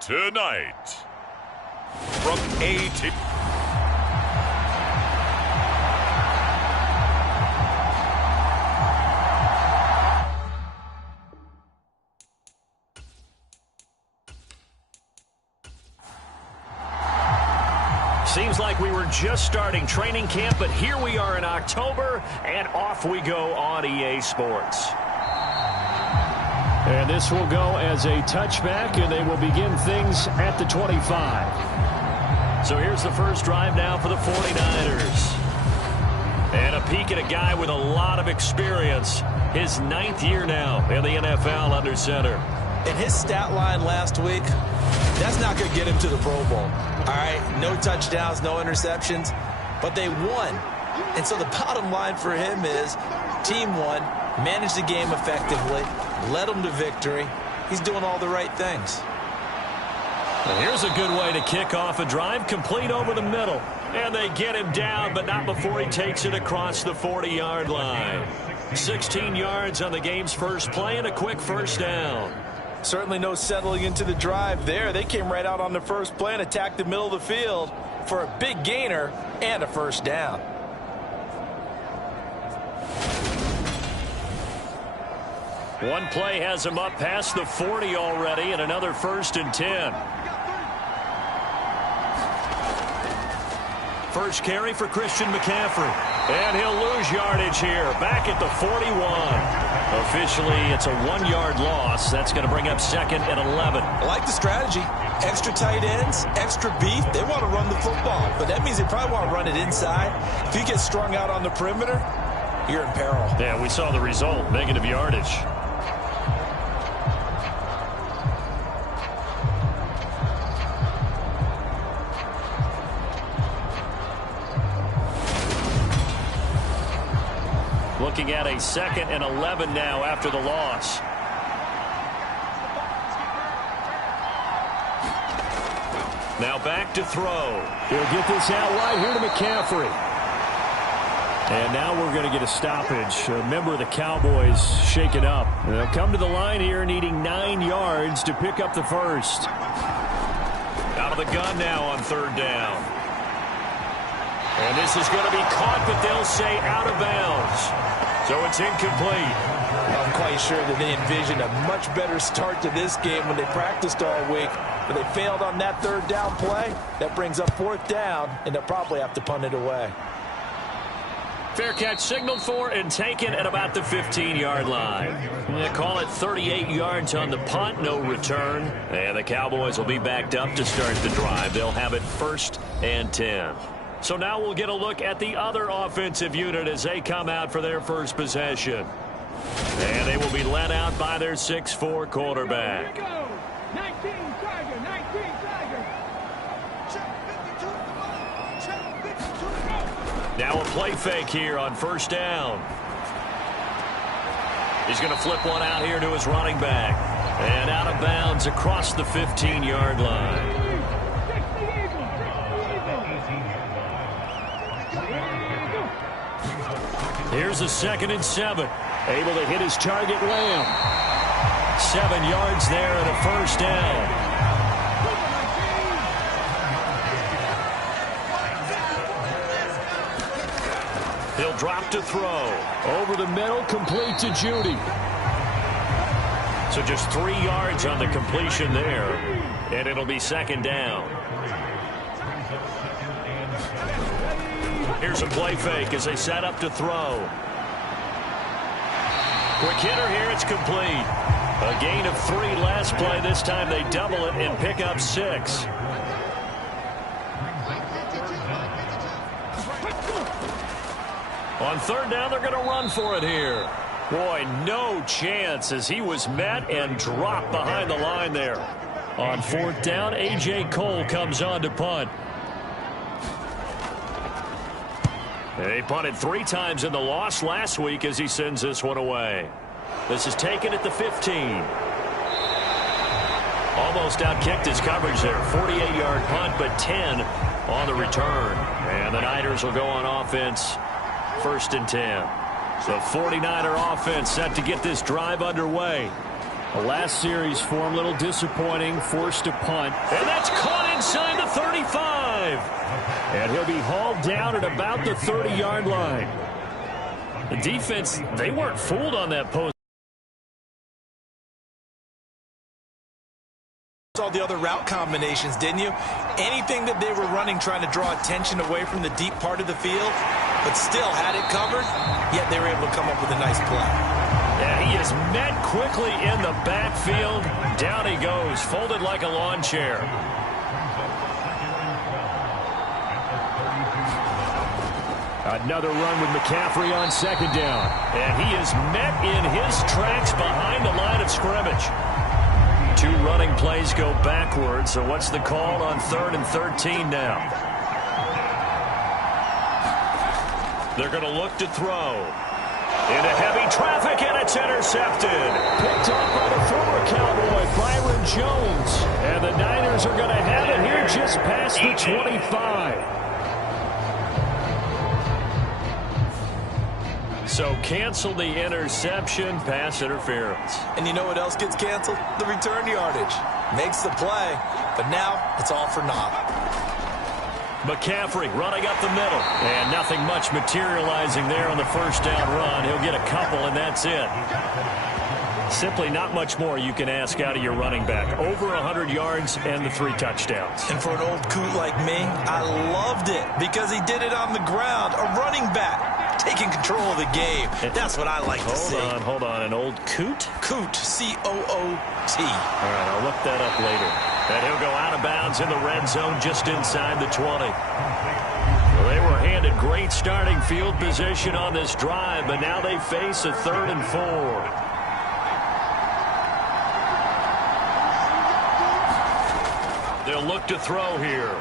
Tonight, from A to... Seems like we were just starting training camp, but here we are in October, and off we go on EA Sports. And this will go as a touchback, and they will begin things at the 25. So here's the first drive now for the 49ers. And a peek at a guy with a lot of experience. His 9th year now in the NFL under center. And his stat line last week, that's not going to get him to the Pro Bowl. All right, no touchdowns, no interceptions, but they won. And so the bottom line for him is team won, managed the game effectively, led them to victory. He's doing all the right things. And here's a good way to kick off a drive, complete over the middle. And they get him down, but not before he takes it across the 40-yard line. 16 yards on the game's first play and a quick first down. Certainly no settling into the drive there. They came right out on the first play and attacked the middle of the field for a big gainer and a first down. One play has him up past the 40 already, and another 1st and 10. First carry for Christian McCaffrey. And he'll lose yardage here, back at the 41. Officially, it's a 1-yard loss. That's going to bring up 2nd and 11. I like the strategy. Extra tight ends, extra beef. They want to run the football, but that means they probably want to run it inside. If you get strung out on the perimeter, you're in peril. Yeah, we saw the result, negative yardage. Looking at a 2nd and 11 now after the loss. Now back to throw. He'll get this out right here to McCaffrey. And now we're going to get a stoppage. A member of the Cowboys shaken up. They'll come to the line here needing 9 yards to pick up the first. Out of the gun now on 3rd down. And this is going to be caught, but they'll say out of bounds. So it's incomplete. I'm quite sure that they envisioned a much better start to this game when they practiced all week. But they failed on that 3rd down play. That brings up 4th down, and they'll probably have to punt it away. Fair catch signaled for and taken at about the 15-yard line. They call it 38 yards on the punt, no return. And the Cowboys will be backed up to start the drive. They'll have it 1st and 10. So now we'll get a look at the other offensive unit as they come out for their first possession. And they will be led out by their 6'4" quarterback. Here we go. 19 Tiger, 19 Tiger. Now a play fake here on 1st down. He's going to flip one out here to his running back. And out of bounds across the 15-yard line. Here's a 2nd and 7. Able to hit his target, Lamb. 7 yards there and a first down. He'll drop to throw. Over the middle, complete to Judy. So just 3 yards on the completion there, and it'll be 2nd down. Here's a play fake as they set up to throw. Quick hitter here, it's complete. A gain of 3 last play. This time they double it and pick up 6. On 3rd down, they're going to run for it here. Boy, no chance as he was met and dropped behind the line there. On 4th down, A.J. Cole comes on to punt. They punted 3 times in the loss last week as he sends this one away. This is taken at the 15. Almost outkicked his coverage there. 48-yard punt, but 10 on the return. And the Niners will go on offense, 1st and 10. The 49er offense set to get this drive underway. The last series for him, a little disappointing, forced to punt. And that's caught inside the 35. And he'll be hauled down at about the 30-yard line. The defense, they weren't fooled on that post. All the other route combinations, didn't you? Anything that they were running trying to draw attention away from the deep part of the field, but still had it covered, yet they were able to come up with a nice play. Yeah, he is met quickly in the backfield. Down he goes, folded like a lawn chair. Another run with McCaffrey on second down. And he is met in his tracks behind the line of scrimmage. 2 running plays go backwards, so what's the call on 3rd and 13 now? They're going to look to throw. Into heavy traffic, and it's intercepted. Picked up by the former Cowboy, Byron Jones. And the Niners are going to have it here just past the 25. So cancel the interception, pass interference. And you know what else gets canceled? The return yardage. Makes the play, but now it's all for naught. McCaffrey running up the middle. And nothing much materializing there on the first down run. He'll get a couple, and that's it. Simply not much more you can ask out of your running back. Over 100 yards and the 3 touchdowns. And for an old coot like me, I loved it because he did it on the ground. A running back taking control of the game. That's what I like to see. Hold on. An old coot? Coot, C-O-O-T. All right, I'll look that up later. And he'll go out of bounds in the red zone just inside the 20. Well, they were handed great starting field position on this drive, but now they face a 3rd and 4. They'll look to throw here.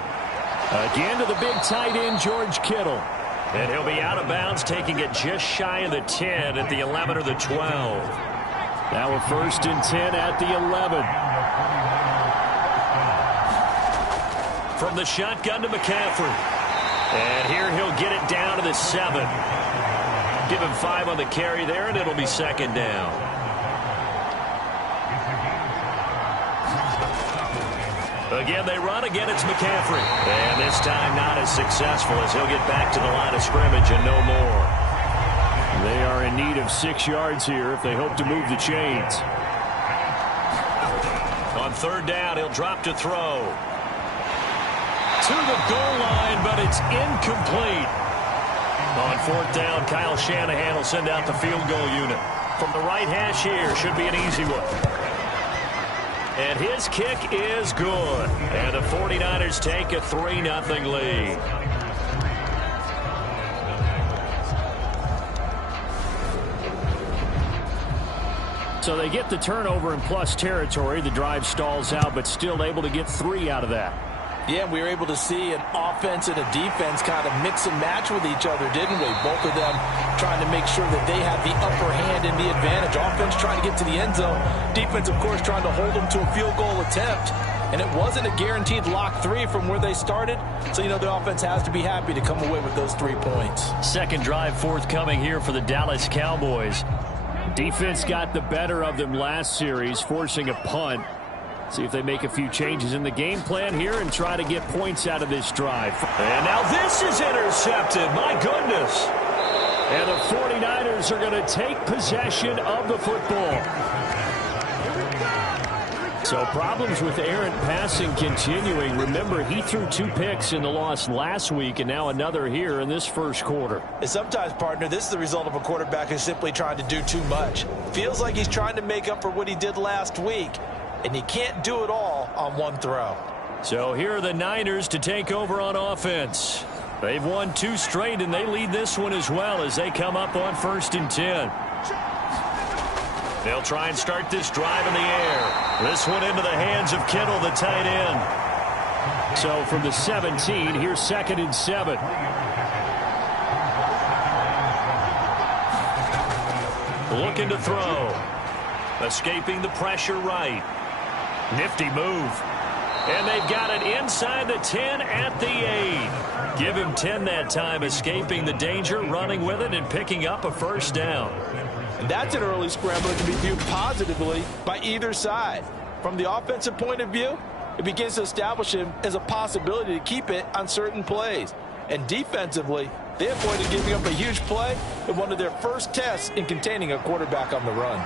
Again to the big tight end, George Kittle. And he'll be out of bounds, taking it just shy of the 10 at the 11 or the 12. Now a 1st and 10 at the 11. From the shotgun to McCaffrey. And here he'll get it down to the 7. Give him 5 on the carry there, and it'll be 2nd down. Again, they run. Again, it's McCaffrey. And this time not as successful as he'll get back to the line of scrimmage and no more. They are in need of 6 yards here if they hope to move the chains. On 3rd down, he'll drop to throw. To the goal line, but it's incomplete. On 4th down, Kyle Shanahan will send out the field goal unit. From the right hash here, should be an easy one. And his kick is good. And the 49ers take a 3-0 lead. So they get the turnover in plus territory. The drive stalls out, but still able to get 3 out of that. Yeah, we were able to see an offense and a defense kind of mix and match with each other, didn't we? Both of them trying to make sure that they had the upper hand and the advantage. Offense trying to get to the end zone. Defense, of course, trying to hold them to a field goal attempt. And it wasn't a guaranteed lock 3 from where they started. So, you know, the offense has to be happy to come away with those 3 points. Second drive forthcoming here for the Dallas Cowboys. Defense got the better of them last series, forcing a punt. See if they make a few changes in the game plan here and try to get points out of this drive. And now this is intercepted. My goodness. And the 49ers are going to take possession of the football. So problems with errant passing continuing. Remember, he threw 2 picks in the loss last week and now another here in this first quarter. And sometimes, partner, this is the result of a quarterback who's simply trying to do too much. Feels like he's trying to make up for what he did last week. And he can't do it all on one throw. So here are the Niners to take over on offense. They've won 2 straight, and they lead this one as well as they come up on 1st and 10. They'll try and start this drive in the air. This one into the hands of Kittle, the tight end. So from the 17, here's 2nd and 7. Looking to throw. Escaping the pressure right. Nifty move. And they've got it inside the 10 at the 8. Give him 10 that time, escaping the danger, running with it, and picking up a 1st down. And that's an early scramble that can be viewed positively by either side. From the offensive point of view, it begins to establish him as a possibility to keep it on certain plays. And defensively, they avoided giving up a huge play in one of their first tests in containing a quarterback on the run.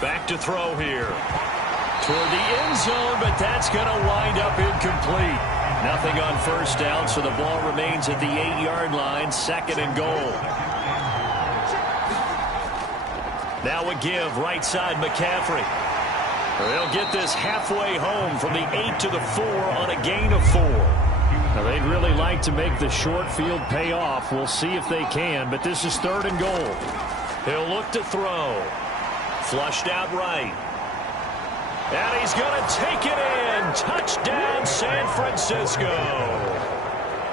Back to throw here. Toward the end zone, but that's going to wind up incomplete. Nothing on first down, so the ball remains at the 8-yard line, 2nd and goal. Now a give, right side McCaffrey. They'll get this halfway home from the 8 to the 4 on a gain of 4. Now they'd really like to make the short field pay off. We'll see if they can, but this is 3rd and goal. He'll look to throw. Flushed out right. And he's going to take it in. Touchdown, San Francisco.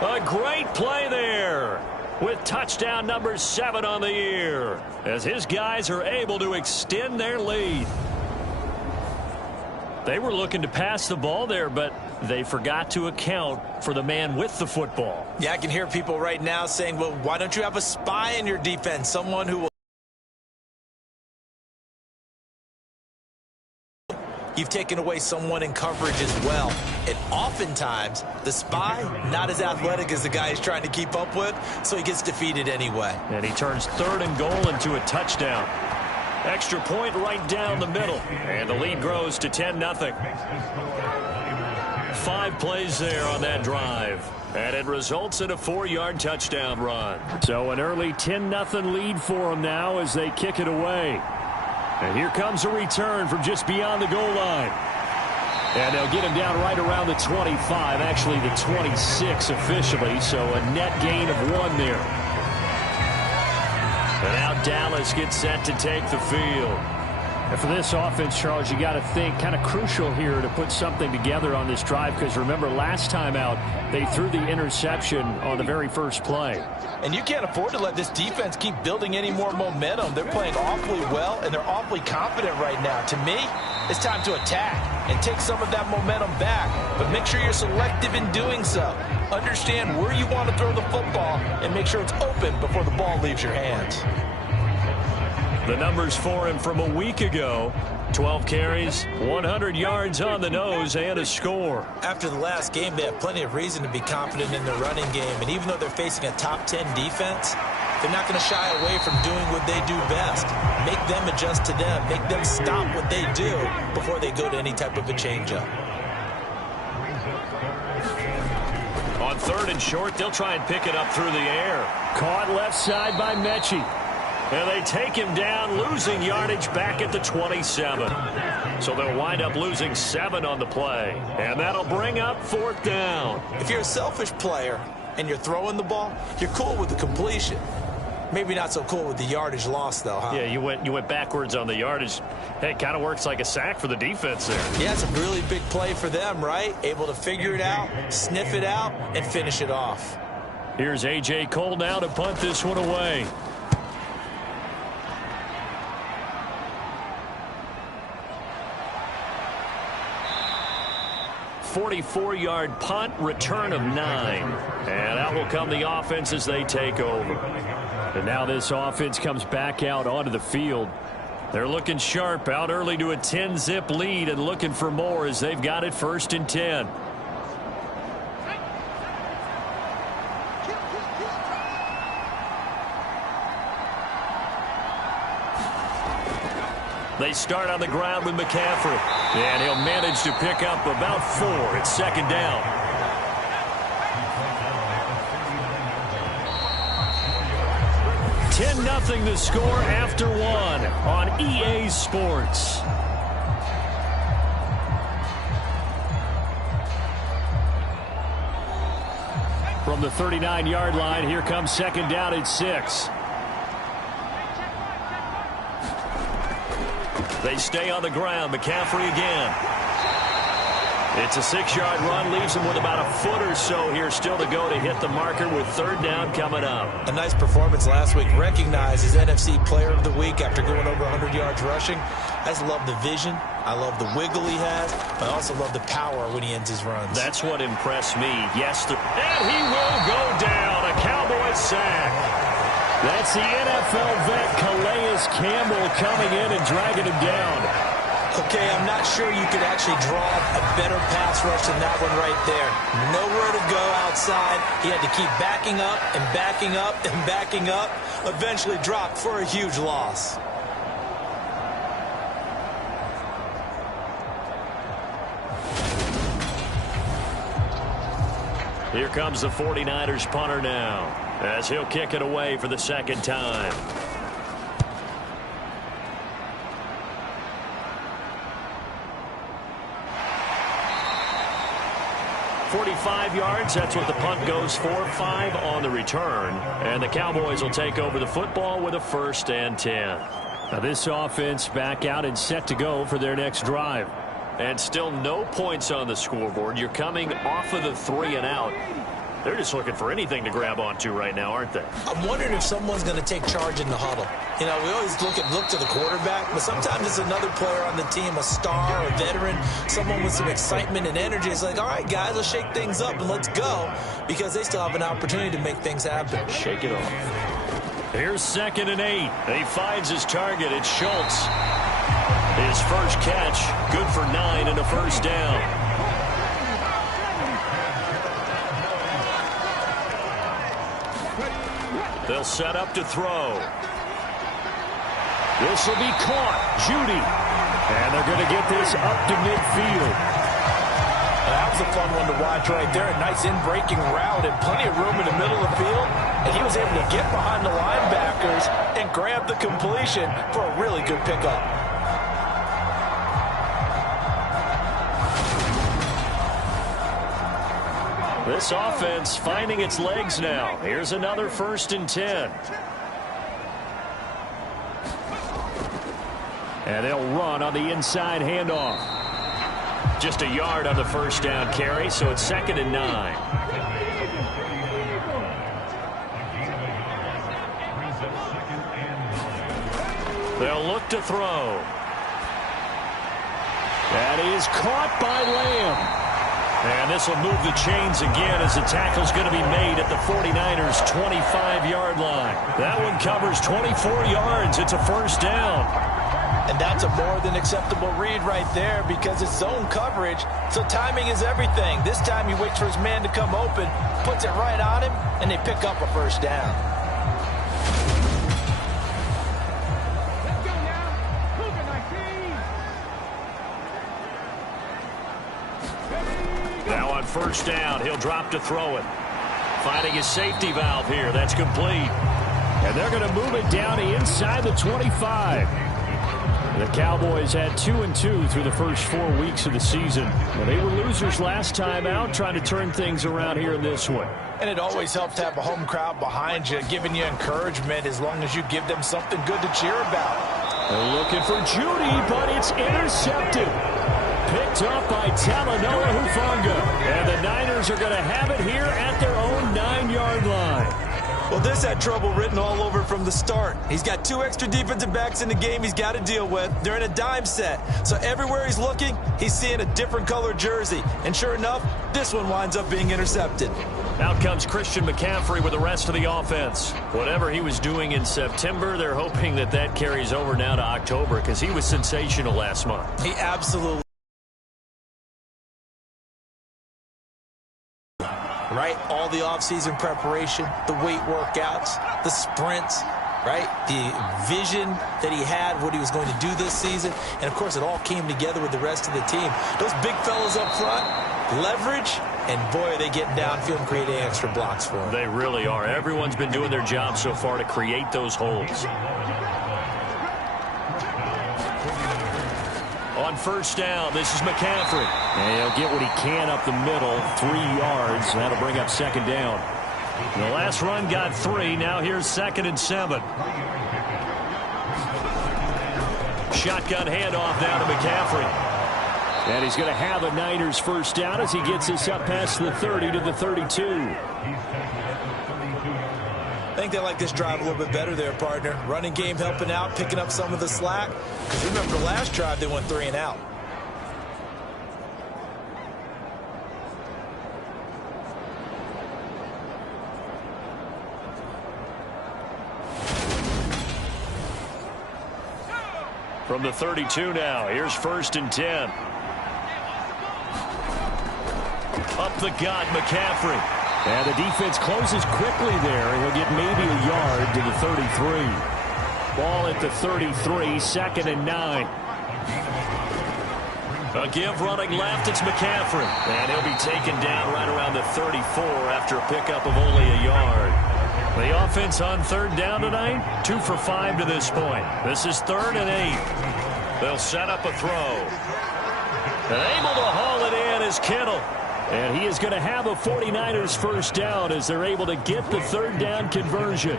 A great play there with touchdown number 7 on the year as his guys are able to extend their lead. They were looking to pass the ball there, but they forgot to account for the man with the football. Yeah, I can hear people right now saying, well, why don't you have a spy in your defense? Someone who will... You've taken away someone in coverage as well. And oftentimes, the spy, not as athletic as the guy he's trying to keep up with, so he gets defeated anyway. And he turns 3rd and goal into a touchdown. Extra point right down the middle. And the lead grows to 10-0. 5 plays there on that drive. And it results in a 4-yard touchdown run. So an early 10-0 lead for them now as they kick it away. And here comes a return from just beyond the goal line. And they'll get him down right around the 25, actually the 26 officially, so a net gain of 1 there. And now Dallas gets set to take the field. And for this offense, Charles, you got to think kind of crucial here to put something together on this drive, because remember last time out they threw the interception on the very first play. And you can't afford to let this defense keep building any more momentum. They're playing awfully well, and they're awfully confident right now. To me, it's time to attack and take some of that momentum back, but make sure you're selective in doing so. Understand where you want to throw the football and make sure it's open before the ball leaves your hands. The numbers for him from a week ago: 12 carries, 100 yards on the nose, and a score. After the last game, they have plenty of reason to be confident in their running game. And even though they're facing a top 10 defense, they're not going to shy away from doing what they do best. Make them adjust to them. Make them stop what they do before they go to any type of a changeup. On 3rd and short, they'll try and pick it up through the air. Caught left side by Mechie. And they take him down, losing yardage back at the 27. So they'll wind up losing 7 on the play. And that'll bring up 4th down. If you're a selfish player and you're throwing the ball, you're cool with the completion. Maybe not so cool with the yardage loss, though, huh? Yeah, you went backwards on the yardage. Hey, it kind of works like a sack for the defense there. Yeah, it's a really big play for them, right? Able to figure it out, sniff it out, and finish it off. Here's A.J. Cole now to punt this one away. 44-yard punt, return of 9. And out will come the offense as they take over. And now this offense comes back out onto the field. They're looking sharp, out early to a 10-zip lead and looking for more as they've got it 1st and 10. They start on the ground with McCaffrey. And he'll manage to pick up about 4. It's 2nd down. $10-0 the score after 1 on EA Sports. From the 39-yard line, here comes 2nd down at 6. They stay on the ground. McCaffrey again. It's a 6-yard run. Leaves him with about a foot or so here still to go to hit the marker with 3rd down coming up. A nice performance last week. Recognized as NFC Player of the Week after going over 100 yards rushing. I just love the vision. I love the wiggle he has. But I also love the power when he ends his runs. That's what impressed me. Yes, and he will go down. A Cowboy sack. That's the NFL vet Calais Campbell coming in and dragging him down. Okay, I'm not sure you could actually draw a better pass rush than that one right there. Nowhere to go outside. He had to keep backing up and backing up and backing up. Eventually dropped for a huge loss. Here comes the 49ers punter now, as he'll kick it away for the second time. 45 yards, that's what the punt goes for. 5 on the return. And the Cowboys will take over the football with a 1st and 10. Now this offense back out and set to go for their next drive. And still no points on the scoreboard. You're coming off of the 3 and out. They're just looking for anything to grab onto right now, aren't they? I'm wondering if someone's going to take charge in the huddle. You know, we always look to the quarterback, but sometimes it's another player on the team, a star, a veteran, someone with some excitement and energy. It's like, all right, guys, let's shake things up and let's go, because they still have an opportunity to make things happen. Shake it off. Here's 2nd and 8. He finds his target. It's Schultz. His first catch, good for 9 and a 1st down. They'll set up to throw. This will be caught. Judy. And they're going to get this up to midfield. That was a fun one to watch right there. A nice in-breaking route and plenty of room in the middle of the field. And he was able to get behind the linebackers and grab the completion for a really good pickup. This offense finding its legs now. Here's another 1st and 10. And they'll run on the inside handoff. Just a yard on the 1st down carry, so it's 2nd and 9. They'll look to throw. That is caught by Lamb. And this will move the chains again as the tackle's going to be made at the 49ers' 25-yard line. That one covers 24 yards. It's a 1st down. And that's a more than acceptable read right there because it's zone coverage, so timing is everything. This time he waits for his man to come open, puts it right on him, and they pick up a 1st down. Now on 1st down, he'll drop to throw it. Finding his safety valve here. That's complete. And they're going to move it down inside the 25. The Cowboys had 2 and 2 through the first 4 weeks of the season. Well, they were losers last time out, trying to turn things around here in this one. And it always helps to have a home crowd behind you, giving you encouragement as long as you give them something good to cheer about. They're looking for Judy, but it's intercepted. Picked up by Talanoa Hufanga. And the Niners are going to have it here at their own 9-yard line. Well, this had trouble written all over from the start. He's got 2 extra defensive backs in the game he's got to deal with. They're in a dime set. So everywhere he's looking, he's seeing a different color jersey. And sure enough, this one winds up being intercepted. Out comes Christian McCaffrey with the rest of the offense. Whatever he was doing in September, they're hoping that that carries over now to October because he was sensational last month. He absolutely. Right? All the offseason preparation, the weight workouts, the sprints, right? The vision that he had, what he was going to do this season. And, of course, it all came together with the rest of the team. Those big fellas up front, leverage, and, boy, are they getting downfield and creating extra blocks for him. They really are. Everyone's been doing their job so far to create those holes. On 1st down, this is McCaffrey. And he'll get what he can up the middle, 3 yards. That'll bring up 2nd down. The last run got 3. Now here's 2nd and 7. Shotgun handoff now to McCaffrey. And he's going to have a Niners 1st down as he gets this up past the 30 to the 32. I think they like this drive a little bit better there, partner. Running game helping out, picking up some of the slack. Because remember, the last drive, they went 3 and out. From the 32 now, here's 1st and 10. Up the gut, McCaffrey. And the defense closes quickly there. He'll get maybe a yard to the 33. Ball at the 33, 2nd and 9. A give running left, it's McCaffrey. And he'll be taken down right around the 34 after a pickup of only a yard. The offense on 3rd down tonight, 2 for 5 to this point. This is 3rd and 8. They'll set up a throw. And able to haul it in is Kittle. And he is going to have a 49ers first down as they're able to get the 3rd down conversion.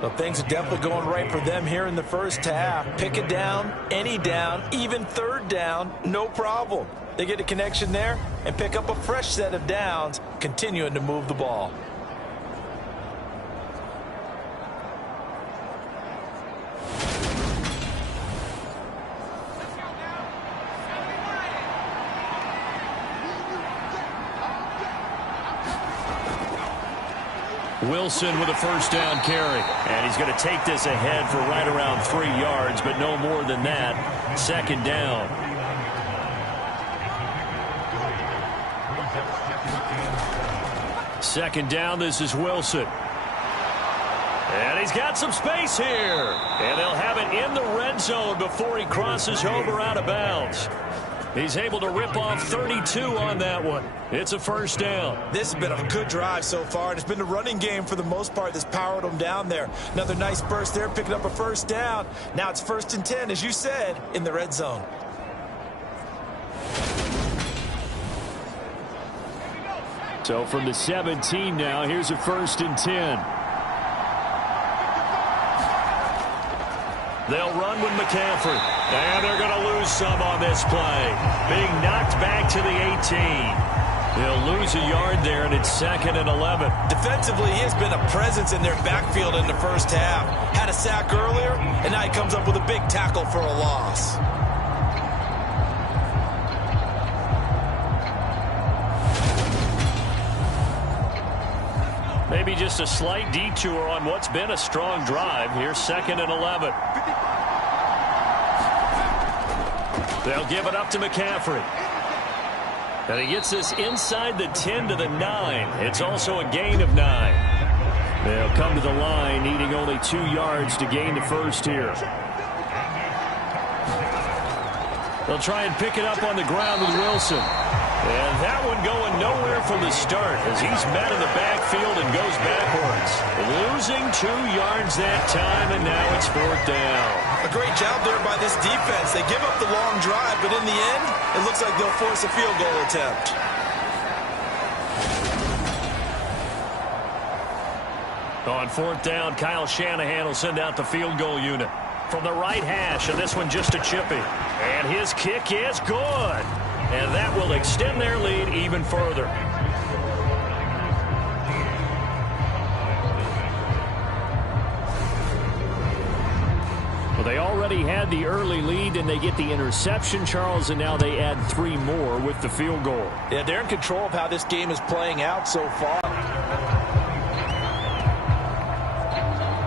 Well, things are definitely going right for them here in the first half. Pick it down, any down, even 3rd down, no problem. They get a connection there and pick up a fresh set of downs, continuing to move the ball. Wilson with a first down carry. And he's going to take this ahead for right around 3 yards, but no more than that. 2nd down. Second down, this is Wilson. And he's got some space here. And they'll have it in the red zone before he crosses over out of bounds. He's able to rip off 32 on that one. It's a first down. This has been a good drive so far, and it's been the running game for the most part that's powered them down there. Another nice burst there, picking up a first down. Now it's 1st and 10, as you said, in the red zone. So from the 17 now, here's a 1st and 10. They'll run with McCaffrey. And they're going to lose some on this play. Being knocked back to the 18. They'll lose a yard there, and it's 2nd and 11. Defensively, he has been a presence in their backfield in the first half. Had a sack earlier, and now he comes up with a big tackle for a loss. Maybe just a slight detour on what's been a strong drive. Here's 2nd and 11. They'll give it up to McCaffrey. And he gets this inside the 10 to the 9. It's also a gain of 9. They'll come to the line, needing only 2 yards to gain the first here. They'll try and pick it up on the ground with Wilson. And that one going nowhere from the start as he's met in the backfield and goes backwards. Losing 2 yards that time, and now it's 4th down. A great job there by this defense. They give up the long drive, but in the end, it looks like they'll force a field goal attempt. On 4th down, Kyle Shanahan will send out the field goal unit. From the right hash, and this one just a chippy. And his kick is good. And that will extend their lead even further. Well, they already had the early lead, and they get the interception, Charles, and now they add 3 more with the field goal. Yeah, they're in control of how this game is playing out so far.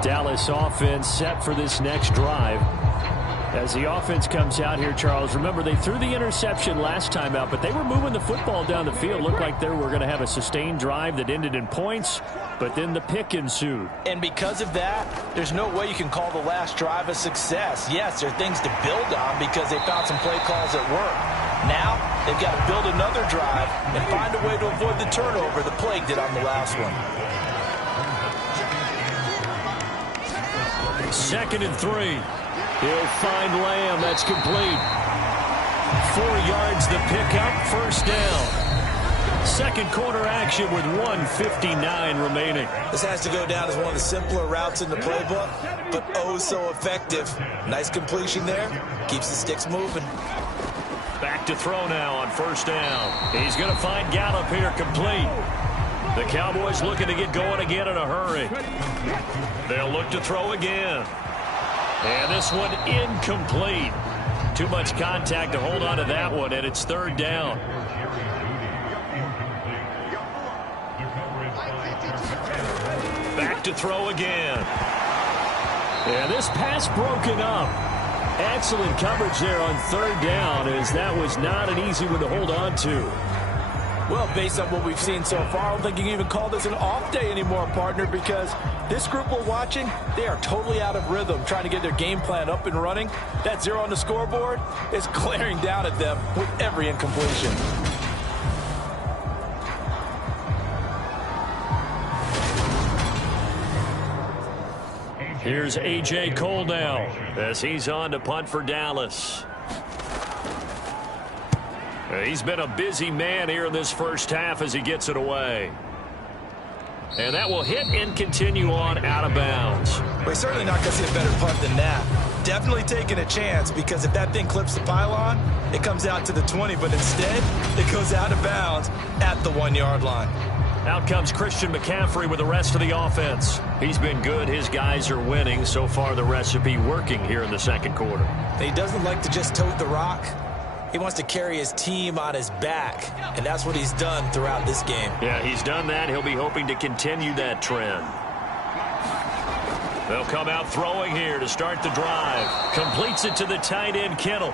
Dallas offense set for this next drive. As the offense comes out here, Charles, remember they threw the interception last time out, but they were moving the football down the field. Looked like they were going to have a sustained drive that ended in points, but then the pick ensued. And because of that, there's no way you can call the last drive a success. Yes, there are things to build on because they found some play calls that work. Now, they've got to build another drive and find a way to avoid the turnover that plagued it on the last one. 2nd and 3. He'll find Lamb. That's complete. 4 yards the pickup. First down. Second quarter action with 1:59 remaining. This has to go down as one of the simpler routes in the playbook, but oh so effective. Nice completion there. Keeps the sticks moving. Back to throw now on first down. He's going to find Gallup here complete. The Cowboys looking to get going again in a hurry. They'll look to throw again. And this one incomplete. Too much contact to hold on to that one, and it's 3rd down. Back to throw again. And this pass broken up. Excellent coverage there on third down, as that was not an easy one to hold on to. Well, based on what we've seen so far, I don't think you can even call this an off day anymore, partner, because this group we're watching, they are totally out of rhythm, trying to get their game plan up and running. That 0 on the scoreboard is glaring down at them with every incompletion. Here's A.J. Cole now as he's on to punt for Dallas. He's been a busy man here in this first half as he gets it away. And that will hit and continue on out of bounds. We're certainly not going to see a better punt than that. Definitely taking a chance, because if that thing clips the pylon, it comes out to the 20, but instead it goes out of bounds at the 1-yard line. Out comes Christian McCaffrey with the rest of the offense. He's been good. His guys are winning. So far, the recipe working here in the second quarter. He doesn't like to just tote the rock. He wants to carry his team on his back, and that's what he's done throughout this game. Yeah, he's done that. He'll be hoping to continue that trend. They'll come out throwing here to start the drive. Completes it to the tight end, Kittle.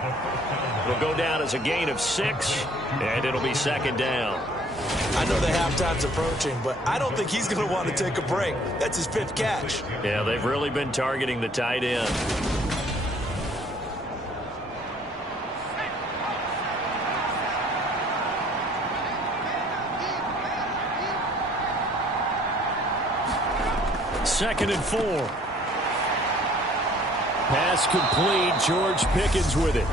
It'll go down as a gain of 6, and it'll be second down. I know the halftime's approaching, but I don't think he's going to want to take a break. That's his 5th catch. Yeah, they've really been targeting the tight end. Second and 4. Pass complete. George Pickens with it.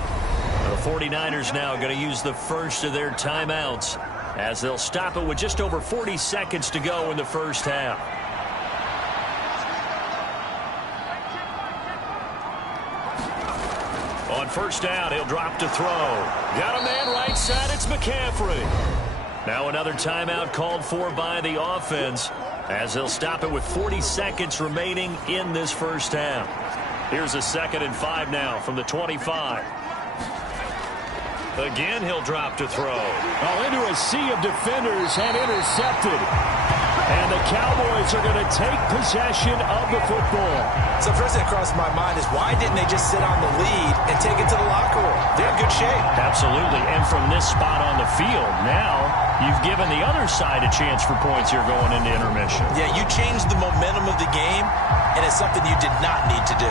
The 49ers now going to use the first of their timeouts, as they'll stop it with just over 40 seconds to go in the first half. On first down, he'll drop to throw. Got a man right side, it's McCaffrey. Now another timeout called for by the offense, as they'll stop it with 40 seconds remaining in this first half. Here's a 2nd and 5 now from the 25. Again, he'll drop to throw. Oh, into a sea of defenders and intercepted. And the Cowboys are going to take possession of the football. So first thing that crossed my mind is, why didn't they just sit on the lead and take it to the locker room? They're in good shape. Absolutely. And from this spot on the field, now you've given the other side a chance for points here going into intermission. Yeah, you changed the momentum of the game, and it's something you did not need to do.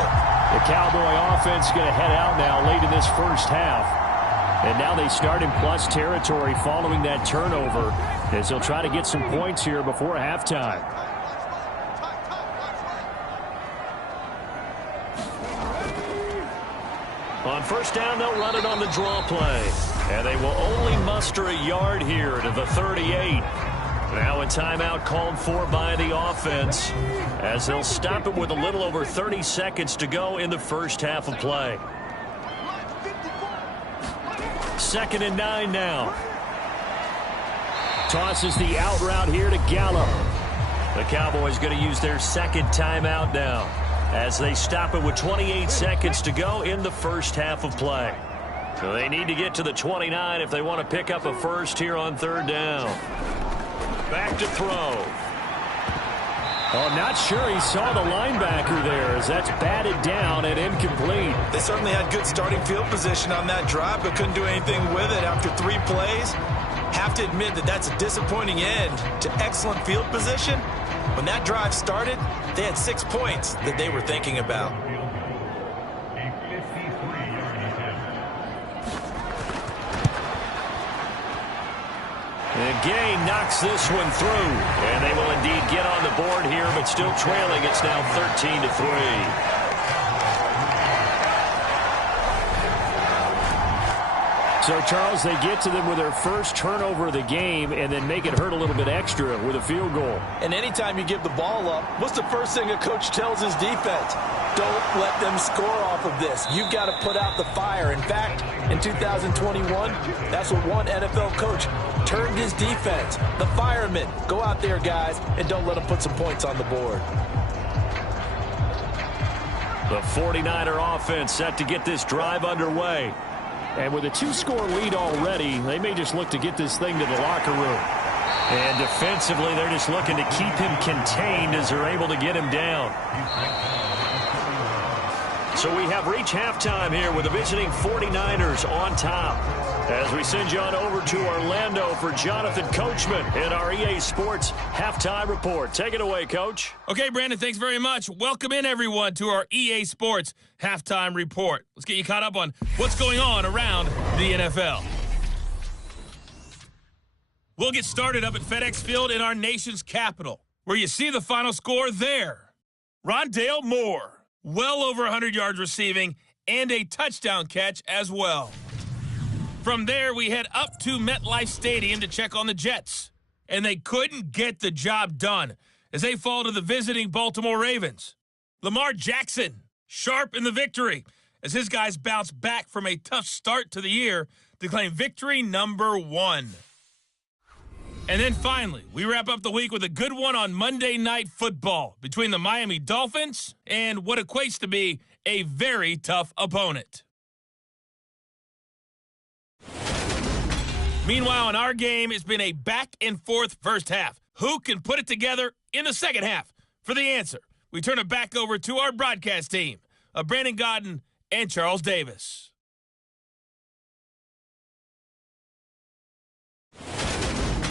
The Cowboy offense is going to head out now late in this first half. And now they start in plus territory following that turnover, as they'll try to get some points here before halftime. On first down, they'll run it on the draw play. And they will only muster a yard here to the 38. Now a timeout called for by the offense, as they'll stop it with a little over 30 seconds to go in the first half of play. 2nd and 9 now. Tosses the out route here to Gallup. The Cowboys going to use their second timeout now, as they stop it with 28 seconds to go in the first half of play. So they need to get to the 29 if they want to pick up a first here on third down. Back to throw. Oh, not sure he saw the linebacker there, as that's batted down and incomplete. They certainly had good starting field position on that drive, but couldn't do anything with it after 3 plays. Have to admit that that's a disappointing end to excellent field position. When that drive started, they had 6 points that they were thinking about. And Gay knocks this one through, and they will indeed get on the board here, but still trailing. It's now 13-3. So, Charles, they get to them with their first turnover of the game and then make it hurt a little bit extra with a field goal. And anytime you give the ball up, what's the first thing a coach tells his defense? Don't let them score off of this. You've got to put out the fire. In fact, in 2021, that's what one NFL coach termed his defense. The firemen. Go out there, guys, and don't let them put some points on the board. The 49er offense set to get this drive underway. And with a 2-score lead already, they may just look to get this thing to the locker room. And defensively, they're just looking to keep him contained as they're able to get him down. So we have reached halftime here with the visiting 49ers on top. As we send you on over to Orlando for Jonathan Coachman in our EA Sports Halftime Report. Take it away, Coach. Okay, Brandon, thanks very much. Welcome in, everyone, to our EA Sports Halftime Report. Let's get you caught up on what's going on around the NFL. We'll get started up at FedEx Field in our nation's capital, where you see the final score there. Rondale Moore, well over 100 yards receiving, and a touchdown catch as well. From there, we head up to MetLife Stadium to check on the Jets. And they couldn't get the job done as they fall to the visiting Baltimore Ravens. Lamar Jackson, sharp in the victory, as his guys bounce back from a tough start to the year to claim victory number 1. And then finally, we wrap up the week with a good one on Monday Night Football between the Miami Dolphins and what equates to be a very tough opponent. Meanwhile, in our game, it's been a back-and-forth first half. Who can put it together in the second half? For the answer, we turn it back over to our broadcast team of Brandon Godden and Charles Davis.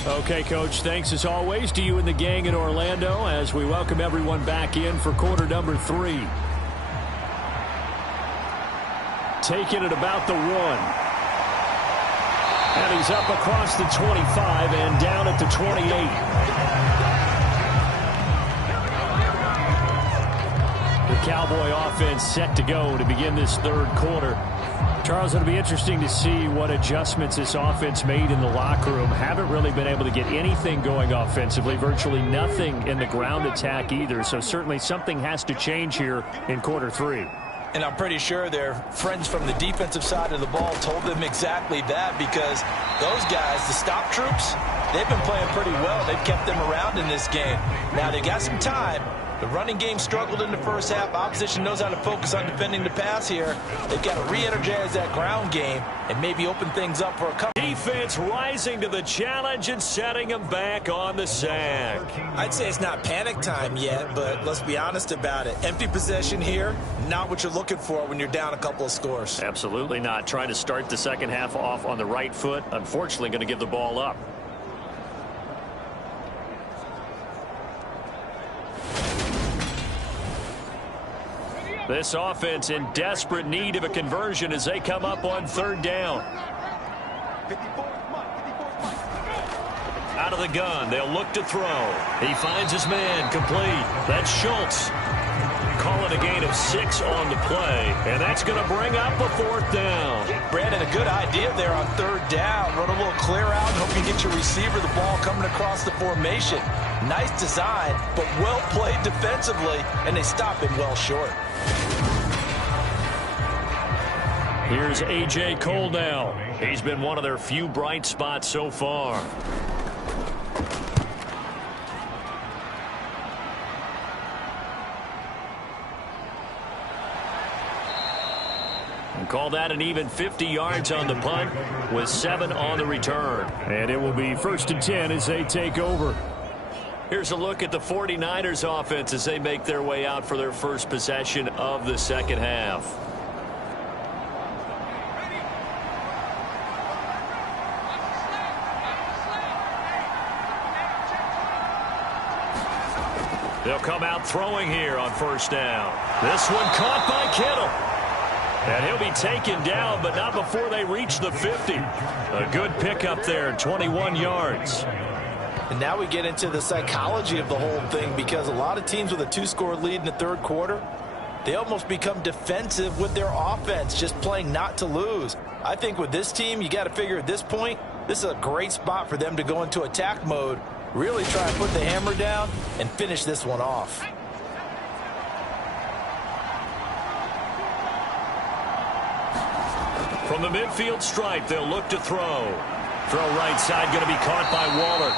Okay, Coach, thanks as always to you and the gang in Orlando as we welcome everyone back in for quarter number 3. Taking it about the 1. And he's up across the 25 and down at the 28. The Cowboy offense set to go to begin this third quarter. Charles, it'll be interesting to see what adjustments this offense made in the locker room. Haven't really been able to get anything going offensively, virtually nothing in the ground attack either. So certainly something has to change here in quarter 3. And I'm pretty sure their friends from the defensive side of the ball told them exactly that, because those guys, the stop troops, they've been playing pretty well. They've kept them around in this game. Now, they got some time. The running game struggled in the first half. Opposition knows how to focus on defending the pass here. They've got to re-energize that ground game and maybe open things up for a couple. Defense rising to the challenge and setting them back on the sack. I'd say it's not panic time yet, but let's be honest about it. Empty possession here, not what you're looking for when you're down a couple of scores. Absolutely not. Trying to start the second half off on the right foot. Unfortunately, going to give the ball up. This offense in desperate need of a conversion as they come up on third down. Out of the gun, they'll look to throw. He finds his man, complete. That's Schultz. Calling a gain of 6 on the play, and that's going to bring up a fourth down. Brandon, a good idea there on third down. Run a little clear out and hope you get your receiver the ball coming across the formation. Nice design, but well played defensively, and they stop him well short. Here's A.J. Cole now. He's been one of their few bright spots so far. And call that an even 50 yards on the punt with 7 on the return. And it will be 1st and 10 as they take over. Here's a look at the 49ers offense as they make their way out for their first possession of the second half. They'll come out throwing here on first down. This one caught by Kittle. And he'll be taken down, but not before they reach the 50. A good pickup there, 21 yards. And now we get into the psychology of the whole thing, because a lot of teams with a 2-score lead in the third quarter, they almost become defensive with their offense, just playing not to lose. I think with this team, you got to figure at this point, this is a great spot for them to go into attack mode, really try and put the hammer down and finish this one off. From the midfield stripe, they'll look to throw. Throw right side, going to be caught by Waller.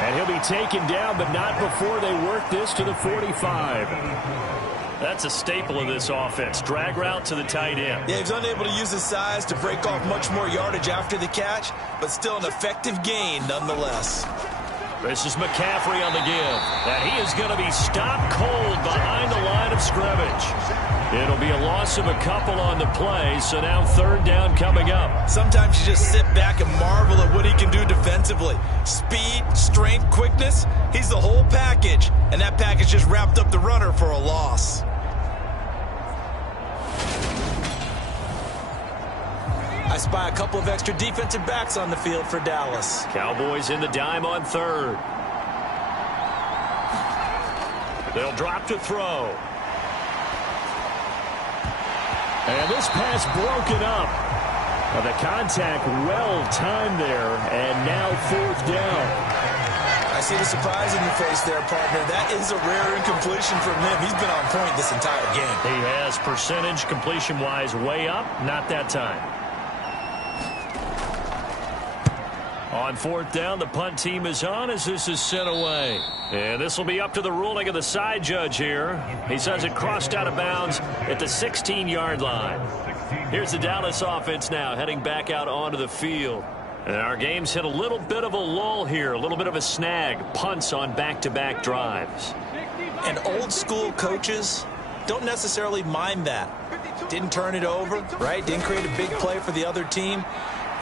And he'll be taken down, but not before they work this to the 45. That's a staple of this offense. Drag route to the tight end. Yeah, he's unable to use his size to break off much more yardage after the catch, but still an effective gain nonetheless. This is McCaffrey on the give. And he is going to be stopped cold behind the line of scrimmage. It'll be a loss of a couple on the play, so now third down coming up. Sometimes you just sit back and marvel at what he can do defensively. Speed, strength, quickness, he's the whole package. And that package just wrapped up the runner for a loss. I spy a couple of extra defensive backs on the field for Dallas. Cowboys in the dime on third. They'll drop to throw. And this pass broken up. The contact well timed there, and now fourth down. I see the surprise in your face there, partner. That is a rare incompletion from him. He's been on point this entire game. He has percentage completion-wise way up, not that time. On fourth down, the punt team is on as this is sent away. And this will be up to the ruling of the side judge here. He says it crossed out of bounds at the 16-yard line. Here's the Dallas offense now heading back out onto the field. And our game's hit a little bit of a lull here, a little bit of a snag. Punts on back-to-back drives. And old-school coaches don't necessarily mind that. Didn't turn it over, right? Didn't create a big play for the other team.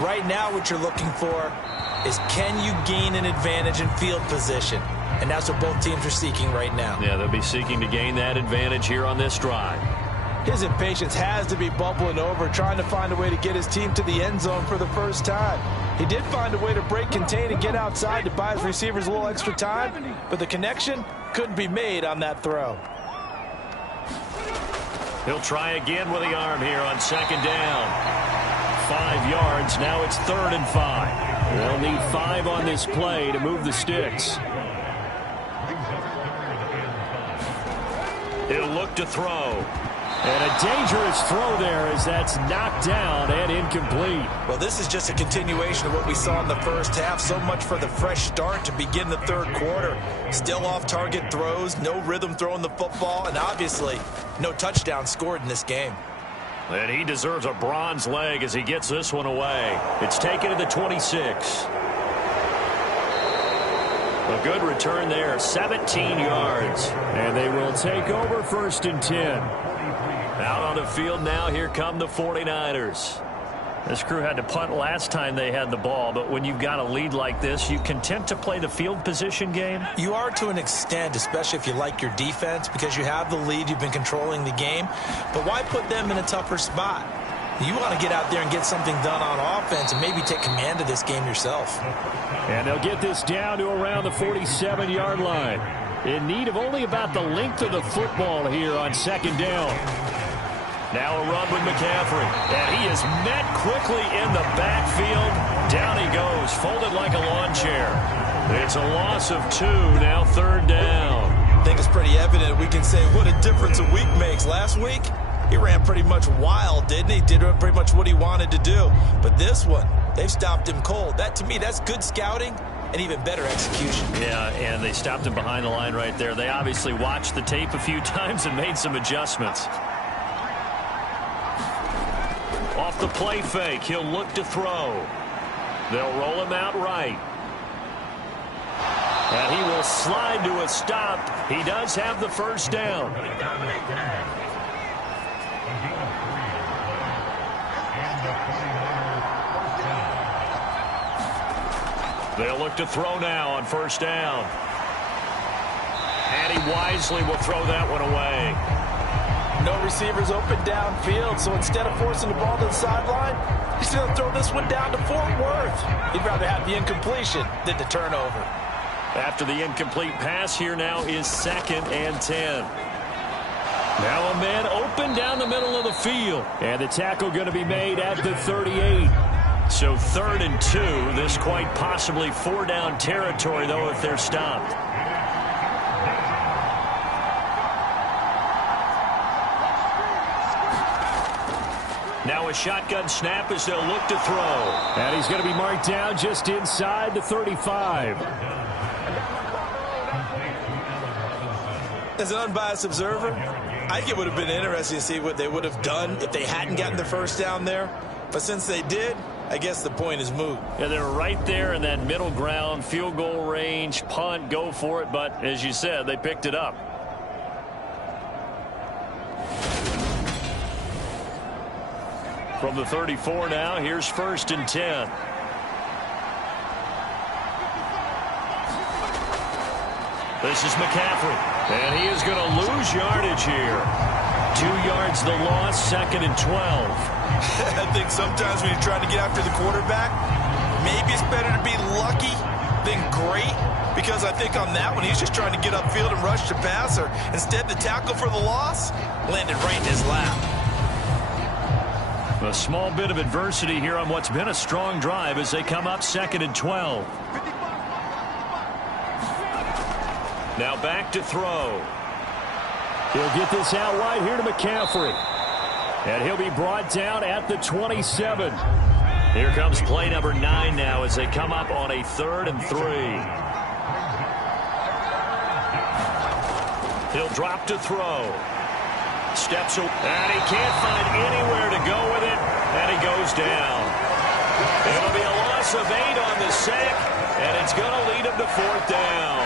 Right now what you're looking for is, can you gain an advantage in field position? And that's what both teams are seeking right now. Yeah, they'll be seeking to gain that advantage here on this drive. His impatience has to be bubbling over, trying to find a way to get his team to the end zone for the first time. He did find a way to break contain and get outside to buy his receivers a little extra time, but the connection couldn't be made on that throw. He'll try again with the arm here on second down. 5 yards. Now it's 3rd and 5. They'll need 5 on this play to move the sticks. He'll look to throw. And a dangerous throw there as that's knocked down and incomplete. Well, this is just a continuation of what we saw in the first half. So much for the fresh start to begin the third quarter. Still off-target throws, no rhythm throwing the football, and obviously no touchdown scored in this game. And he deserves a bronze leg as he gets this one away. It's taken to the 26. A good return there, 17 yards. And they will take over 1st and 10. Out on the field now, here come the 49ers. This crew had to punt last time they had the ball, but when you've got a lead like this, you content to play the field position game? You are to an extent, especially if you like your defense, because you have the lead, you've been controlling the game. But why put them in a tougher spot? You want to get out there and get something done on offense and maybe take command of this game yourself. And they'll get this down to around the 47-yard line. In need of only about the length of the football here on second down. Now a run with McCaffrey. And he is met quickly in the backfield. Down he goes, folded like a lawn chair. It's a loss of 2, now 3rd down. I think it's pretty evident we can say what a difference a week makes. Last week, he ran pretty much wild, didn't he? Did pretty much what he wanted to do. But this one, they've stopped him cold. That, to me, that's good scouting and even better execution. Yeah, and they stopped him behind the line right there. They obviously watched the tape a few times and made some adjustments. Off the play fake, he'll look to throw. They'll roll him out right. And he will slide to a stop. He does have the first down. They'll look to throw now on first down. And he wisely will throw that one away. No receivers open downfield, so instead of forcing the ball to the sideline, he's going to throw this one down to Fort Worth. He'd rather have the incompletion than the turnover. After the incomplete pass, here now is 2nd and 10. Now a man open down the middle of the field. And the tackle going to be made at the 38. So 3rd and 2. This quite possibly 4-down territory, though, if they're stopped. Now a shotgun snap as they'll look to throw. And he's going to be marked down just inside the 35. As an unbiased observer, I think it would have been interesting to see what they would have done if they hadn't gotten the first down there. But since they did, I guess the point is moot. Yeah, they're right there in that middle ground, field goal range, punt, go for it. But as you said, they picked it up. From the 34 now, here's 1st and 10. This is McCaffrey, and he is going to lose yardage here. 2 yards the loss, 2nd and 12. I think sometimes when you're trying to get after the quarterback, maybe it's better to be lucky than great, because I think on that one, he's just trying to get upfield and rush the passer. Instead, the tackle for the loss landed right in his lap. A small bit of adversity here on what's been a strong drive as they come up 2nd and 12. Now back to throw. He'll get this out wide here to McCaffrey. And he'll be brought down at the 27. Here comes play number 9 now as they come up on a 3rd and 3. He'll drop to throw. Steps away, and he can't find anywhere to go with it, and he goes down. It'll be a loss of 8 on the sack, and it's going to lead him to 4th down.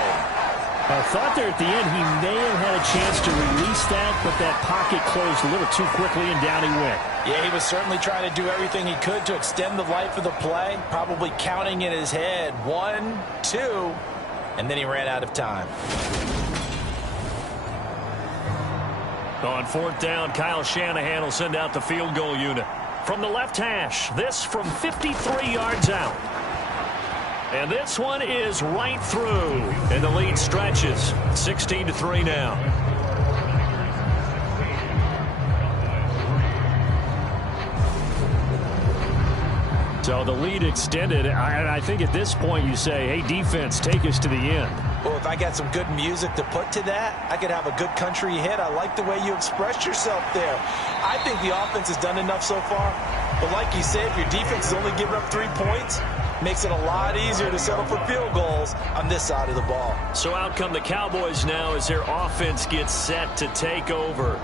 I thought there at the end he may have had a chance to release that, but that pocket closed a little too quickly, and down he went. Yeah, he was certainly trying to do everything he could to extend the life of the play, probably counting in his head 1, 2, and then he ran out of time. On 4th down, Kyle Shanahan will send out the field goal unit. From the left hash, this from 53 yards out. And this one is right through. And the lead stretches. 16-3 now. So the lead extended. I think at this point you say, hey, defense, take us to the end. Well, if I got some good music to put to that, I could have a good country hit. I like the way you expressed yourself there. I think the offense has done enough so far. But like you said, if your defense is only giving up 3 points, makes it a lot easier to settle for field goals on this side of the ball. So out come the Cowboys now as their offense gets set to take over.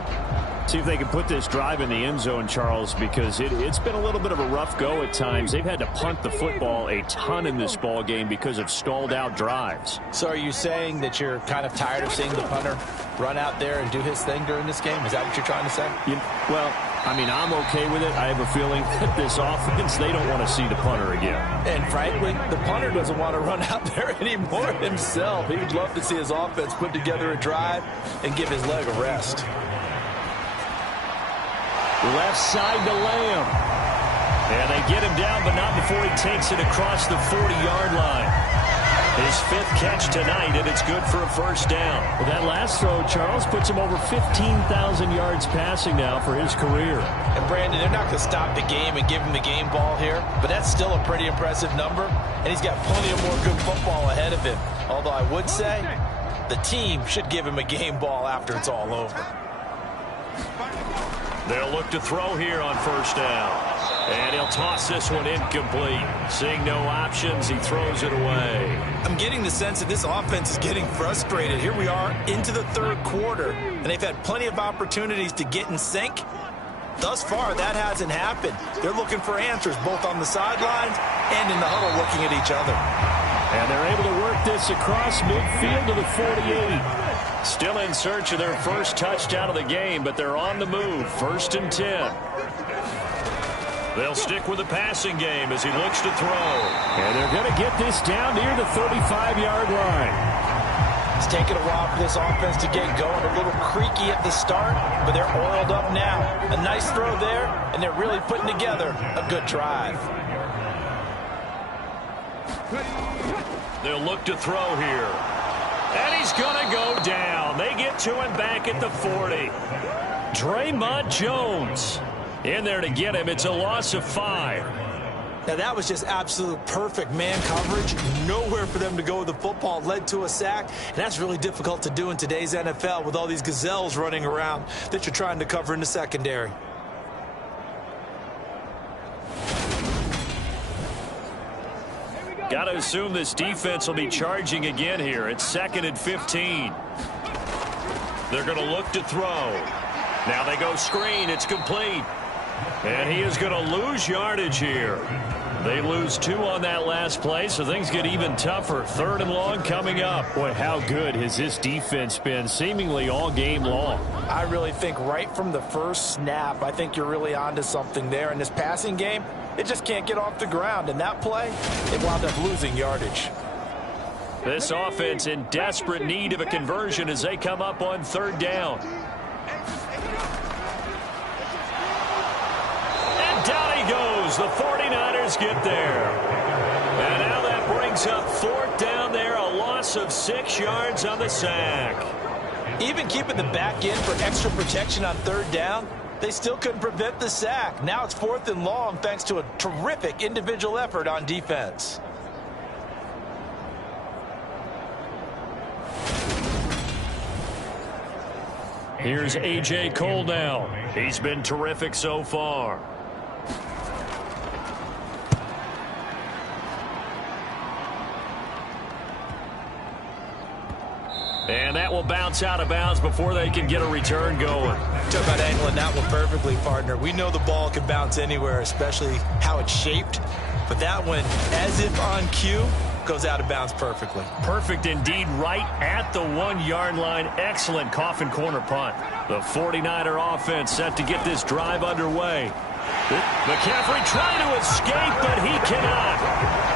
See if they can put this drive in the end zone, Charles, because it's been a little bit of a rough go at times. They've had to punt the football a ton in this ball game because of stalled out drives. So are you saying that you're kind of tired of seeing the punter run out there and do his thing during this game? Is that what you're trying to say? Well, I mean, I'm okay with it. I have a feeling that this offense, they don't want to see the punter again. And frankly, the punter doesn't want to run out there anymore himself. He would love to see his offense put together a drive and give his leg a rest. Left side to Lamb. And they get him down, but not before he takes it across the 40-yard line. His 5th catch tonight, and it's good for a 1st down. Well, that last throw, Charles, puts him over 15,000 yards passing now for his career. And, Brandon, they're not going to stop the game and give him the game ball here, but that's still a pretty impressive number, and he's got plenty of more good football ahead of him. Although I would say the team should give him a game ball after it's all over. They'll look to throw here on 1st down. And he'll toss this one incomplete. Seeing no options, he throws it away. I'm getting the sense that this offense is getting frustrated. Here we are into the 3rd quarter, and they've had plenty of opportunities to get in sync. Thus far, that hasn't happened. They're looking for answers both on the sidelines and in the huddle looking at each other. And they're able to work this across midfield to the 48. Still in search of their 1st touchdown of the game, but they're on the move. 1st and 10. They'll stick with the passing game as he looks to throw. And they're going to get this down near the 35-yard line. It's taken a while for this offense to get going. A little creaky at the start, but they're oiled up now. A nice throw there, and they're really putting together a good drive. They'll look to throw here. And he's going to go down. They get to him back at the 40. Draymond Jones in there to get him. It's a loss of 5. Now, that was just absolute perfect man coverage. Nowhere for them to go with the football. Led to a sack. And that's really difficult to do in today's NFL with all these gazelles running around that you're trying to cover in the secondary. Got to assume this defense will be charging again here. It's 2nd and 15. They're going to look to throw. Now they go screen. It's complete. And he is going to lose yardage here. They lose 2 on that last play, so things get even tougher. 3rd and long coming up. Boy, how good has this defense been seemingly all game long? I really think right from the first snap, I think you're really onto something there. In this passing game, it just can't get off the ground. And that play, it wound up losing yardage. This offense in desperate need of a conversion as they come up on 3rd down. And down he goes. The 49ers get there. And now that brings up 4th down there, a loss of 6 yards on the sack. Even keeping the back end for extra protection on 3rd down, they still couldn't prevent the sack. Now it's 4th and long thanks to a terrific individual effort on defense. Here's A.J. Cole now. He's been terrific so far. And that will bounce out of bounds before they can get a return going. Talk about angling that one perfectly, partner. We know the ball can bounce anywhere, especially how it's shaped. But that one, as if on cue, goes out of bounds perfectly. Perfect indeed, right at the 1-yard line. Excellent coffin corner punt. The 49er offense set to get this drive underway. McCaffrey trying to escape, but he cannot.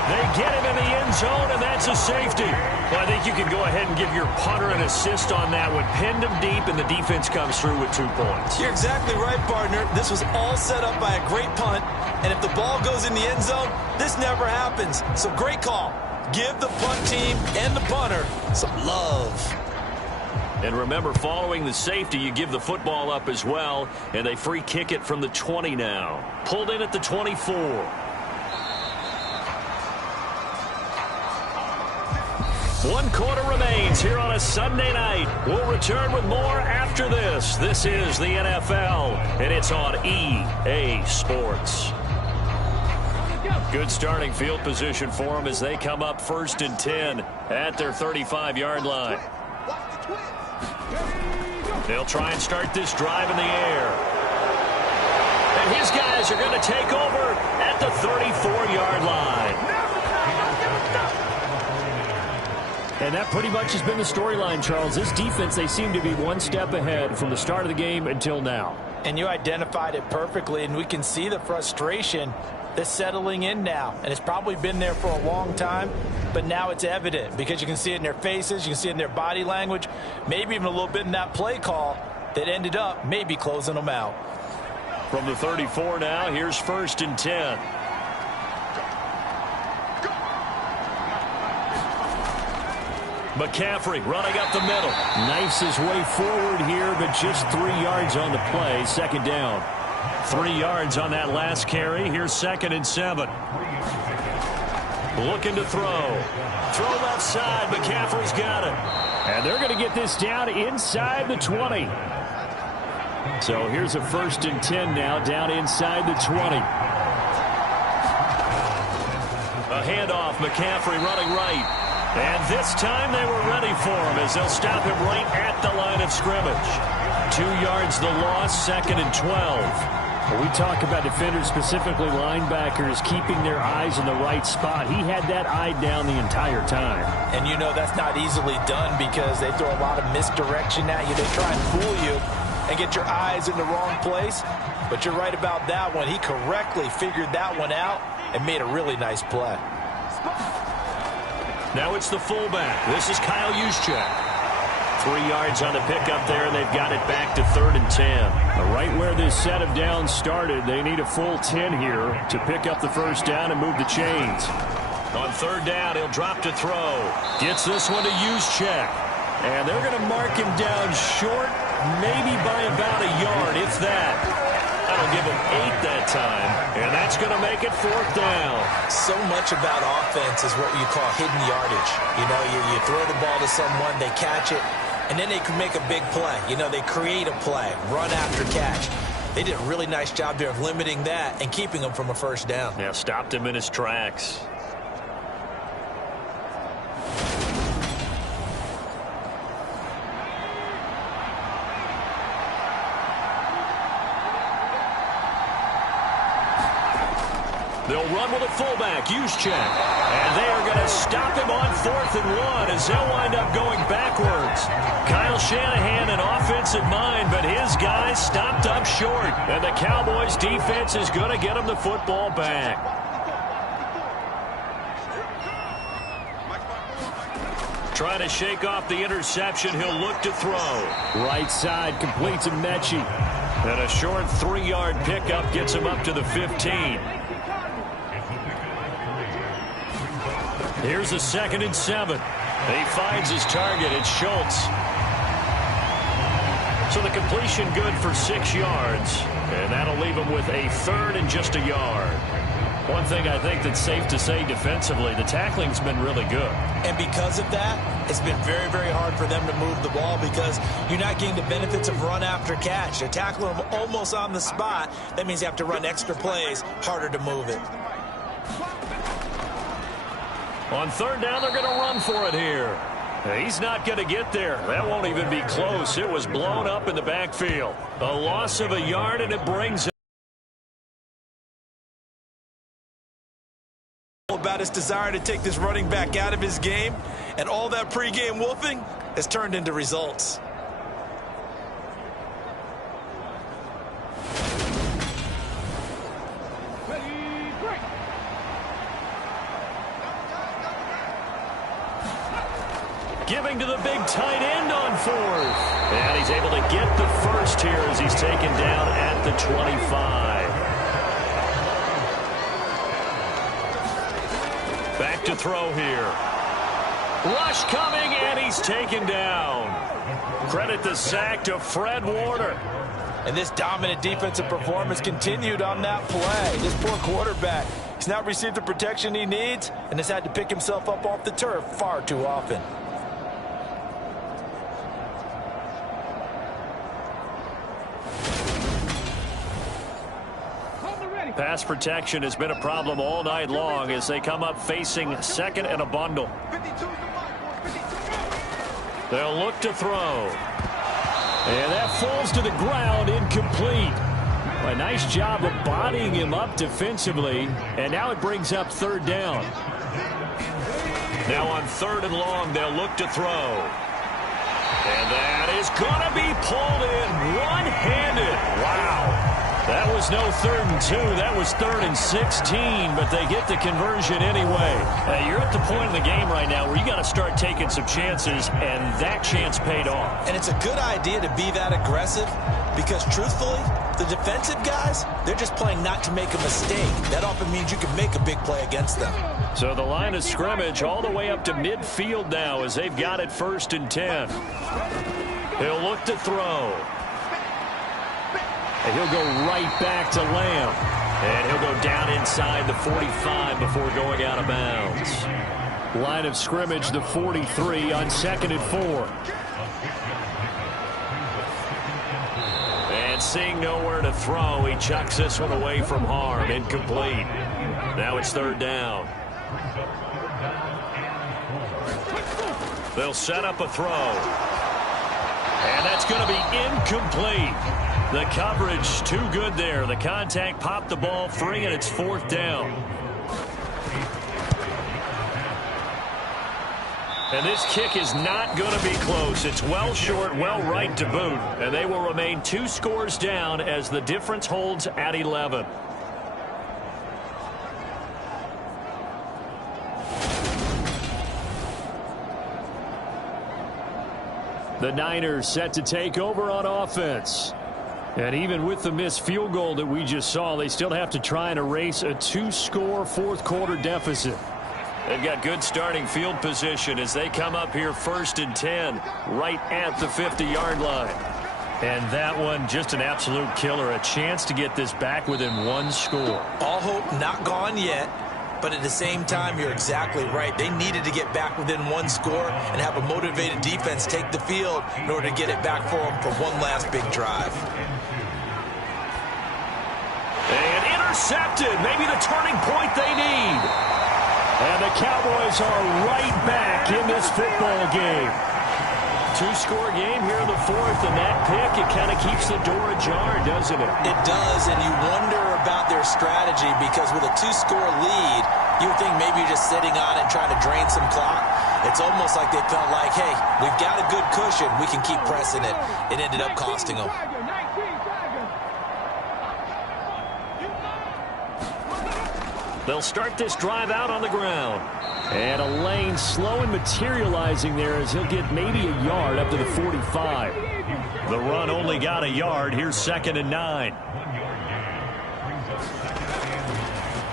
They get him in the end zone, and that's a safety. Well, I think you can go ahead and give your punter an assist on that one. Pinned him deep, and the defense comes through with 2 points. You're exactly right, partner. This was all set up by a great punt, and if the ball goes in the end zone, this never happens. So great call. Give the punt team and the punter some love. And remember, following the safety, you give the football up as well, and they free kick it from the 20 now. Pulled in at the 24. 1 quarter remains here on a Sunday night. We'll return with more after this. This is the NFL, and it's on EA Sports. Good starting field position for them as they come up 1st and 10 at their 35-yard line. They'll try and start this drive in the air. And his guys are going to take over at the 34-yard line. And that pretty much has been the storyline, Charles. This defense, they seem to be 1 step ahead from the start of the game until now. And you identified it perfectly, and we can see the frustration that's settling in now. And it's probably been there for a long time, but now it's evident because you can see it in their faces, you can see it in their body language, maybe even a little bit in that play call that ended up maybe closing them out. From the 34 now, here's 1st and 10. McCaffrey running up the middle. Knifes his way forward here, but just 3 yards on the play. 2nd down. 3 yards on that last carry. Here's 2nd and 7. Looking to throw. Throw left side. McCaffrey's got it. And they're going to get this down inside the 20. So here's a 1st and 10 now, down inside the 20. A handoff. McCaffrey running right. And this time they were ready for him as they'll stop him right at the line of scrimmage. 2 yards the loss, 2nd and 12. We talk about defenders, specifically linebackers, keeping their eyes in the right spot. He had that eye down the entire time. And you know that's not easily done because they throw a lot of misdirection at you. They try and fool you and get your eyes in the wrong place. But you're right about that one. He correctly figured that one out and made a really nice play. Now it's the fullback. This is Kyle Juszczyk. 3 yards on the pickup there, and they've got it back to 3rd and 10. Right where this set of downs started, they need a full 10 here to pick up the 1st down and move the chains. On 3rd down, he'll drop to throw. Gets this one to Juszczyk. And they're going to mark him down short, maybe by about a yard, if that. That'll give him 8 that time, and that's going to make it 4th down. So much about offense is what you call hidden yardage. You know, you throw the ball to someone, they catch it, and then they can make a big play. You know, they create a play, run after catch. They did a really nice job there of limiting that and keeping him from a 1st down. Yeah, stopped him in his tracks. They'll run with a fullback, Juszczyk. And they are going to stop him on 4th and 1 as they'll wind up going backwards. Kyle Shanahan an offensive mind, but his guys stopped up short. And the Cowboys defense is going to get him the football back. Trying to shake off the interception. He'll look to throw. Right side completes a Mechie. And a short 3-yard pickup gets him up to the 15. Here's a 2nd and 7. He finds his target. It's Schultz. So the completion good for 6 yards. And that'll leave him with a 3rd and just a yard. One thing I think that's safe to say defensively, the tackling's been really good. And because of that, it's been very, very hard for them to move the ball because you're not getting the benefits of run after catch. They're tackling them almost on the spot. That means you have to run extra plays, harder to move it. On 3rd down, they're going to run for it here. He's not going to get there. That won't even be close. It was blown up in the backfield. A loss of a yard, and it brings it. About his desire to take this running back out of his game, and all that pregame wolfing has turned into results. Giving to the big tight end on 4th. And he's able to get the first here as he's taken down at the 25. Back to throw here. Rush coming, and he's taken down. Credit the sack to Fred Warner. And this dominant defensive performance continued on that play. This poor quarterback, he's not received the protection he needs and has had to pick himself up off the turf far too often. Pass protection has been a problem all night long as they come up facing 2nd and a bundle. They'll look to throw. And that falls to the ground, incomplete. A nice job of bodying him up defensively, and now it brings up 3rd down. Now on 3rd and long, they'll look to throw. And that is going to be pulled in one-handed. Wow. That was no 3rd and 2. That was 3rd and 16, but they get the conversion anyway. You're at the point in the game right now where you got to start taking some chances, and that chance paid off. And it's a good idea to be that aggressive because, truthfully, the defensive guys, they're just playing not to make a mistake. That often means you can make a big play against them. So the line of scrimmage all the way up to midfield now as they've got it 1st and 10. He'll look to throw. And he'll go right back to Lamb. And he'll go down inside the 45 before going out of bounds. Line of scrimmage, the 43 on 2nd and 4. And seeing nowhere to throw, he chucks this one away from harm. Incomplete. Now it's 3rd down. They'll set up a throw. And that's going to be incomplete. The coverage too good there. The contact popped the ball free, and it's 4th down. And this kick is not going to be close. It's well short, well right to boot. And they will remain 2 scores down as the difference holds at 11. The Niners set to take over on offense. And even with the missed field goal that we just saw, they still have to try and erase a 2-score 4th-quarter deficit. They've got good starting field position as they come up here 1st and 10, right at the 50-yard line. And that one, just an absolute killer. A chance to get this back within 1 score. All hope not gone yet. But at the same time, you're exactly right. They needed to get back within 1 score and have a motivated defense take the field in order to get it back for them for one last big drive. And intercepted. Maybe the turning point they need. And the Cowboys are right back in this football game. Two-score game here in the fourth, and that pick, it kind of keeps the door ajar, doesn't it? It does, and you wonder about their strategy because with a two-score lead, you would think maybe you're just sitting on it trying to drain some clock. It's almost like they felt like, hey, we've got a good cushion. We can keep pressing it. It ended up costing them. They'll start this drive out on the ground. And a lane slow and materializing there as he'll get maybe a yard up to the 45. The run only got a yard. Here's 2nd and 9.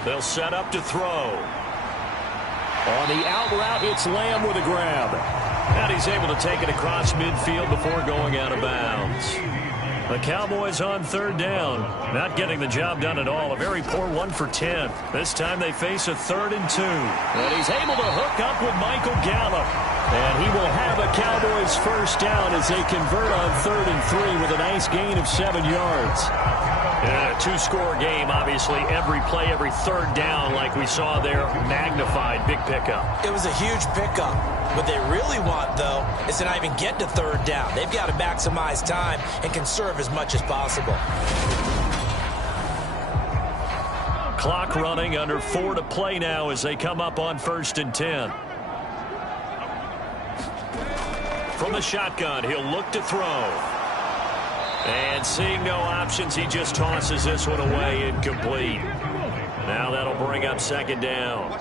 They'll set up to throw. On the out route, it's Lamb with a grab. And he's able to take it across midfield before going out of bounds. The Cowboys on 3rd down. Not getting the job done at all. A very poor 1 for 10. This time they face a 3rd and 2. And he's able to hook up with Michael Gallup. And he will have a Cowboys first down as they convert on 3rd and 3 with a nice gain of 7 yards. Yeah, a two-score game, obviously. Every play, every 3rd down, like we saw there, magnified. Big pickup. It was a huge pickup. What they really want, though, is to not even get to 3rd down. They've got to maximize time and conserve as much as possible. Clock running, under 4 to play now as they come up on 1st and 10. From the shotgun, he'll look to throw. And seeing no options, he just tosses this one away, incomplete. Now that'll bring up 2nd down.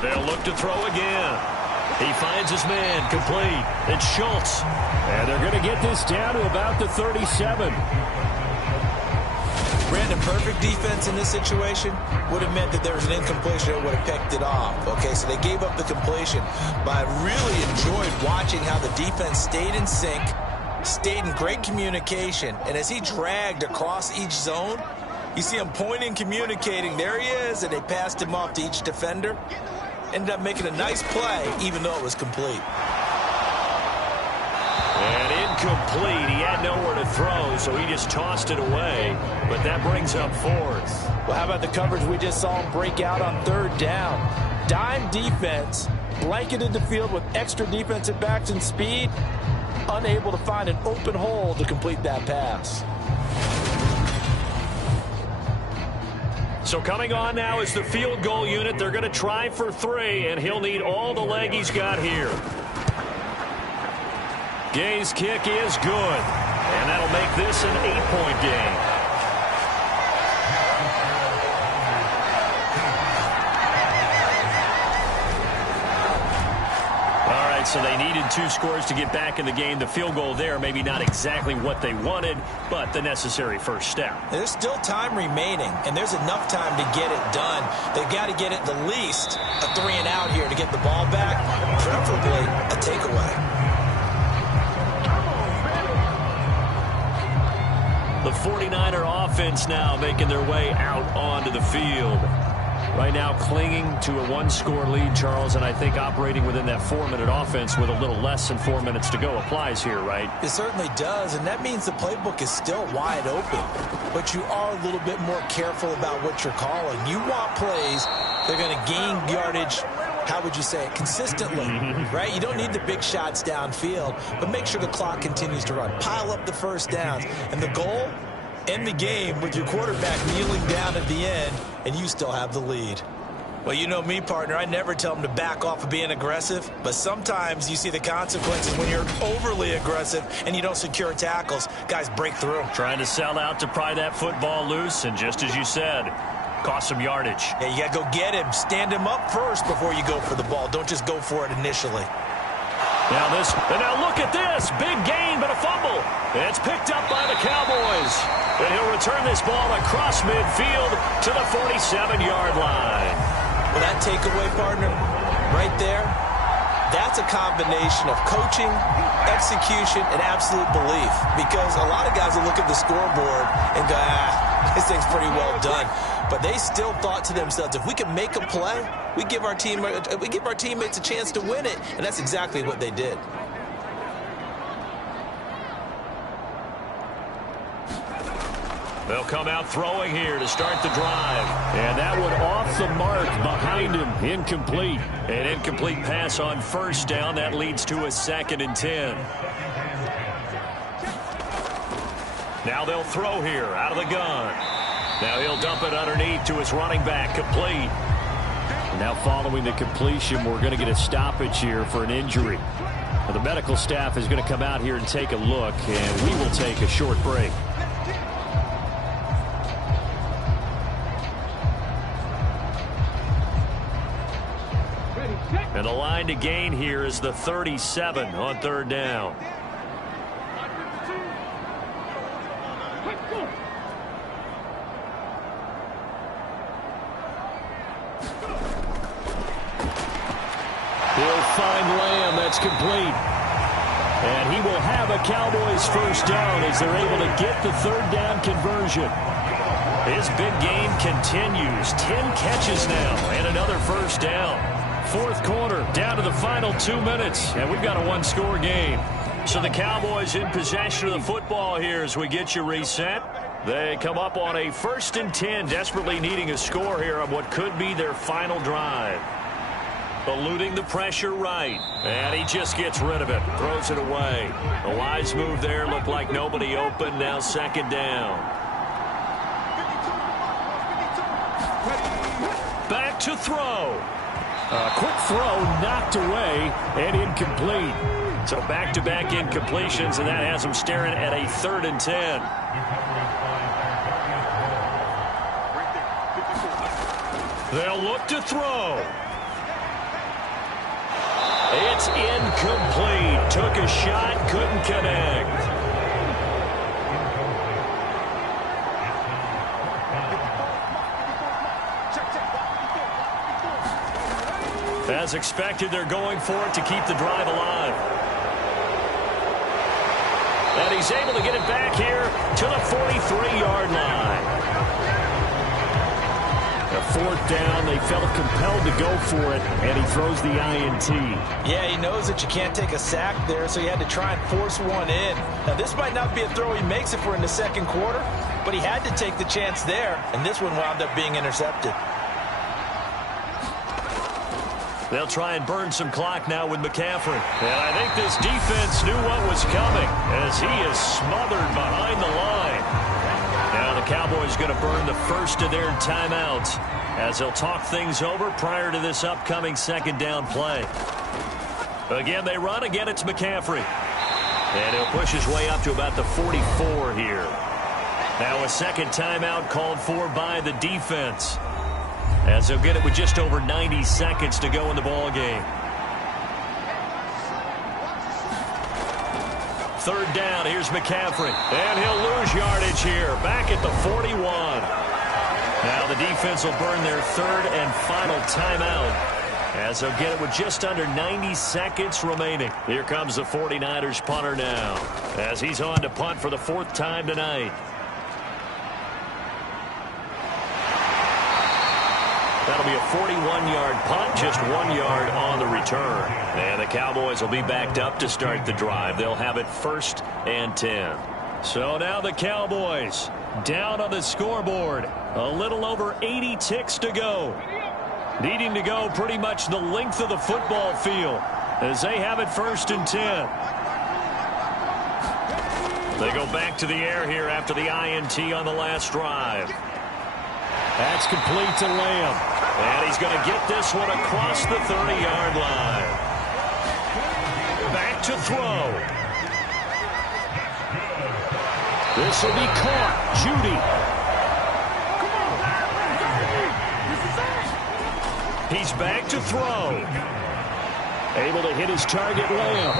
They'll look to throw again. He finds his man, complete. It's Schultz. And they're going to get this down to about the 37. Brandon, perfect defense in this situation would have meant that there was an incompletion that would have picked it off. Okay, so they gave up the completion. But I really enjoyed watching how the defense stayed in sync, stayed in great communication, and as he dragged across each zone, you see him pointing, communicating. There he is, and they passed him off to each defender. Ended up making a nice play, even though it was complete. And incomplete. He had nowhere to throw, so he just tossed it away. But that brings up 4th. Well, how about the coverage we just saw him break out on 3rd down? Dime defense, blanketed the field with extra defensive backs and speed, unable to find an open hole to complete that pass. So coming on now is the field goal unit. They're going to try for 3, and he'll need all the leg he's got here. Gay's kick is good, and that'll make this an 8-point game. All right, so they needed 2 scores to get back in the game. The field goal there, maybe not exactly what they wanted, but the necessary first step. There's still time remaining, and there's enough time to get it done. They've got to get it the least a 3 and out here to get the ball back, preferably a takeaway. The 49er offense now making their way out onto the field. Right now clinging to a 1-score lead, Charles, and I think operating within that 4-minute offense with a little less than 4 minutes to go applies here, right? It certainly does, and that means the playbook is still wide open. But you are a little bit more careful about what you're calling. You want plays that are going to gain yardage, how would you say it, consistently, right? You don't need the big shots downfield, but make sure the clock continues to run. Pile up the first downs. And the goal, end the game with your quarterback kneeling down at the end, and you still have the lead. Well, you know me, partner. I never tell them to back off of being aggressive, but sometimes you see the consequences when you're overly aggressive and you don't secure tackles. Guys break through. Trying to sell out to pry that football loose, and just as you said, cost some yardage. Yeah, you got to go get him. Stand him up first before you go for the ball. Don't just go for it initially. Now look at this. Big gain, but a fumble. It's picked up by the Cowboys. And he'll return this ball across midfield to the 47-yard line. Well, that takeaway, partner, right there, that's a combination of coaching, execution, and absolute belief. Because a lot of guys will look at the scoreboard and go, this thing's pretty well done. But they still thought to themselves, if we can make a play, we give our teammates a chance to win it. And that's exactly what they did. They'll come out throwing here to start the drive. And that one off the mark behind him. Incomplete. An incomplete pass on first down. That leads to a 2nd and 10. Now they'll throw here out of the gun. Now he'll dump it underneath to his running back. Complete. Now following the completion, we're going to get a stoppage here for an injury. Well, the medical staff is going to come out here and take a look, and we will take a short break. And the line to gain here is the 37 on 3rd down. He'll find Lamb. That's complete. And he will have a Cowboys first down as they're able to get the 3rd down conversion. His big game continues. 10 catches now and another first down. 4th quarter, down to the final 2 minutes, and we've got a one-score game. So the Cowboys in possession of the football here as we get you reset. They come up on a 1st and 10, desperately needing a score here on what could be their final drive. Eluding the pressure right, and he just gets rid of it, throws it away. A wise move there, looked like nobody open, now 2nd down. Back to throw. A quick throw knocked away and incomplete. So back-to-back incompletions, and that has them staring at a 3rd and 10. They'll look to throw. It's incomplete. Took a shot, couldn't connect. As expected, they're going for it to keep the drive alive. And he's able to get it back here to the 43-yard line. A 4th down, they felt compelled to go for it, and he throws the INT. Yeah, he knows that you can't take a sack there, so he had to try and force one in. Now, this might not be a throw he makes if we're in the 2nd quarter, but he had to take the chance there, and this one wound up being intercepted. They'll try and burn some clock now with McCaffrey. And I think this defense knew what was coming as he is smothered behind the line. Now the Cowboys going to burn the first of their timeouts as they'll talk things over prior to this upcoming 2nd down play. Again, they run. Again, it's McCaffrey. And he'll push his way up to about the 44 here. Now a 2nd timeout called for by the defense, as they'll get it with just over 90 seconds to go in the ball game. 3rd down, here's McCaffrey. And he'll lose yardage here, back at the 41. Now the defense will burn their 3rd and final timeout, as they'll get it with just under 90 seconds remaining. Here comes the 49ers punter now, as he's on to punt for the 4th time tonight. That'll be a 41-yard punt, just 1 yard on the return. And the Cowboys will be backed up to start the drive. They'll have it 1st and 10. So now the Cowboys down on the scoreboard. A little over 80 ticks to go. Needing to go pretty much the length of the football field as they have it 1st and 10. They go back to the air here after the INT on the last drive. That's complete to Lamb. And he's going to get this one across the 30-yard line. Back to throw. This will be caught. Judy. He's back to throw. Able to hit his target, Lamb.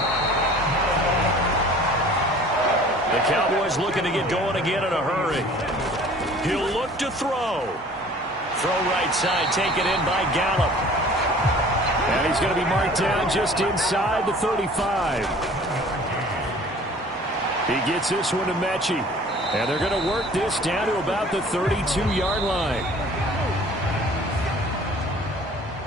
The Cowboys looking to get going again in a hurry. He'll look to throw. Throw right side, taken in by Gallup. And he's going to be marked down just inside the 35. He gets this one to Mechie. And they're going to work this down to about the 32-yard line.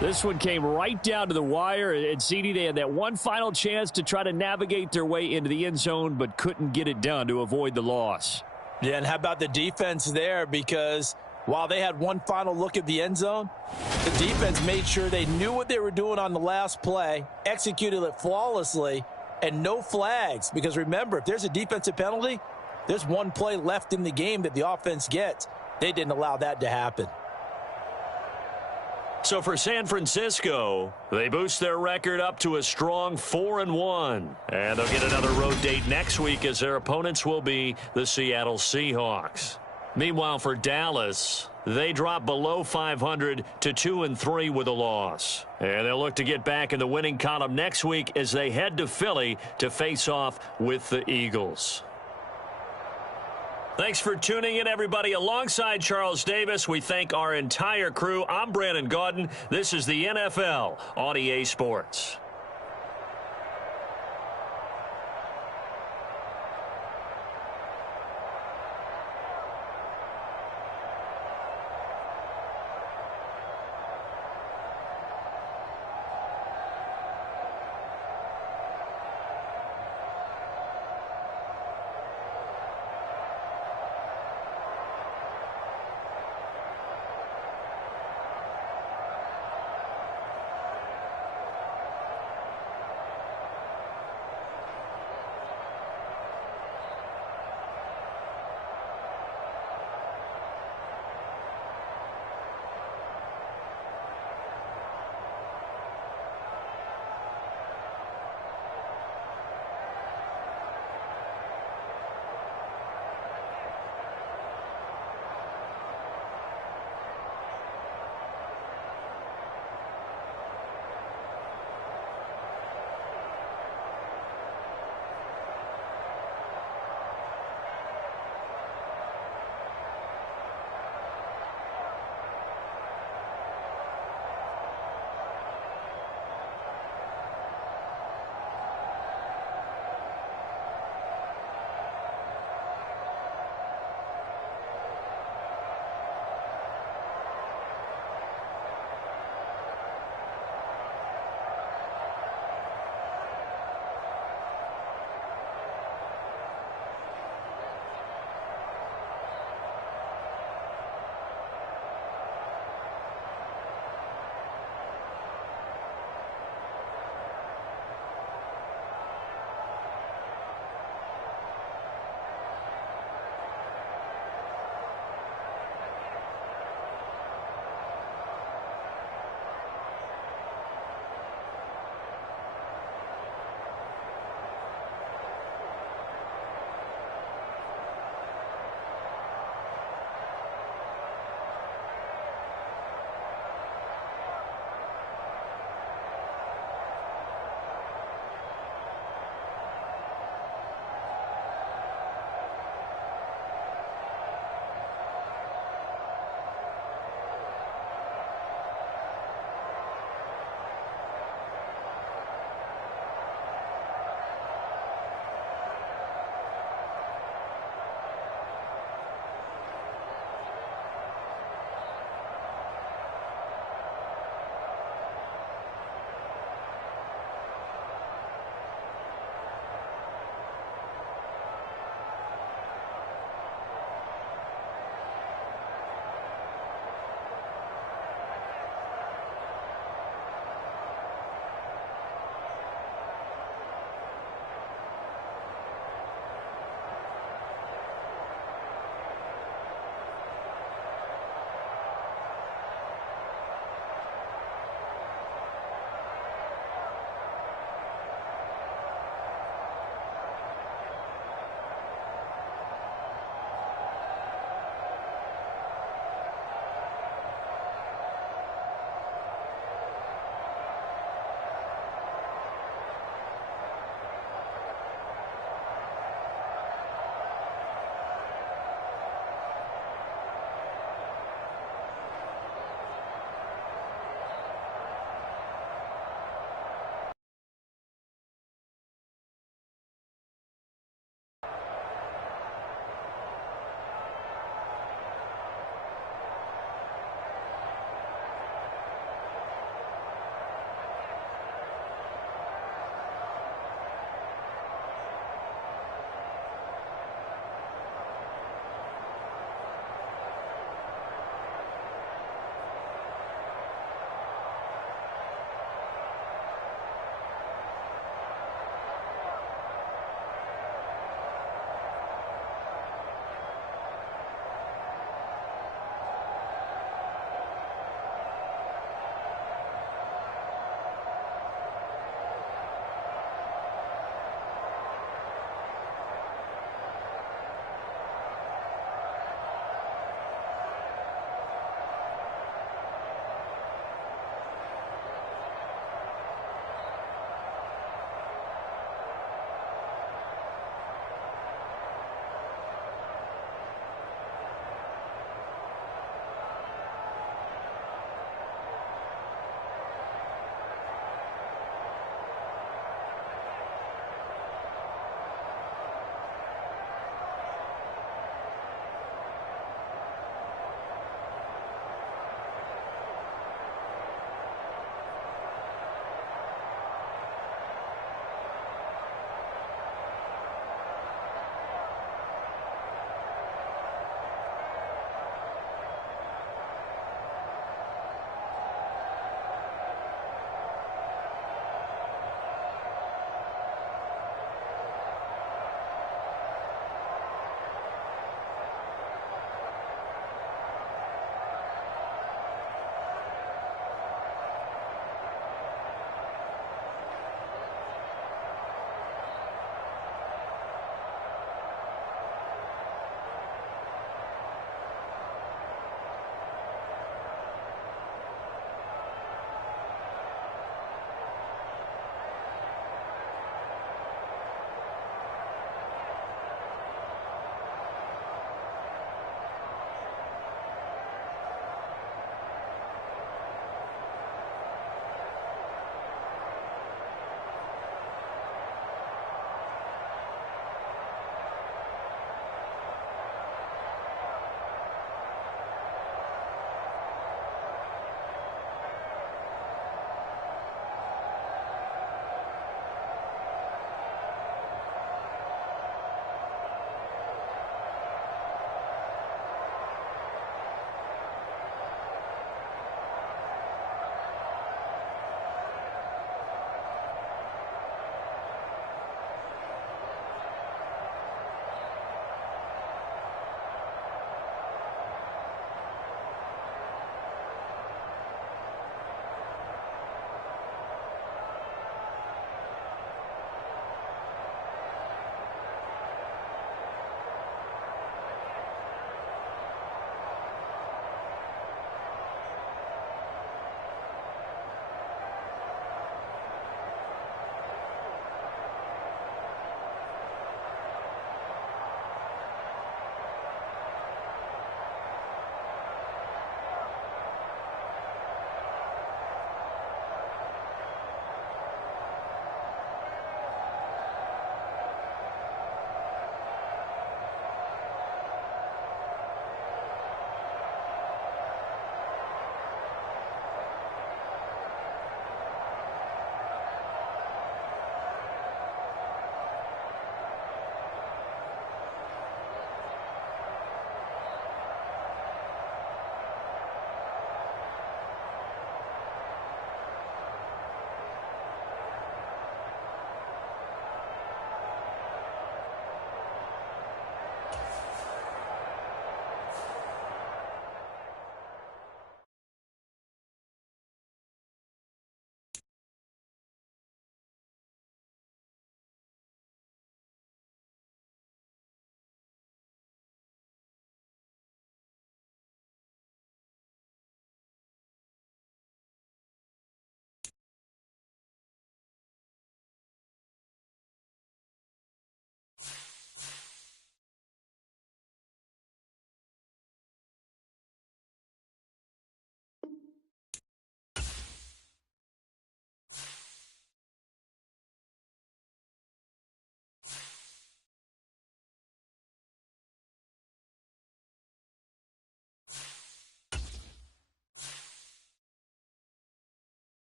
This one came right down to the wire. And CD, they had that one final chance to try to navigate their way into the end zone, but couldn't get it done to avoid the loss. Yeah, and how about the defense there? Because while they had one final look at the end zone, the defense made sure they knew what they were doing on the last play, executed it flawlessly, and no flags. Because remember, if there's a defensive penalty, there's one play left in the game that the offense gets. They didn't allow that to happen. So for San Francisco, they boost their record up to a strong 4-1. And they'll get another road date next week as their opponents will be the Seattle Seahawks. Meanwhile, for Dallas, they drop below 500 to 2-3 with a loss. And they'll look to get back in the winning column next week as they head to Philly to face off with the Eagles. Thanks for tuning in, everybody. Alongside Charles Davis, we thank our entire crew. I'm Brandon Gaudin. This is the NFL on EA Sports.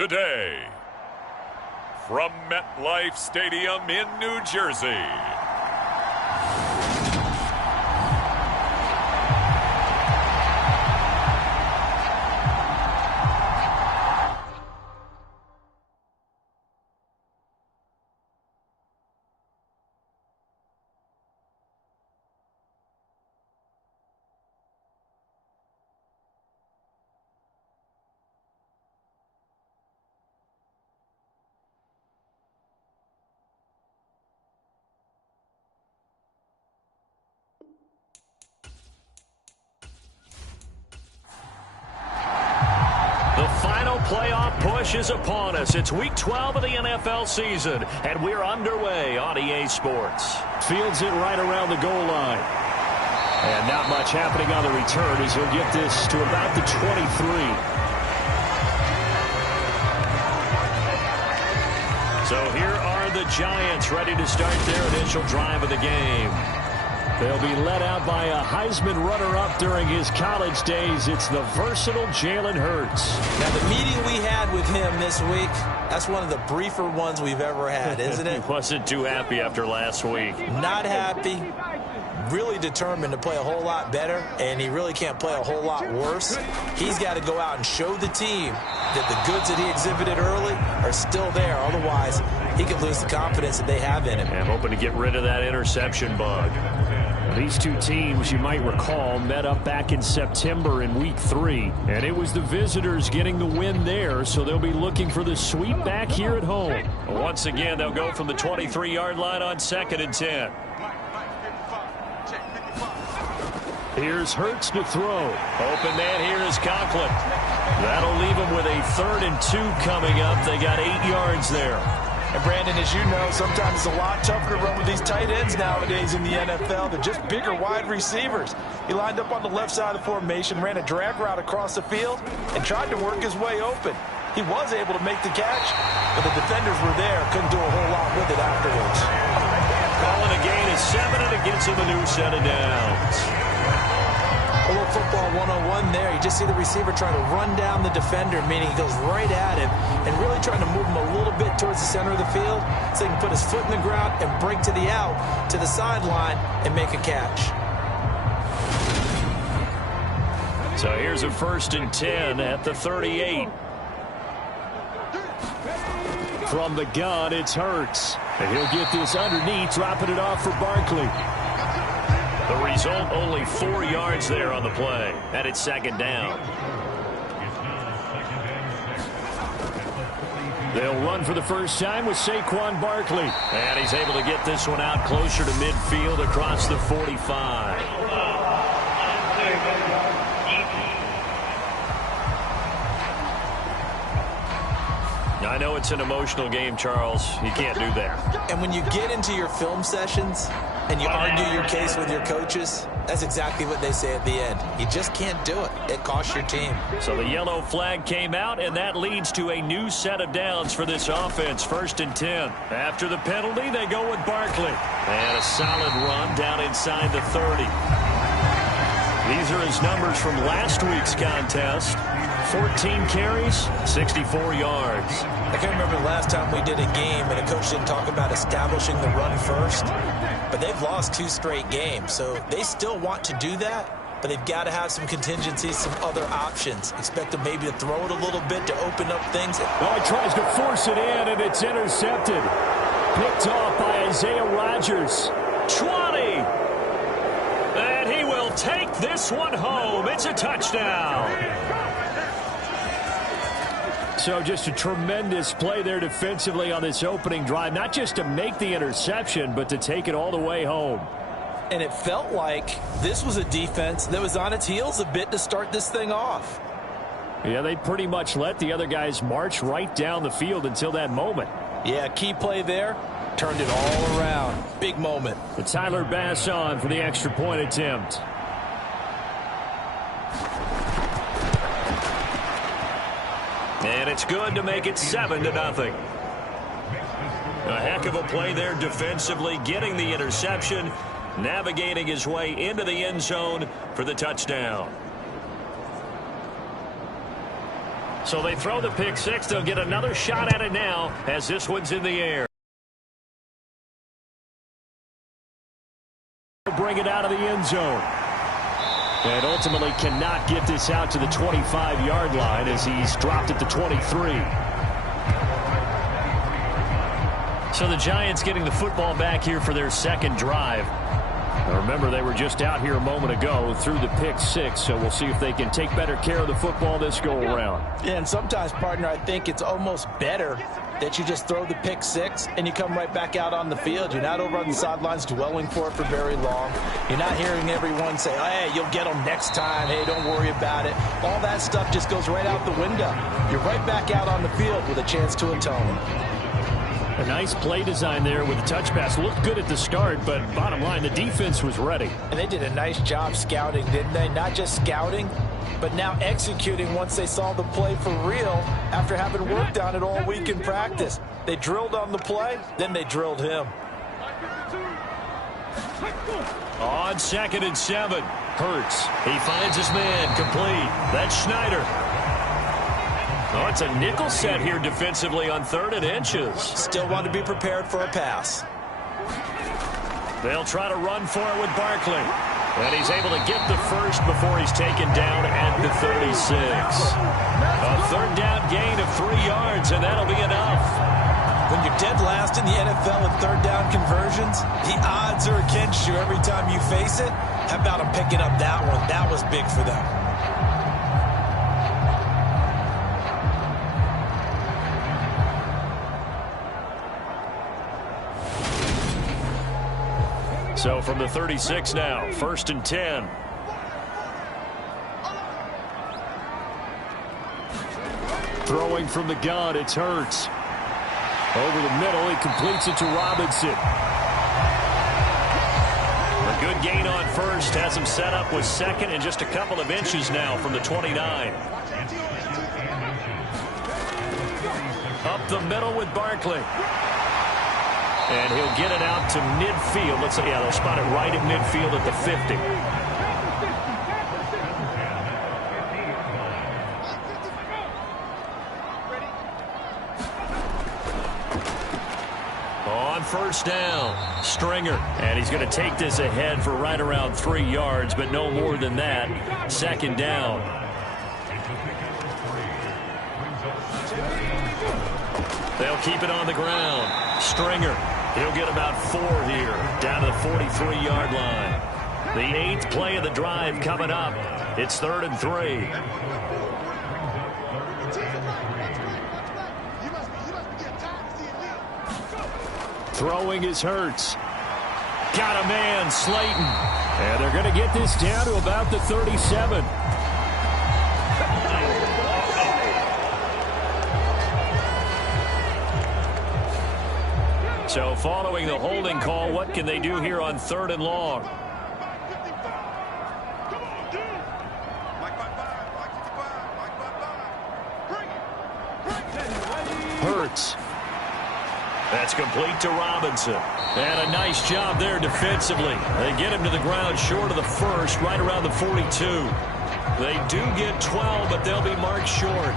today, from MetLife Stadium in New Jersey, The final playoff push is upon us. It's Week 12 of the NFL season, and we're underway on EA Sports. Fields it right around the goal line. And not much happening on the return as he'll get this to about the 23. So here are the Giants ready to start their initial drive of the game. They'll be led out by a Heisman runner-up during his college days. It's the versatile Jalen Hurts. Now, the meeting we had with him this week, that's one of the briefer ones we've ever had, isn't it? He wasn't too happy after last week. Not happy. Really determined to play a whole lot better, and he really can't play a whole lot worse. He's got to go out and show the team that the goods that he exhibited early are still there. Otherwise, he could lose the confidence that they have in him. I'm hoping to get rid of that interception bug. These two teams, you might recall, met up back in September in Week 3. And it was the visitors getting the win there, so they'll be looking for the sweep back here at home. Once again, they'll go from the 23-yard line on 2nd and 10. Here's Hurts to throw. Open man here is Conklin. That'll leave him with a 3rd and 2 coming up. They got 8 yards there. And Brandon, as you know, sometimes it's a lot tougher to run with these tight ends nowadays in the NFL. They're just bigger wide receivers. He lined up on the left side of the formation, ran a drag route across the field, and tried to work his way open. He was able to make the catch, but the defenders were there. Couldn't do a whole lot with it afterwards. Calling a gain of 7, and it gets him a new set of downs. A little football 101 there. You just see the receiver trying to run down the defender, meaning he goes right at him and really trying to move him a little bit towards the center of the field so he can put his foot in the ground and break to the out, to the sideline, and make a catch. So here's a 1st and 10 at the 38. From the gun, it's Hurts. And he'll get this underneath, dropping it off for Barkley. The result, only 4 yards there on the play. And it's 2nd down. They'll run for the first time with Saquon Barkley. And he's able to get this one out closer to midfield across the 45. I know it's an emotional game, Charles. You can't do that. And when you get into your film sessions and you argue your case with your coaches, that's exactly what they say at the end. You just can't do it. It costs your team. So the yellow flag came out, and that leads to a new set of downs for this offense. 1st and 10. After the penalty, they go with Barkley. And a solid run down inside the 30. These are his numbers from last week's contest. 14 carries, 64 yards. I can't remember the last time we did a game and a coach didn't talk about establishing the run first. But they've lost 2 straight games, so they still want to do that. But they've got to have some contingencies, some other options. Expect them maybe to throw it a little bit to open up things. Oh, he tries to force it in, and it's intercepted. Picked off by Isaiah Rodgers. 20. And he will take this one home. It's a touchdown. So just a tremendous play there defensively on this opening drive. Not just to make the interception, but to take it all the way home. And it felt like this was a defense that was on its heels a bit to start this thing off. Yeah, they pretty much let the other guys march right down the field until that moment. Yeah, key play there. Turned it all around. Big moment. The Tyler Bass on for the extra point attempt. And it's good to make it 7-0. A heck of a play there defensively, getting the interception, navigating his way into the end zone for the touchdown. So they throw the pick six. They'll get another shot at it now as this one's in the air. Bring it out of the end zone. And ultimately cannot get this out to the 25-yard line as he's dropped at the 23. So the Giants getting the football back here for their second drive. Now remember, they were just out here a moment ago through the pick six, so we'll see if they can take better care of the football this go-around. Yeah, and sometimes, partner, I think it's almost better that you just throw the pick six and you come right back out on the field. You're not over on the sidelines dwelling for it for very long. You're not hearing everyone say, oh, hey, you'll get them next time. Hey, don't worry about it. All that stuff just goes right out the window. You're right back out on the field with a chance to atone. A nice play design there with the touch pass. Looked good at the start, but bottom line, the defense was ready. And they did a nice job scouting, didn't they? Not just scouting, but now executing once they saw the play for real after having worked on it all week in practice. They drilled on the play, then they drilled him. On 2nd and 7, Hurts. He finds his man, complete. That's Schneider. Oh, it's a nickel set here defensively on 3rd and inches. Still want to be prepared for a pass. They'll try to run for it with Barkley. And he's able to get the first before he's taken down at the 36. A 3rd down gain of 3 yards, and that'll be enough. When you're dead last in the NFL in 3rd down conversions, the odds are against you every time you face it. How about them picking up that one? That was big for them. So from the 36 now, 1st and 10. Throwing from the gun, it's Hurts. Over the middle, he completes it to Robinson. A good gain on first, has him set up with 2nd and just a couple of inches now from the 29. Up the middle with Barkley. And he'll get it out to midfield. Let's say, yeah, they'll spot it right at midfield at the 50. On 1st down, Stringer. And he's going to take this ahead for right around 3 yards, but no more than that. 2nd down. They'll keep it on the ground. Stringer. He'll get about 4 here, down to the 43-yard line. The 8th play of the drive coming up. It's 3rd and 3. Throwing is Hurts. Got a man, Slayton. And they're going to get this down to about the 37. So following the holding call, what can they do here on 3rd and long? Hurts. That's complete to Robinson. And a nice job there defensively. They get him to the ground short of the first, right around the 42. They do get 12, but they'll be marked short.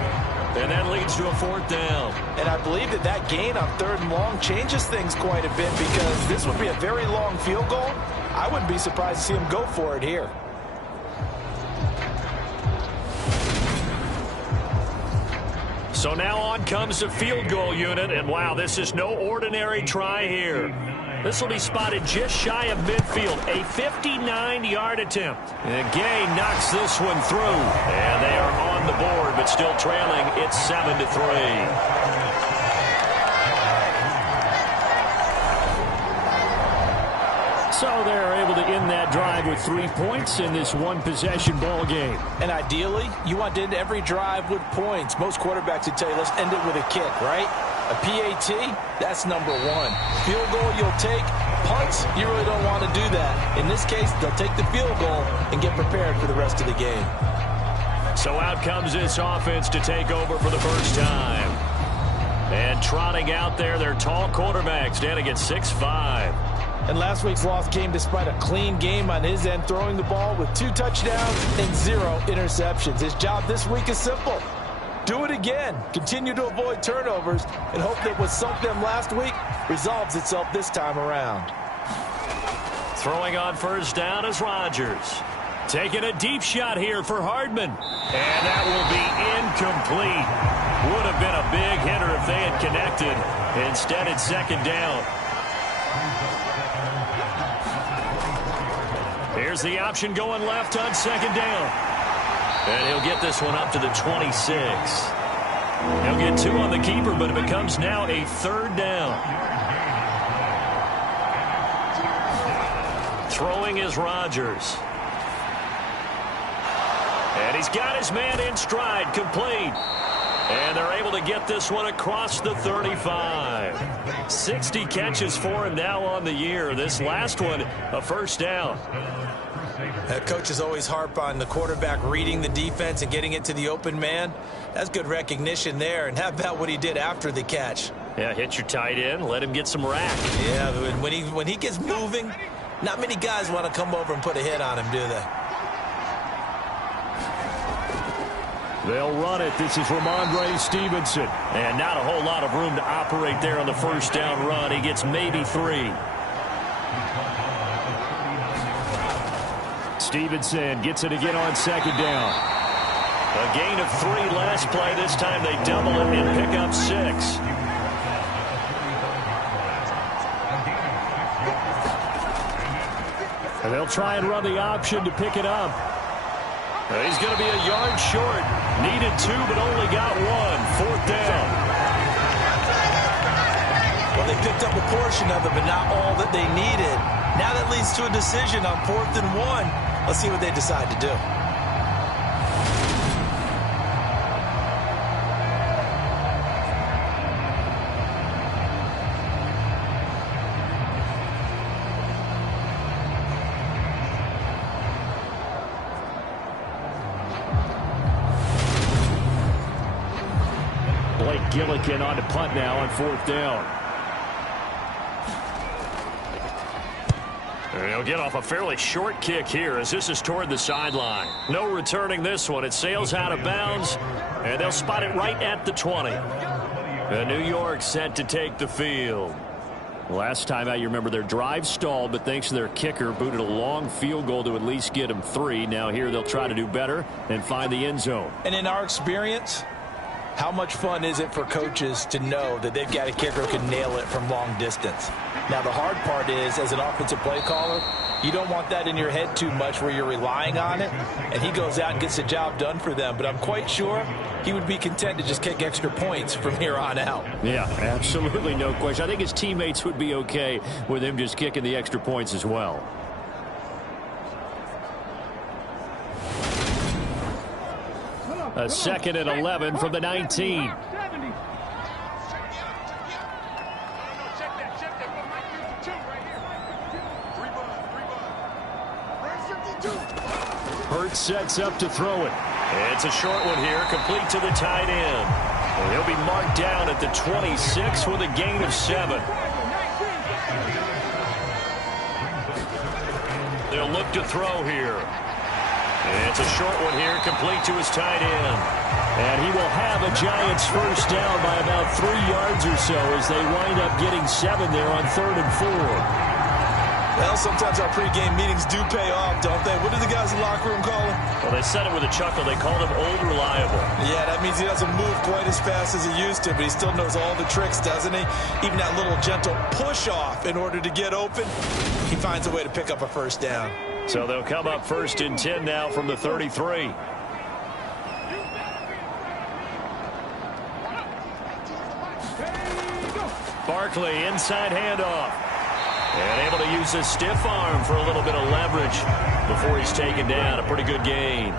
And that leads to a 4th down. And I believe that gain on 3rd and long changes things quite a bit because this would be a very long field goal. I wouldn't be surprised to see him go for it here. So now on comes the field goal unit. And wow, this is no ordinary try here. This will be spotted just shy of midfield. A 59-yard attempt. And Gay knocks this one through. And they are on the board, but still trailing. It's 7-3. So they're able to end that drive with 3 points in this one-possession ball game. And ideally, you want to end every drive with points. Most quarterbacks would tell you, let's end it with a kick, right? A PAT, that's number 1. Field goal you'll take. Punts, you really don't want to do that. In this case, they'll take the field goal and get prepared for the rest of the game. So out comes this offense to take over for the first time. And trotting out there, their tall quarterback standing at 6'5". And last week's loss came despite a clean game on his end, throwing the ball with 2 touchdowns and 0 interceptions. His job this week is simple. Do it again. Continue to avoid turnovers and hope that what sunk them last week resolves itself this time around. Throwing on first down is Rodgers. Taking a deep shot here for Hardman. And that will be incomplete. Would have been a big hitter if they had connected. Instead, it's second down. Here's the option going left on second down. And he'll get this one up to the 26. He'll get 2 on the keeper, but it becomes now a third down. Throwing is Rodgers. And he's got his man in stride, complete. And they're able to get this one across the 35. 60 catches for him now on the year. This last one, a first down. Coaches always harp on the quarterback reading the defense and getting it to the open man. That's good recognition there. And how about what he did after the catch? Yeah, hit your tight end, let him get some rack. Yeah, when he gets moving, not many guys want to come over and put a hit on him, do they? They'll run it. This is Ramondre Stevenson. And not a whole lot of room to operate there on the first down run. He gets maybe 3. Stevenson gets it again on second down. A gain of 3 last play. This time they double it and pick up 6. And they'll try and run the option to pick it up. He's going to be a yard short. Needed 2, but only got 1. Fourth down. Well, they picked up a portion of it, but not all that they needed. Now that leads to a decision on 4th and 1. Let's see what they decide to do. Gillikin on to punt now on 4th down. And he'll get off a fairly short kick here as this is toward the sideline. No returning this one. It sails out of bounds, and they'll spot it right at the 20. And New York set to take the field. Last time out, you remember their drive stalled, but thanks to their kicker, booted a long field goal to at least get them 3. Now here they'll try to do better and find the end zone. And in our experience, how much fun is it for coaches to know that they've got a kicker who can nail it from long distance? Now, the hard part is, as an offensive play caller, you don't want that in your head too much where you're relying on it, and he goes out and gets the job done for them. But I'm quite sure he would be content to just kick extra points from here on out. Yeah, absolutely no question. I think his teammates would be okay with him just kicking the extra points as well. A 2nd and 11 from the 19. Hurts sets up to throw it. It's a short one here, complete to the tight end. And he'll be marked down at the 26 with a gain of 7. They'll look to throw here. It's a short one here, complete to his tight end. And he will have a Giants first down by about 3 yards or so as they wind up getting 7 there on 3rd and 4. Well, sometimes our pregame meetings do pay off, don't they? What do the guys in the locker room call him? Well, they said it with a chuckle. They called him Old Reliable. Yeah, that means he doesn't move quite as fast as he used to, but he still knows all the tricks, doesn't he? Even that little gentle push-off in order to get open, he finds a way to pick up a first down. So they'll come up 1st and 10 now from the 33. Barkley, inside handoff. And able to use his stiff arm for a little bit of leverage before he's taken down. A pretty good gain.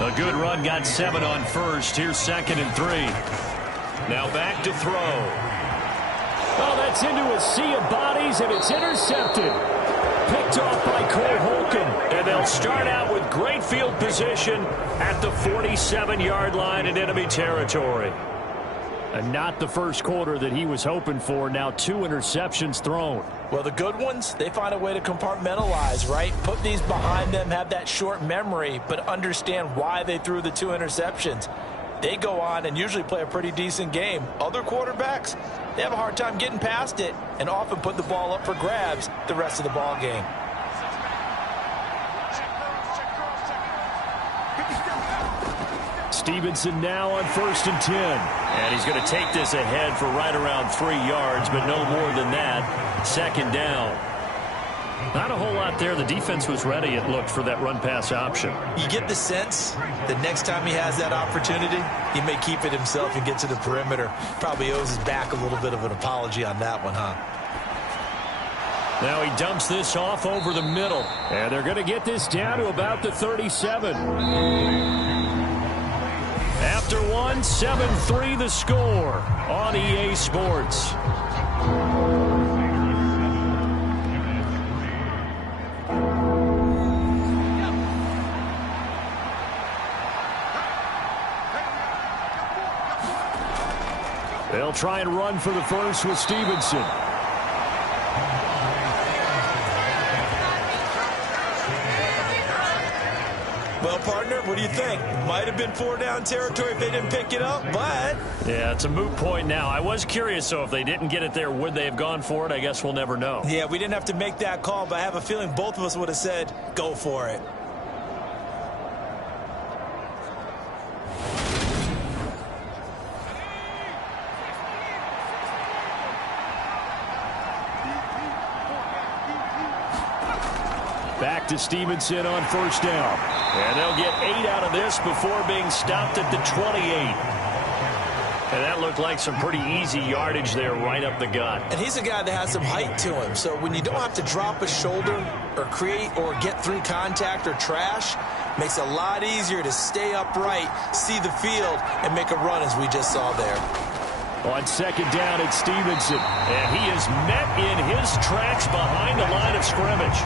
A good run, got 7 on first. Here's 2nd and 3. Now back to throw. Oh, that's into a sea of bodies, and it's intercepted. Picked off by Cole Holcomb. And they'll start out with great field position at the 47-yard line in enemy territory. And not the first quarter that he was hoping for. Now 2 interceptions thrown. Well, the good ones, they find a way to compartmentalize, right? Put these behind them, have that short memory, but understand why they threw the 2 interceptions. they go on and usually play a pretty decent game. Other quarterbacks, they have a hard time getting past it and often put the ball up for grabs the rest of the ball game. Stevenson now on 1st and 10. And he's going to take this ahead for right around 3 yards, but no more than that. 2nd down. Not a whole lot there. The defense was ready, it looked, for that run-pass option. You get the sense that next time he has that opportunity, he may keep it himself and get to the perimeter. Probably owes his back a little bit of an apology on that one, huh? Now he dumps this off over the middle. And they're going to get this down to about the 37. After one, 7-3 the score on EA Sports. They'll try and run for the first with Stevenson. Well, partner, what do you think? Might have been 4-down territory if they didn't pick it up, but... Yeah, it's a moot point now. I was curious, so if they didn't get it there, would they have gone for it? I guess we'll never know. Yeah, we didn't have to make that call, but I have a feeling both of us would have said, go for it. Back to Stevenson on 1st down. And they'll get 8 out of this before being stopped at the 28. And that looked like some pretty easy yardage there right up the gut. And he's a guy that has some height to him. So when you don't have to drop a shoulder or create or get through contact or trash, makes it a lot easier to stay upright, see the field, and make a run as we just saw there. On 2nd down, it's Stevenson. And he is met in his tracks behind the line of scrimmage.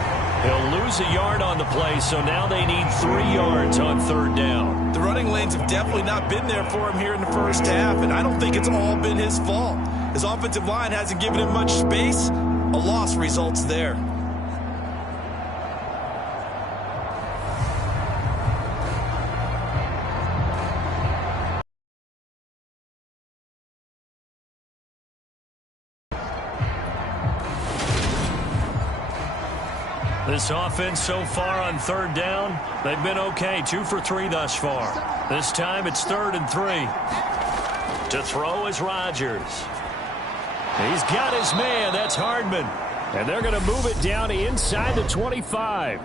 He'll lose a yard on the play, so now they need 3 yards on 3rd down. The running lanes have definitely not been there for him here in the first half, and I don't think it's all been his fault. His offensive line hasn't given him much space. A loss results there. This offense so far on 3rd down, they've been okay. 2 for 3 thus far. This time it's 3rd and 3. To throw is Rodgers. He's got his man. That's Hardman. And they're going to move it down inside the 25.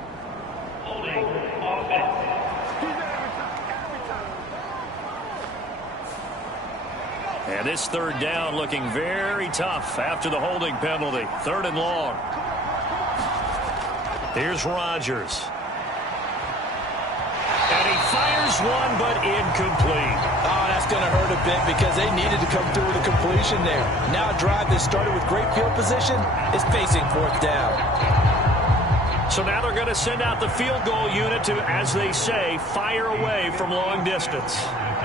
And this 3rd down looking very tough after the holding penalty. 3rd and long. Here's Rodgers. And he fires one, but incomplete. Oh, that's going to hurt a bit because they needed to come through with a completion there. Now a drive that started with great field position is facing 4th down. So now they're going to send out the field goal unit to, as they say, fire away from long distance.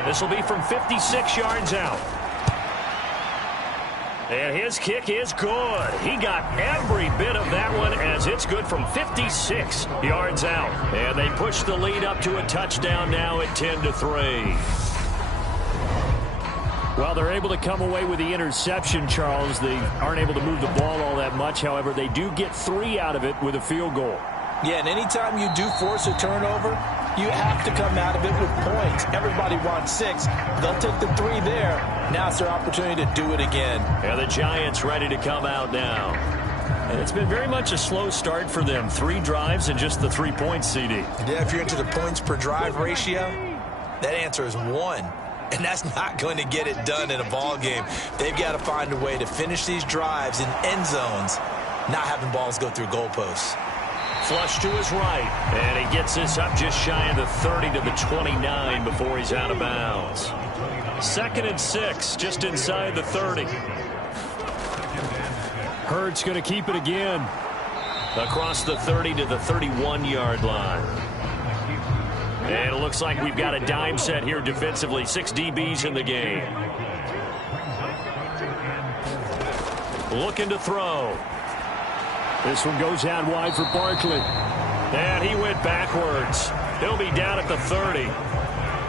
This will be from 56 yards out. And his kick is good. He got every bit of that one as it's good from 56 yards out. And they push the lead up to a touchdown now at 10-3. Well, they're able to come away with the interception, Charles. They aren't able to move the ball all that much. However, they do get 3 out of it with a field goal. Yeah, and anytime you do force a turnover, you have to come out of it with points. Everybody wants 6. They'll take the 3 there. Now it's their opportunity to do it again. And the Giants ready to come out now. And it's been very much a slow start for them. 3 drives and just the 3 points, CD. Yeah, if you're into the points per drive ratio, that answer is 1. And that's not going to get it done in a ball game. They've got to find a way to finish these drives in end zones, not having balls go through goalposts. Flush to his right, and he gets this up just shy of the 30 to the 29 before he's out of bounds. 2nd and 6, just inside the 30. Hurts going to keep it again. Across the 30 to the 31-yard line. And it looks like we've got a dime set here defensively. 6 DBs in the game. Looking to throw. This one goes out wide for Barkley. And he went backwards. He'll be down at the 30.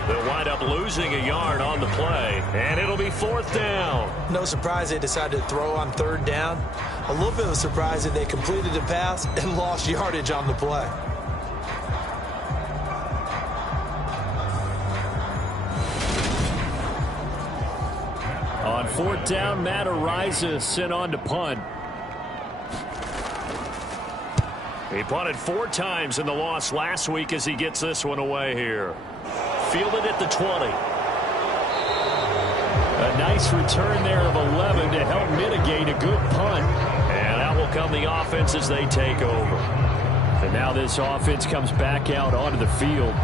They'll wind up losing a yard on the play, and it'll be 4th down. No surprise they decided to throw on 3rd down. A little bit of a surprise that they completed the pass and lost yardage on the play. On 4th down, Matt Ariza sent on to punt. He punted 4 times in the loss last week as he gets this one away here. Fielded at the 20. A nice return there of 11 to help mitigate a good punt. And out will come the offense as they take over. And now this offense comes back out onto the field.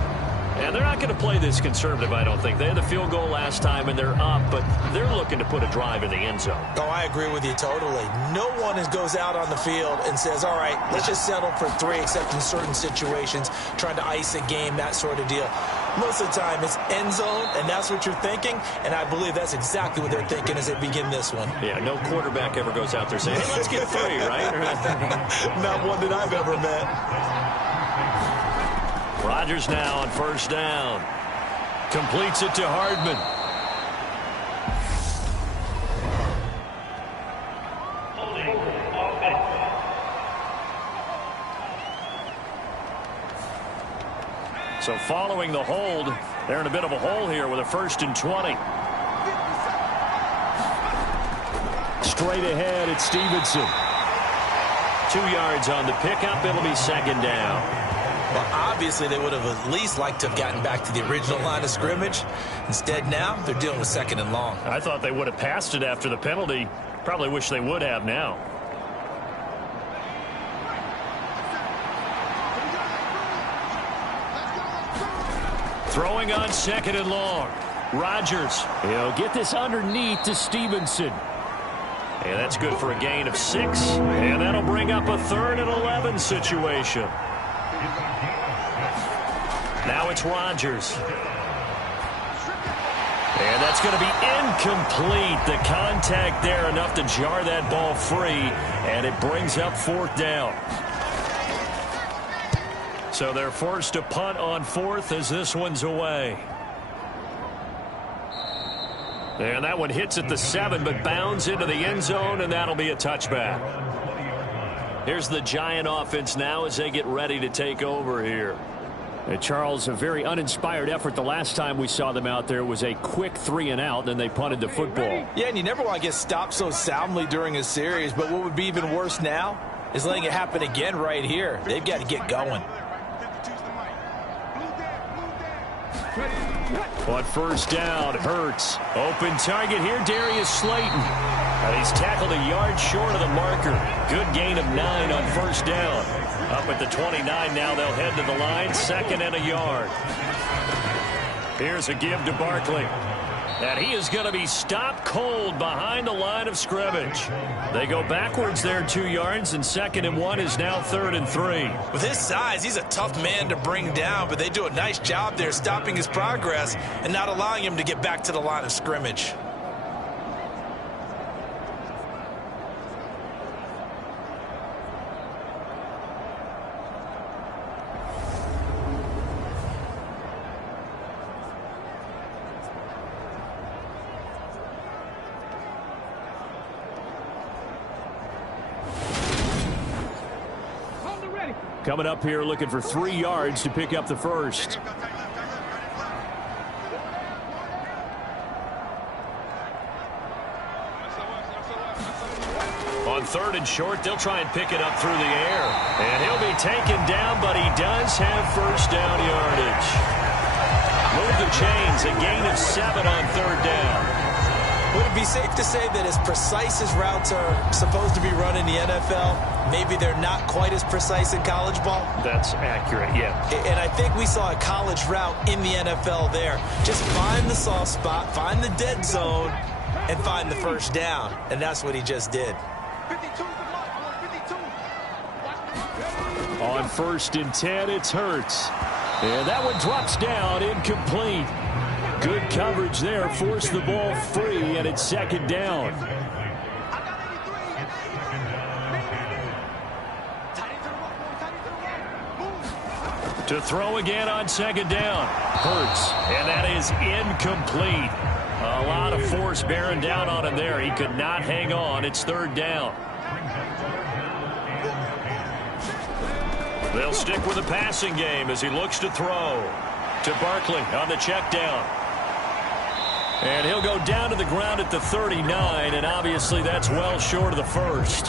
And they're not going to play this conservative, I don't think. They had the field goal last time, and they're up, but they're looking to put a drive in the end zone. Oh, I agree with you totally. No one goes out on the field and says, all right, let's just settle for 3, except in certain situations, trying to ice a game, that sort of deal. Most of the time, it's end zone, and that's what you're thinking, and I believe that's exactly what they're thinking as they begin this one. Yeah, no quarterback ever goes out there saying, hey, let's get 3, right? Not one that I've ever met. Rodgers now on 1st down. Completes it to Hardman. So following the hold, they're in a bit of a hole here with a 1st and 20. Straight ahead, it's Stevenson. 2 yards on the pickup. It'll be 2nd down. Well, obviously, they would have at least liked to have gotten back to the original line of scrimmage. Instead, now, they're dealing with 2nd and long. I thought they would have passed it after the penalty. Probably wish they would have now. Throwing on 2nd and long. Rodgers. He'll get this underneath to Stevenson. And that's good for a gain of 6. And that'll bring up a 3rd and 11 situation. Now it's Rodgers. And that's going to be incomplete. The contact there enough to jar that ball free. And it brings up 4th down. So they're forced to punt on 4th as this one's away. And that one hits at the 7, but bounds into the end zone, and that'll be a touchback. Here's the Giant offense now as they get ready to take over here. Charles, a very uninspired effort the last time we saw them out there. It was a quick 3 and out, then they punted the football. Yeah, and you never want to get stopped so soundly during a series, but what would be even worse now is letting it happen again right here. They've got to get going. On 1st down, Hurts. Open target here, Darius Slayton. And he's tackled a yard short of the marker. Good gain of 9 on 1st down. Up at the 29 now, they'll head to the line. 2nd and a yard. Here's a give to Barkley. And he is going to be stopped cold behind the line of scrimmage. They go backwards there 2 yards, and 2nd and 1 is now 3rd and 3. With his size, he's a tough man to bring down, but they do a nice job there stopping his progress and not allowing him to get back to the line of scrimmage. Coming up here looking for 3 yards to pick up the 1st. On 3rd and short, they'll try and pick it up through the air. And he'll be taken down, but he does have 1st down yardage. Move the chains, a gain of 7 on 3rd down. Would it be safe to say that as precise as routes are supposed to be run in the NFL, maybe they're not quite as precise in college ball? That's accurate, yeah. And I think we saw a college route in the NFL there. Just find the soft spot, find the dead zone, and find the 1st down. And that's what he just did. On 1st and 10, it's Hurts. And that one drops down, incomplete. Good coverage there, forced the ball free, and it's 2nd down. To throw again on second down. Hurts, and that is incomplete. A lot of force bearing down on him there. He could not hang on. It's third down. They'll stick with the passing game as he looks to throw. To Barkley on the check down. And he'll go down to the ground at the 39, and obviously that's well short of the first.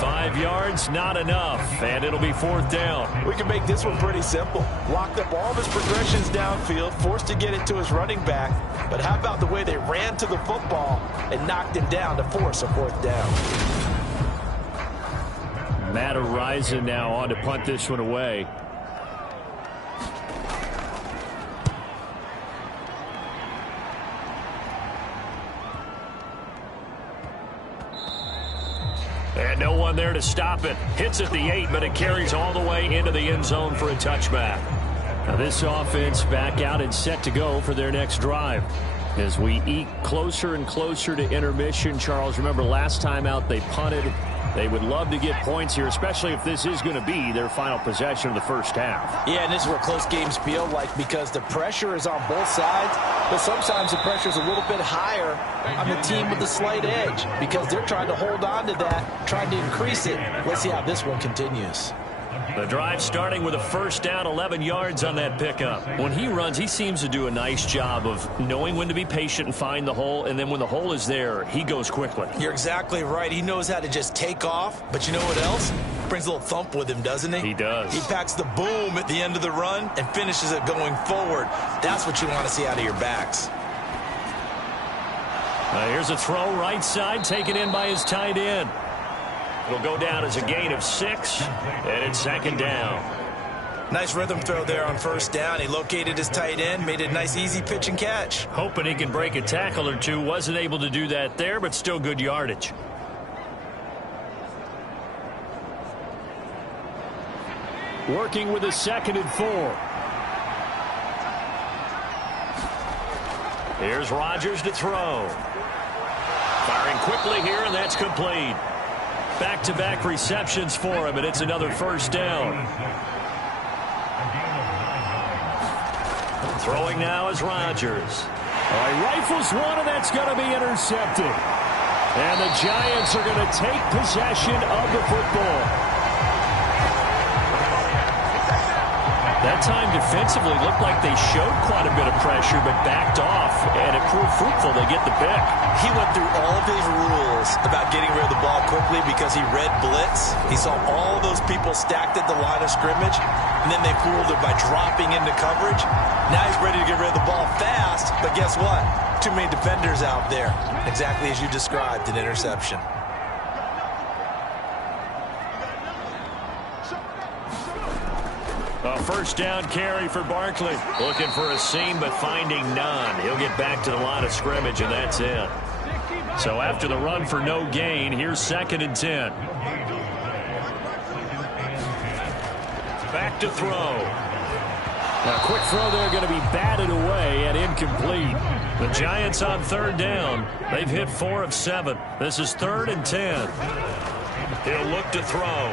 5 yards, not enough, and it'll be fourth down. We can make this one pretty simple. Locked up all of his progressions downfield, forced to get it to his running back. But how about the way they ran to the football and knocked him down to force a fourth down? Matt Araiza now on to punt this one away. And no one there to stop it. Hits at the 8, but it carries all the way into the end zone for a touchback. Now this offense back out and set to go for their next drive. As we eke closer and closer to intermission, Charles, remember last time out they punted. They would love to get points here, especially if this is going to be their final possession of the first half. Yeah, and this is where close games feel like, because the pressure is on both sides, but sometimes the pressure is a little bit higher on the team with the slight edge because they're trying to hold on to that, trying to increase it. Let's see how this one continues. The drive starting with a first down, 11 yards on that pickup. When he runs, he seems to do a nice job of knowing when to be patient and find the hole, and then when the hole is there, he goes quickly. You're exactly right. He knows how to just take off, but you know what else? Brings a little thump with him, doesn't he? He does. He packs the boom at the end of the run and finishes it going forward. That's what you want to see out of your backs. Here's a throw right side, taken in by his tight end. It'll go down as a gain of 6, and it's second down. Nice rhythm throw there on first down. He located his tight end, made it a nice easy pitch and catch. Hoping he can break a tackle or two. Wasn't able to do that there, but still good yardage. Working with a 2nd and 4. Here's Rodgers to throw. Firing quickly here, and that's complete. Back-to-back receptions for him, and it's another first down. Throwing now is Rodgers. He rifles one, and that's going to be intercepted. And the Giants are going to take possession of the football. That time defensively looked like they showed quite a bit of pressure, but backed off, and it proved fruitful. They get the pick. He went through all of his rules about getting rid of the ball quickly because he read blitz. He saw all those people stacked at the line of scrimmage, and then they fooled him by dropping into coverage. Now he's ready to get rid of the ball fast, but guess what? Too many defenders out there. Exactly as you described, an interception. A first down carry for Barkley. Looking for a seam, but finding none. He'll get back to the line of scrimmage, and that's it. So after the run for no gain, here's 2nd and 10. Back to throw. A quick throw there going to be batted away and incomplete. The Giants on third down. They've hit 4 of 7. This is 3rd and 10. He'll look to throw.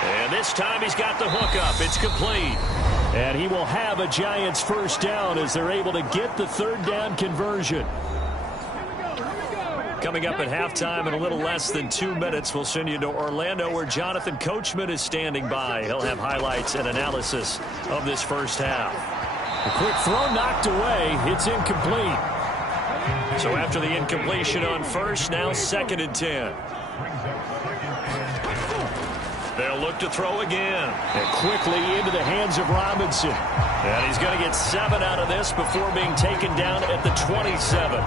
And this time he's got the hook up. It's complete. And he will have a Giants first down as they're able to get the third down conversion. Coming up at halftime in a little less than 2 minutes, we'll send you to Orlando where Jonathan Coachman is standing by. He'll have highlights and analysis of this first half. A quick throw knocked away. It's incomplete. So after the incompletion on first, now 2nd and 10. They'll look to throw again. And quickly into the hands of Robinson. And he's going to get 7 out of this before being taken down at the 27.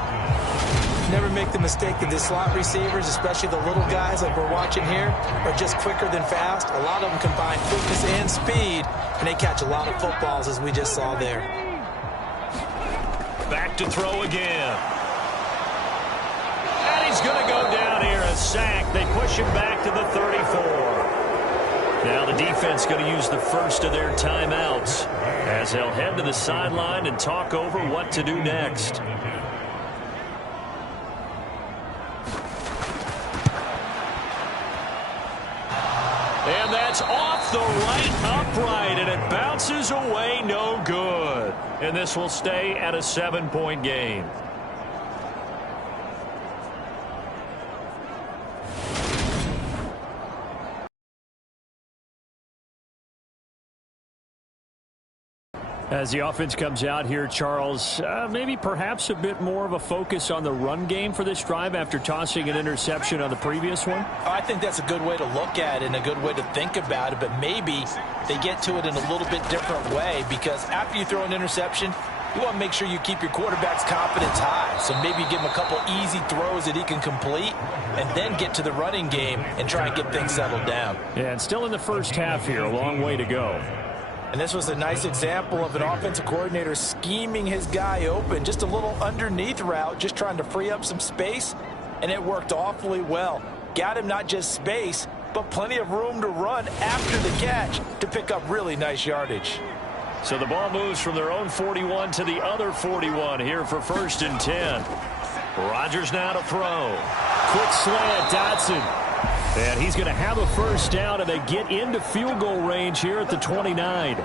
Never make the mistake that the slot receivers, especially the little guys like we're watching here, are just quicker than fast. A lot of them combine quickness and speed, and they catch a lot of footballs, as we just saw there. Back to throw again. And he's going to go down here, a sack. They push him back to the 34. Now the defense going to use the first of their timeouts as they'll head to the sideline and talk over what to do next. And that's off the right upright, and it bounces away no good. And this will stay at a 7-point game. As the offense comes out here, Charles, maybe perhaps a bit more of a focus on the run game for this drive after tossing an interception on the previous one? I think that's a good way to look at it and a good way to think about it, but maybe they get to it in a little bit different way, because after you throw an interception, you want to make sure you keep your quarterback's confidence high. So maybe give him a couple easy throws that he can complete and then get to the running game and try and get things settled down. Yeah, and still in the first half here, a long way to go. And this was a nice example of an offensive coordinator scheming his guy open. Just a little underneath route, just trying to free up some space, and it worked awfully well. Got him not just space, but plenty of room to run after the catch to pick up really nice yardage. So the ball moves from their own 41 to the other 41 here for 1st and 10. Rodgers now to throw. Quick slant, Dotson. And he's going to have a first down, and they get into field goal range here at the 29.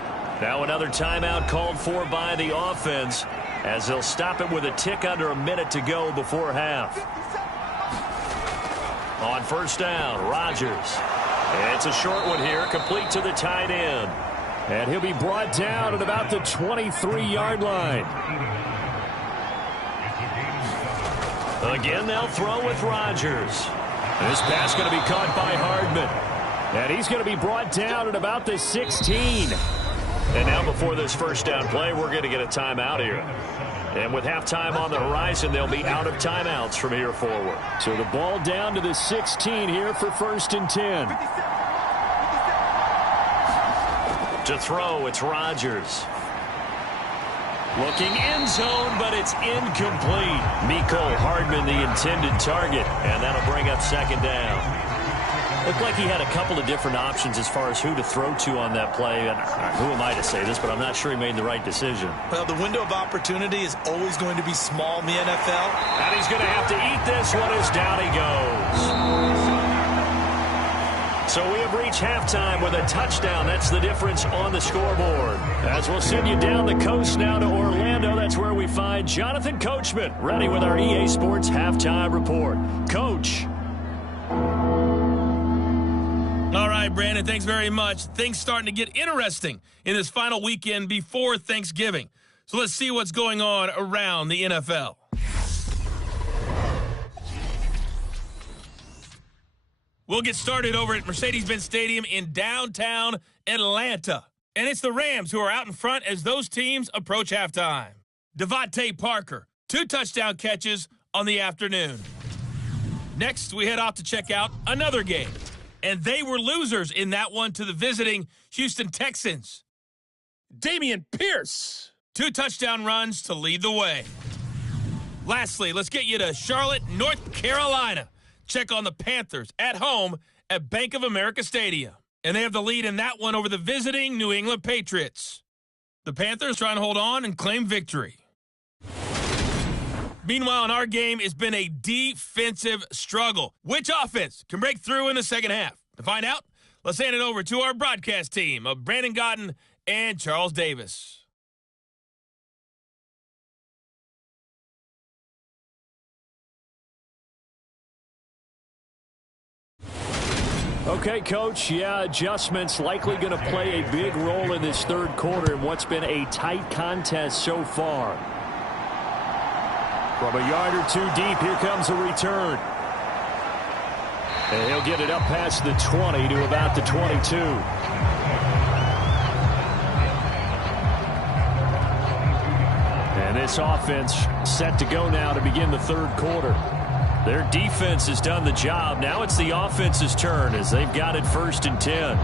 Now another timeout called for by the offense, as they'll stop it with a tick under a minute to go before half. On 1st down, Rodgers. It's a short one here, complete to the tight end. And he'll be brought down at about the 23-yard line. Again, they'll throw with Rodgers. This pass going to be caught by Hardman. And he's going to be brought down at about the 16. And now before this first down play, we're going to get a timeout here. And with halftime on the horizon, they'll be out of timeouts from here forward. So the ball down to the 16 here for 1st and 10. To throw, it's Rodgers. Looking end zone, but it's incomplete. Mecole Hardman, the intended target, and that'll bring up 2nd down. Looked like he had a couple of different options as far as who to throw to on that play. And who am I to say this, but I'm not sure he made the right decision. Well, the window of opportunity is always going to be small in the NFL. And he's going to have to eat this one as down he goes. So we have reached halftime with a touchdown. That's the difference on the scoreboard. As we'll send you down the coast now to Orlando, that's where we find Jonathan Coachman ready with our EA Sports Halftime Report. Coach. All right, Brandon, thanks very much. Things starting to get interesting in this final weekend before Thanksgiving. So let's see what's going on around the NFL. We'll get started over at Mercedes-Benz Stadium in downtown Atlanta. And it's the Rams who are out in front as those teams approach halftime. Devontae Parker, 2 touchdown catches on the afternoon. Next, we head off to check out another game. And they were losers in that one to the visiting Houston Texans. Dameon Pierce, 2 touchdown runs to lead the way. Lastly, let's get you to Charlotte, North Carolina. Check on the Panthers at home at Bank of America Stadium. And they have the lead in that one over the visiting New England Patriots. The Panthers trying to hold on and claim victory. Meanwhile, in our game, it's been a defensive struggle. Which offense can break through in the second half? To find out, let's hand it over to our broadcast team of Brandon Gaudin and Charles Davis. Okay, Coach, adjustments likely going to play a big role in this third quarter in what's been a tight contest so far. From a yard or 2 deep, here comes a return. And he'll get it up past the 20 to about the 22. And this offense set to go now to begin the third quarter. Their defense has done the job. Now it's the offense's turn as they've got it 1st and 10.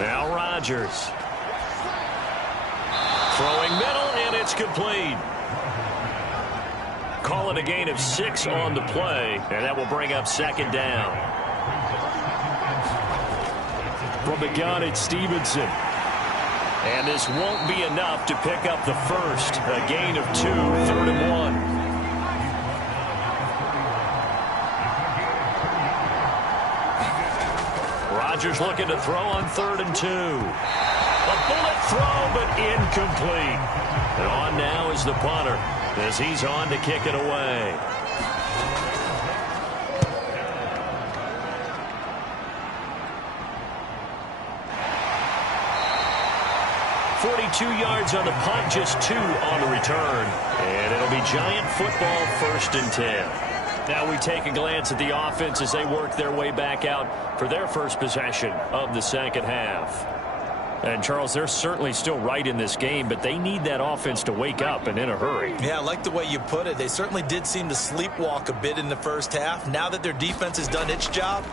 Now Rodgers. Throwing middle, and it's complete. Call it a gain of 6 on the play, and that will bring up 2nd down. From the gun, it's Stevenson. And this won't be enough to pick up the first. A gain of 2, 3rd and 1. Rodgers looking to throw on 3rd and 2. A bullet throw, but incomplete. And on now is the punter as he's on to kick it away. yards on the punt, just 2 on the return. And it'll be Giant football, 1st and 10. Now we take a glance at the offense as they work their way back out for their first possession of the second half. And, Charles, they're certainly still right in this game, but they need that offense to wake up and in a hurry. Yeah, I like the way you put it. They certainly did seem to sleepwalk a bit in the first half. Now that their defense has done its job,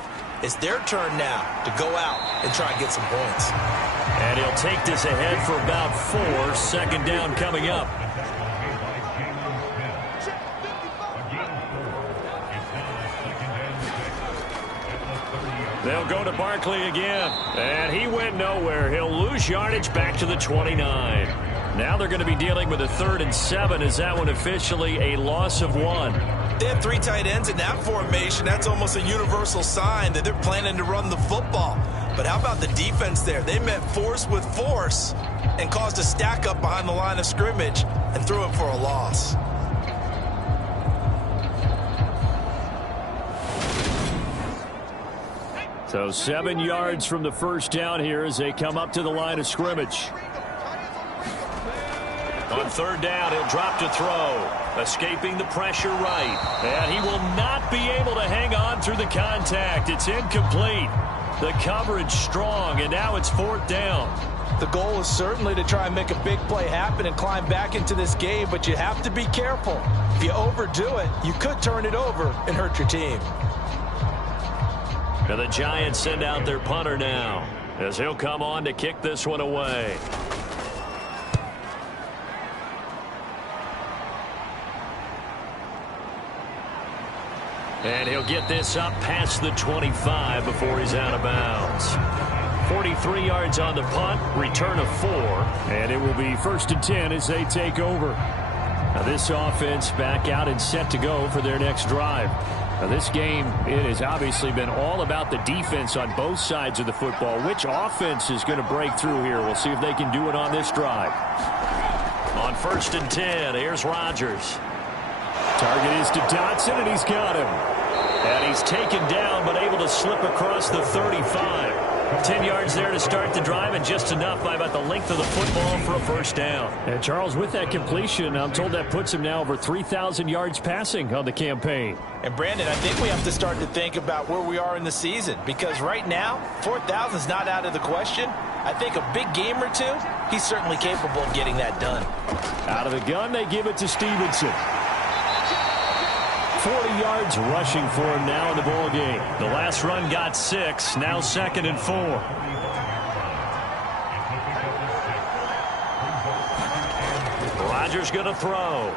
it's their turn now to go out and try and get some points. And he'll take this ahead for about 4. 2nd down coming up. They'll go to Barkley again. And he went nowhere. He'll lose yardage back to the 29. Now they're going to be dealing with a 3rd and 7. Is that one officially a loss of 1? They have 3 tight ends in that formation. That's almost a universal sign that they're planning to run the football. But how about the defense there? They met force with force and caused a stack up behind the line of scrimmage and threw it for a loss. So 7 yards from the first down here as they come up to the line of scrimmage. On 3rd down, he'll drop to throw. Escaping the pressure right. And he will not be able to hang on through the contact. It's incomplete. The coverage strong, and now it's 4th down. The goal is certainly to try and make a big play happen and climb back into this game, but you have to be careful. If you overdo it, you could turn it over and hurt your team. And the Giants send out their punter now as he'll come on to kick this one away. And he'll get this up past the 25 before he's out of bounds. 43 yards on the punt, return of 4. And it will be 1st and 10 as they take over. Now this offense back out and set to go for their next drive. Now this game, it has obviously been all about the defense on both sides of the football. Which offense is going to break through here? We'll see if they can do it on this drive. On 1st and 10, here's Rodgers. Target is to Dotson, and he's got him. And he's taken down, but able to slip across the 35. 10 yards there to start the drive, and just enough by about the length of the football for a 1st down. And Charles, with that completion, I'm told that puts him now over 3,000 yards passing on the campaign. And Brandon, I think we have to start to think about where we are in the season, because right now, 4,000 is not out of the question. I think a big game or 2, he's certainly capable of getting that done. Out of the gun, they give it to Stevenson. 40 yards rushing for him now in the ball game. The last run got 6, now 2nd and 4. Rodgers going to throw.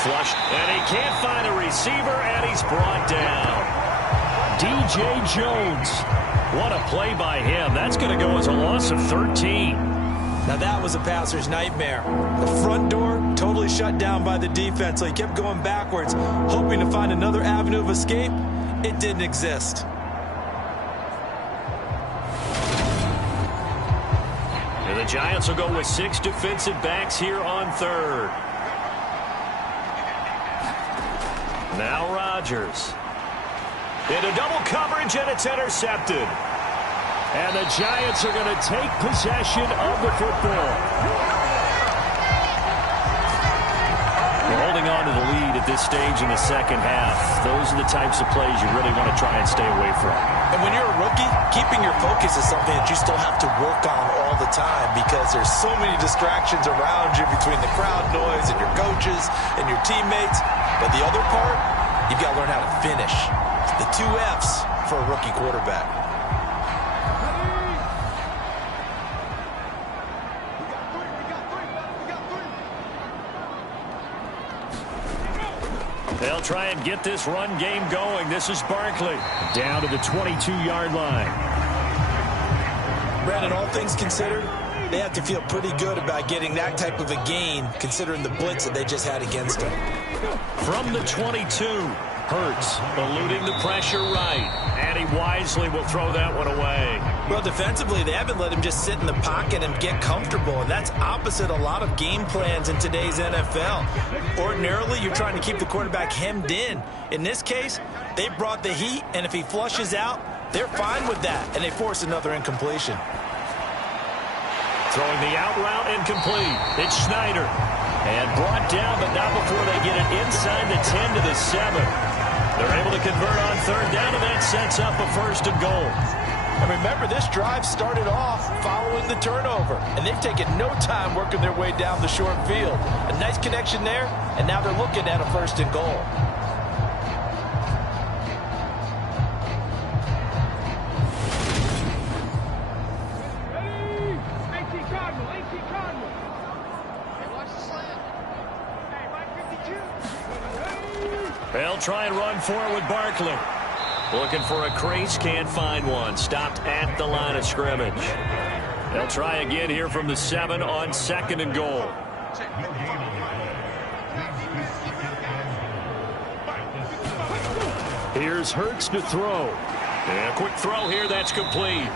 Flushed, and he can't find a receiver, and he's brought down. DJ Jones. What a play by him. That's going to go as a loss of 13. Now that was a passer's nightmare. The front door totally shut down by the defense, so he kept going backwards, hoping to find another avenue of escape. It didn't exist. And the Giants will go with 6 defensive backs here on 3rd. Now Rodgers. Into double coverage, and it's intercepted. And the Giants are going to take possession of the football. We're holding on to the lead at this stage in the second half. Those are the types of plays you really want to try and stay away from. And when you're a rookie, keeping your focus is something that you still have to work on all the time, because there's so many distractions around you between the crowd noise and your coaches and your teammates. But the other part, you've got to learn how to finish. The 2 F's for a rookie quarterback. They'll try and get this run game going. This is Barkley. Down to the 22-yard line. Brandon, all things considered, they have to feel pretty good about getting that type of a gain, considering the blitz that they just had against them. From the 22, Hurts eluding the pressure right, and he wisely will throw that one away. Well, defensively, they haven't let him just sit in the pocket and get comfortable, and that's opposite a lot of game plans in today's NFL. Ordinarily, you're trying to keep the quarterback hemmed in. In this case, they brought the heat, and if he flushes out, they're fine with that, and they force another incompletion. Throwing the out route incomplete. It's Snyder. And brought down, but not before they get it inside the 10 to the 7. They're able to convert on third down, and that sets up a 1st and goal. And remember, this drive started off following the turnover, and they've taken no time working their way down the short field. A nice connection there, and now they're looking at a 1st and goal. They'll try and run for it with Barkley. Looking for a crease, can't find one. Stopped at the line of scrimmage. They'll try again here from the 7 on 2nd and goal. Here's Hurts to throw. And a quick throw here, that's complete.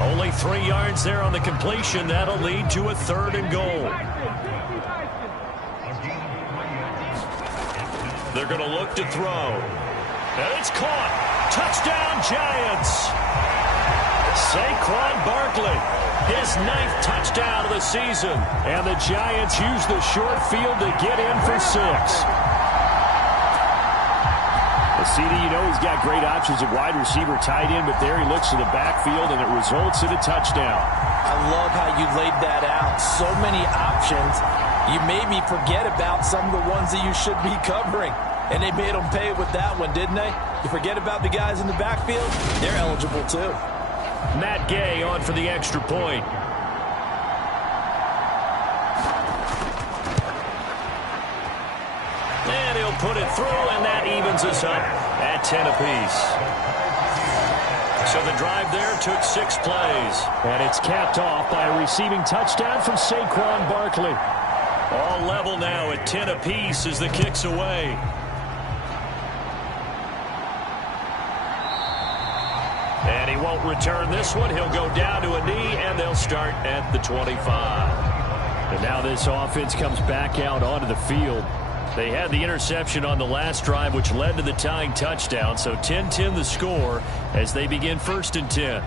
Only 3 yards there on the completion. That'll lead to a 3rd and goal. They're going to look to throw. And it's caught. Touchdown, Giants. Saquon Barkley, his 9th touchdown of the season. And the Giants use the short field to get in for 6. CD, you know he's got great options at wide receiver, tight end, but there he looks to the backfield, and it results in a touchdown. I love how you laid that out. So many options. You made me forget about some of the ones that you should be covering. And they made them pay with that one, didn't they? You forget about the guys in the backfield? They're eligible, too. Matt Gay on for the extra point. And he'll put it through, and that evens us up at 10 apiece. So the drive there took 6 plays. And it's capped off by a receiving touchdown from Saquon Barkley. All level now at 10 apiece as the kick's away. And he won't return this one. He'll go down to a knee, and they'll start at the 25. And now this offense comes back out onto the field. They had the interception on the last drive, which led to the tying touchdown. So 10-10 the score as they begin 1st and 10.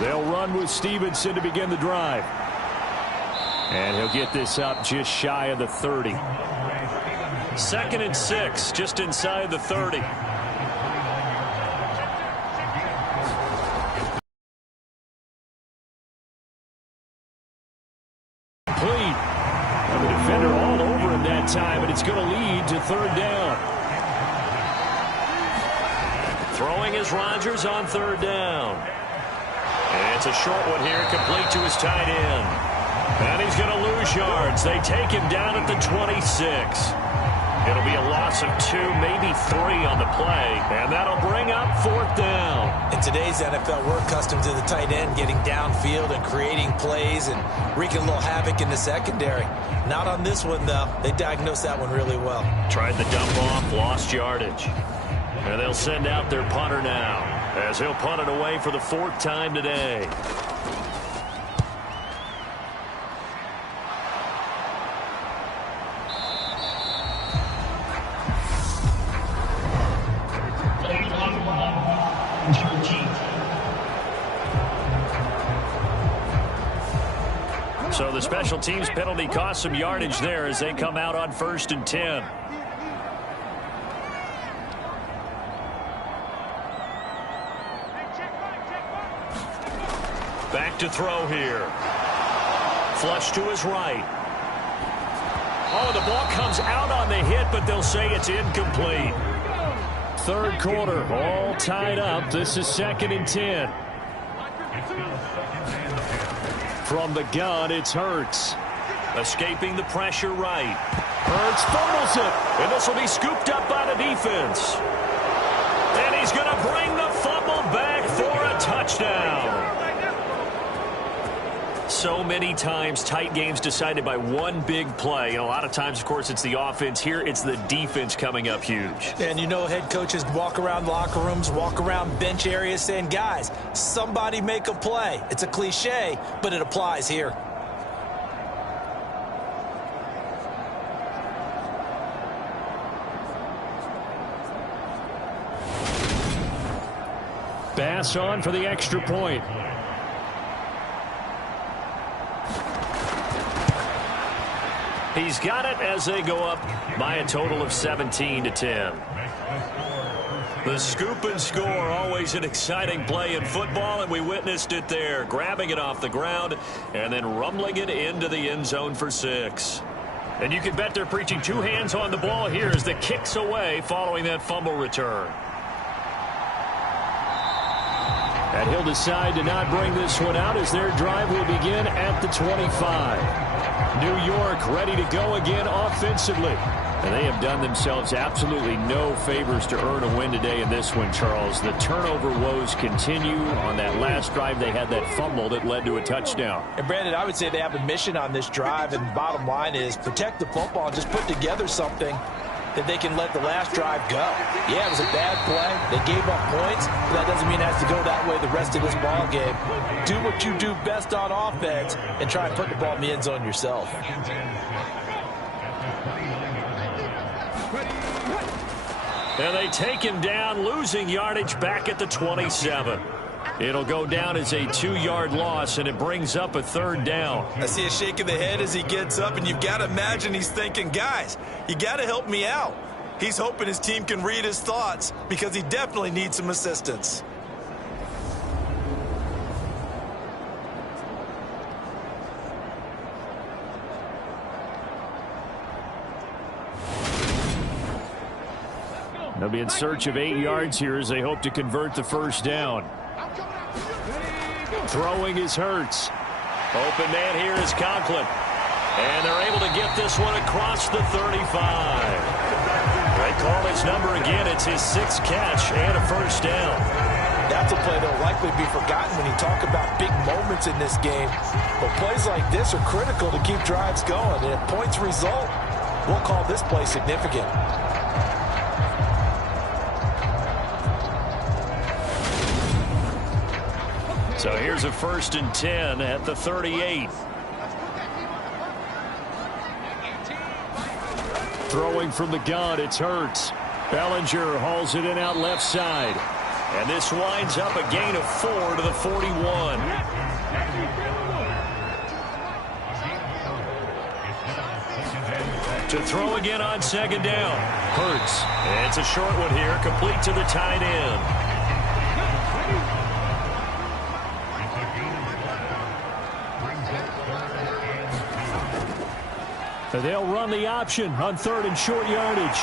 They'll run with Stevenson to begin the drive. And he'll get this up just shy of the 30. 2nd and 6, just inside the 30. Complete. And the defender all over him that time, and it's going to lead to 3rd down. Throwing is Rodgers on 3rd down. And it's a short one here, complete to his tight end. And he's going to lose yards. They take him down at the 26. It'll be a loss of 2, maybe 3 on the play, and that'll bring up 4th down. In today's NFL, we're accustomed to the tight end getting downfield and creating plays and wreaking a little havoc in the secondary. Not on this one, though. They diagnosed that one really well. Tried the dump off, lost yardage. And they'll send out their punter now, as he'll punt it away for the 4th time today. So the special teams penalty cost some yardage there as they come out on 1st and 10. Back to throw here. Flush to his right. Oh, the ball comes out on the hit, but they'll say it's incomplete. 3rd quarter, all tied up. This is 2nd and 10. From the gun, it's Hurts. Escaping the pressure right. Hurts fumbles it. And this will be scooped up by the defense. And he's going to bring the flag touchdown. So many times, tight games decided by one big play. And a lot of times, of course, it's the offense. Here, it's the defense coming up huge. And you know head coaches walk around locker rooms, walk around bench areas saying, guys, somebody make a play. It's a cliche, but it applies here. Bass on for the extra point. He's got it as they go up by a total of 17-10. The scoop and score, always an exciting play in football, and we witnessed it there, grabbing it off the ground and then rumbling it into the end zone for 6. And you can bet they're preaching two hands on the ball here as the kick's away following that fumble return. And he'll decide to not bring this one out as their drive will begin at the 25. New York ready to go again offensively. And they have done themselves absolutely no favors to earn a win today in this one, Charles. The turnover woes continue. On that last drive, they had that fumble that led to a touchdown. And, Brandon, I would say they have a mission on this drive, and the bottom line is protect the football and just put together something that they can let the last drive go. Yeah, it was a bad play. They gave up points, but that doesn't mean it has to go that way the rest of this ball game. Do what you do best on offense and try and put the ball in the end zone yourself. And they take him down, losing yardage back at the 27. It'll go down as a 2-yard loss, and it brings up a 3rd down. I see a shake of the head as he gets up, and you've got to imagine he's thinking, guys, you got to help me out. He's hoping his team can read his thoughts because he definitely needs some assistance. They'll be in search of 8 yards here as they hope to convert the 1st down. Throwing is Hurts. Open man here is Conklin. And they're able to get this one across the 35. They call his number again. It's his 6th catch and a 1st down. That's a play that will likely be forgotten when you talk about big moments in this game. But plays like this are critical to keep drives going. And if points result, we'll call this play significant. So here's a 1st and 10 at the 38. Throwing from the gun, it's Hurts. Bellinger hauls it in out left side. And this winds up a gain of 4 to the 41. To throw again on 2nd down. Hurts. And it's a short one here, complete to the tight end. They'll run the option on 3rd and short yardage.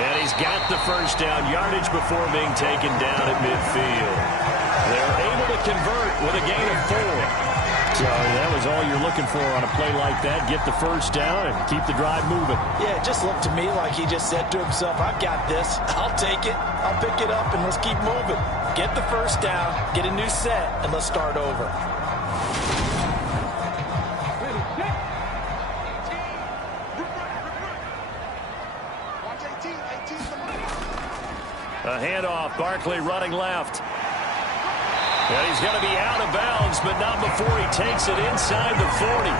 And he's got the 1st down yardage before being taken down at midfield. They're able to convert with a gain of 4. So that was all you're looking for on a play like that. Get the 1st down and keep the drive moving. Yeah, it just looked to me like he just said to himself, I've got this. I'll take it. I'll pick it up, and let's keep moving. Get the 1st down, get a new set, and let's start over. A handoff, Barkley running left. And he's going to be out of bounds, but not before he takes it inside the 40.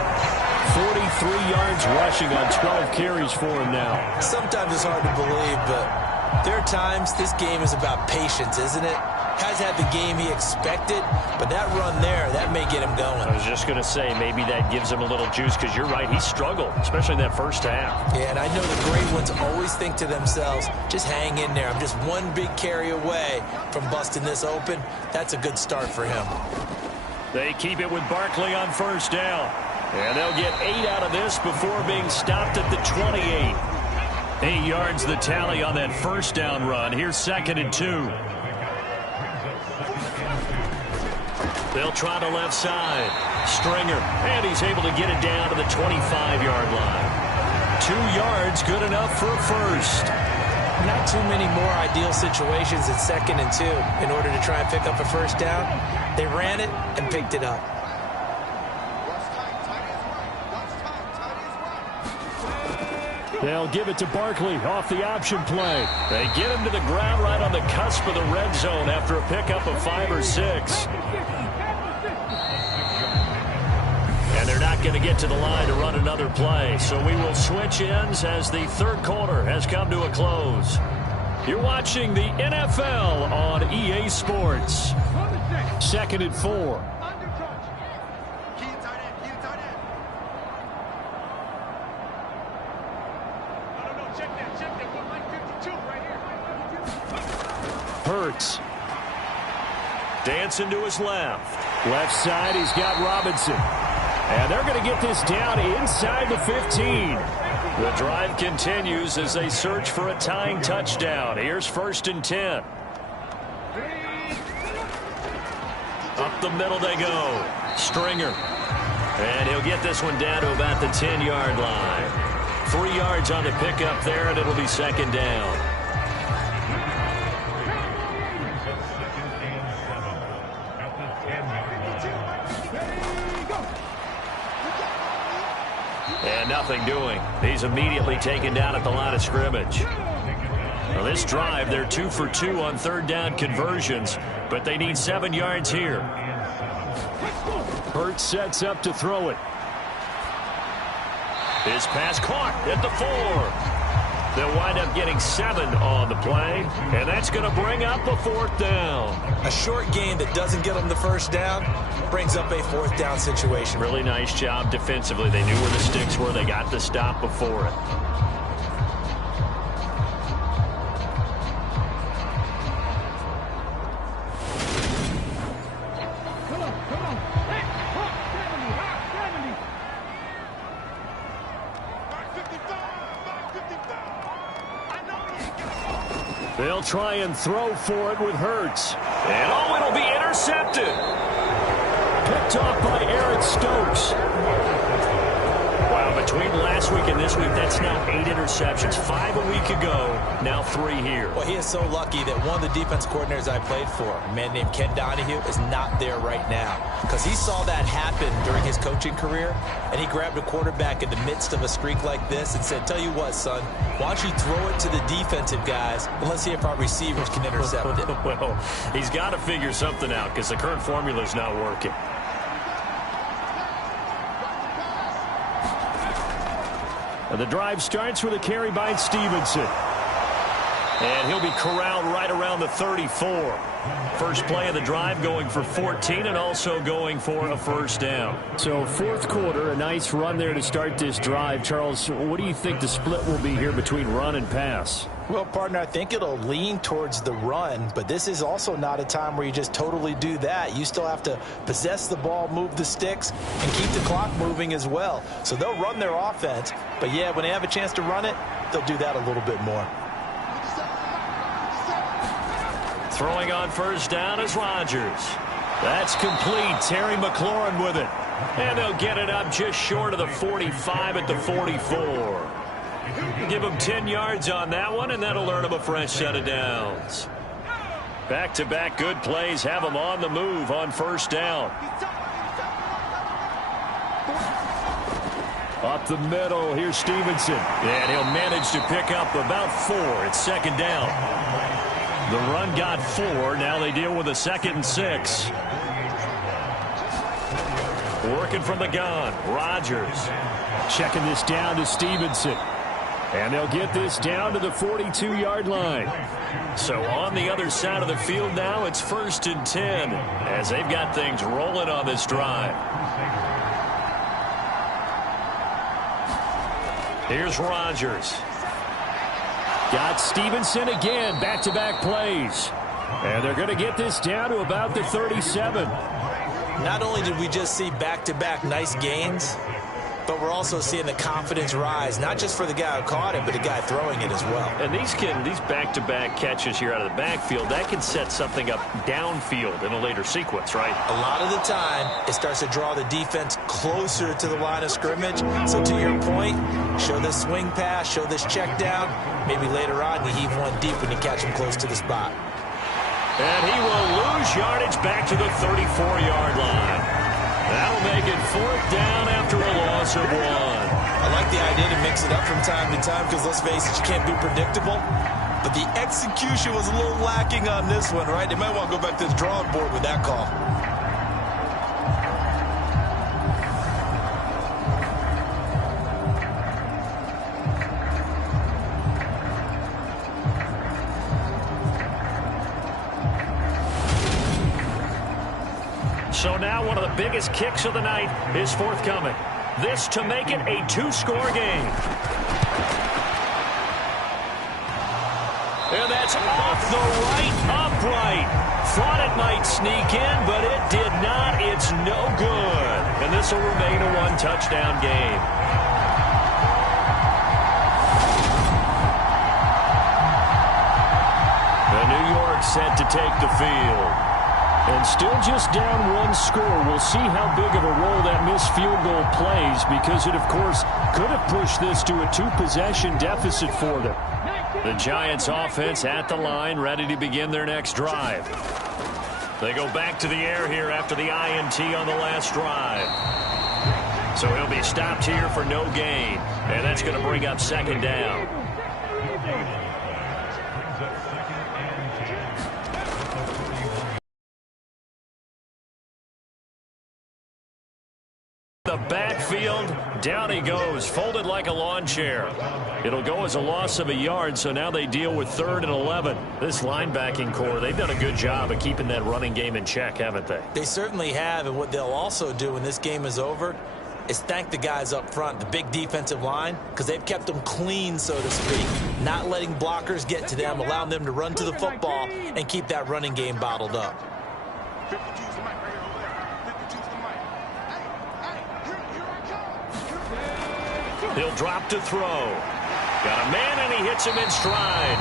43 yards rushing on 12 carries for him now. Sometimes it's hard to believe, but there are times this game is about patience, isn't it? Has had the game he expected, but that run there, that may get him going. I was just going to say, maybe that gives him a little juice, because you're right, he struggled, especially in that 1st half. Yeah, and I know the great ones always think to themselves, just hang in there. I'm just one big carry away from busting this open. That's a good start for him. They keep it with Barkley on 1st down. And they'll get 8 out of this before being stopped at the 28. 8 yards the tally on that 1st down run. Here's 2nd and 2. They'll try the left side. Stringer, and he's able to get it down to the 25-yard line. 2 yards, good enough for a 1st. not too many more ideal situations at 2nd and 2 in order to try and pick up a first down. They ran it and picked it up. They'll give it to Barkley off the option play. They get him to the ground right on the cusp of the red zone after a pickup of 5 or 6. And they're not going to get to the line to run another play. So we will switch ends as the third quarter has come to a close. You're watching the NFL on EA Sports. 2nd and 4. Hurts. Dancing to his left. Left side, he's got Robinson. And they're going to get this down inside the 15. The drive continues as they search for a tying touchdown. Here's 1st and 10. Up the middle they go. Stringer. And he'll get this one down to about the 10-yard line. 3 yards on the pickup there, and it'll be 2nd down. And nothing doing. He's immediately taken down at the line of scrimmage. Now this drive, they're 2 for 2 on 3rd down conversions, but they need 7 yards here. Hurts sets up to throw it. His pass caught at the 4. They'll wind up getting 7 on the play, and that's going to bring up a 4th down. A short gain that doesn't get them the first down brings up a 4th down situation. Really nice job defensively. They knew where the sticks were. They got the stop before it. They'll try and throw for it with Hurts. And oh, it'll be intercepted. Picked off by Eric Stokes. Wow, between last week and this week, that's now 8 interceptions. 5 a week ago, now 3 here. Well, he is so lucky that one of the defense coordinators I played for, a man named Ken Donahue, is not there right now. Because he saw that happen during his coaching career, and he grabbed a quarterback in the midst of a streak like this and said, tell you what, son, why don't you throw it to the defensive guys, and let's see if our receivers can intercept it. Well, he's got to figure something out because the current formula is not working. And the drive starts with a carry by Stevenson. And he'll be corralled right around the 34. First play of the drive going for 14 and also going for a first down. So 4th quarter, a nice run there to start this drive. Charles, what do you think the split will be here between run and pass? Well, partner, I think it'll lean towards the run, but this is also not a time where you just totally do that. You still have to possess the ball, move the sticks, and keep the clock moving as well. So they'll run their offense, but yeah, when they have a chance to run it, they'll do that a little bit more. Throwing on first down is Rodgers. That's complete. Terry McLaurin with it. And they'll get it up just short of the 45 at the 44. Give them 10 yards on that one, and that'll earn them a fresh set of downs. Back-to-back good plays have them on the move on first down. Up the middle, here's Stevenson. And he'll manage to pick up about 4. It's 2nd down. The run got 4. Now they deal with a 2nd and 6. Working from the gun, Rodgers. Checking this down to Stevenson. And they'll get this down to the 42-yard line. So on the other side of the field now, it's 1st and 10 as they've got things rolling on this drive. Here's Rodgers. Got Stevenson again, back-to-back plays. And they're going to get this down to about the 37. Not only did we just see back-to-back nice gains, but we're also seeing the confidence rise, not just for the guy who caught it, but the guy throwing it as well. And these back-to-back catches here out of the backfield, that can set something up downfield in a later sequence, right? A lot of the time, it starts to draw the defense closer to the line of scrimmage. So to your point, show this swing pass, show this check down. Maybe later on you heave one deep when you catch him close to the spot. And he will lose yardage back to the 34-yard line. That'll make it 4th down after a loss of 1. I like the idea to mix it up from time to time because, let's face it, you can't be predictable. But the execution was a little lacking on this one, right? They might want to go back to the drawing board with that call. So now one of the biggest kicks of the night is forthcoming. This to make it a 2-score game. And that's off the right upright. Thought it might sneak in, but it did not. It's no good. And this will remain a 1-touchdown game. And New York set to take the field. And still just down 1 score. We'll see how big of a role that missed field goal plays because it, of course, could have pushed this to a 2-possession deficit for them. The Giants offense at the line, ready to begin their next drive. They go back to the air here after the INT on the last drive. So he'll be stopped here for no gain. And that's going to bring up 2nd down. The backfield, down he goes, folded like a lawn chair. It'll go as a loss of a yard, so now they deal with 3rd and 11. This linebacking core, they've done a good job of keeping that running game in check, haven't they? They certainly have, and what they'll also do when this game is over is thank the guys up front, the big defensive line, because they've kept them clean, so to speak, not letting blockers get to them, allowing them to run to the football and keep that running game bottled up. He'll drop to throw. Got a man, and he hits him in stride.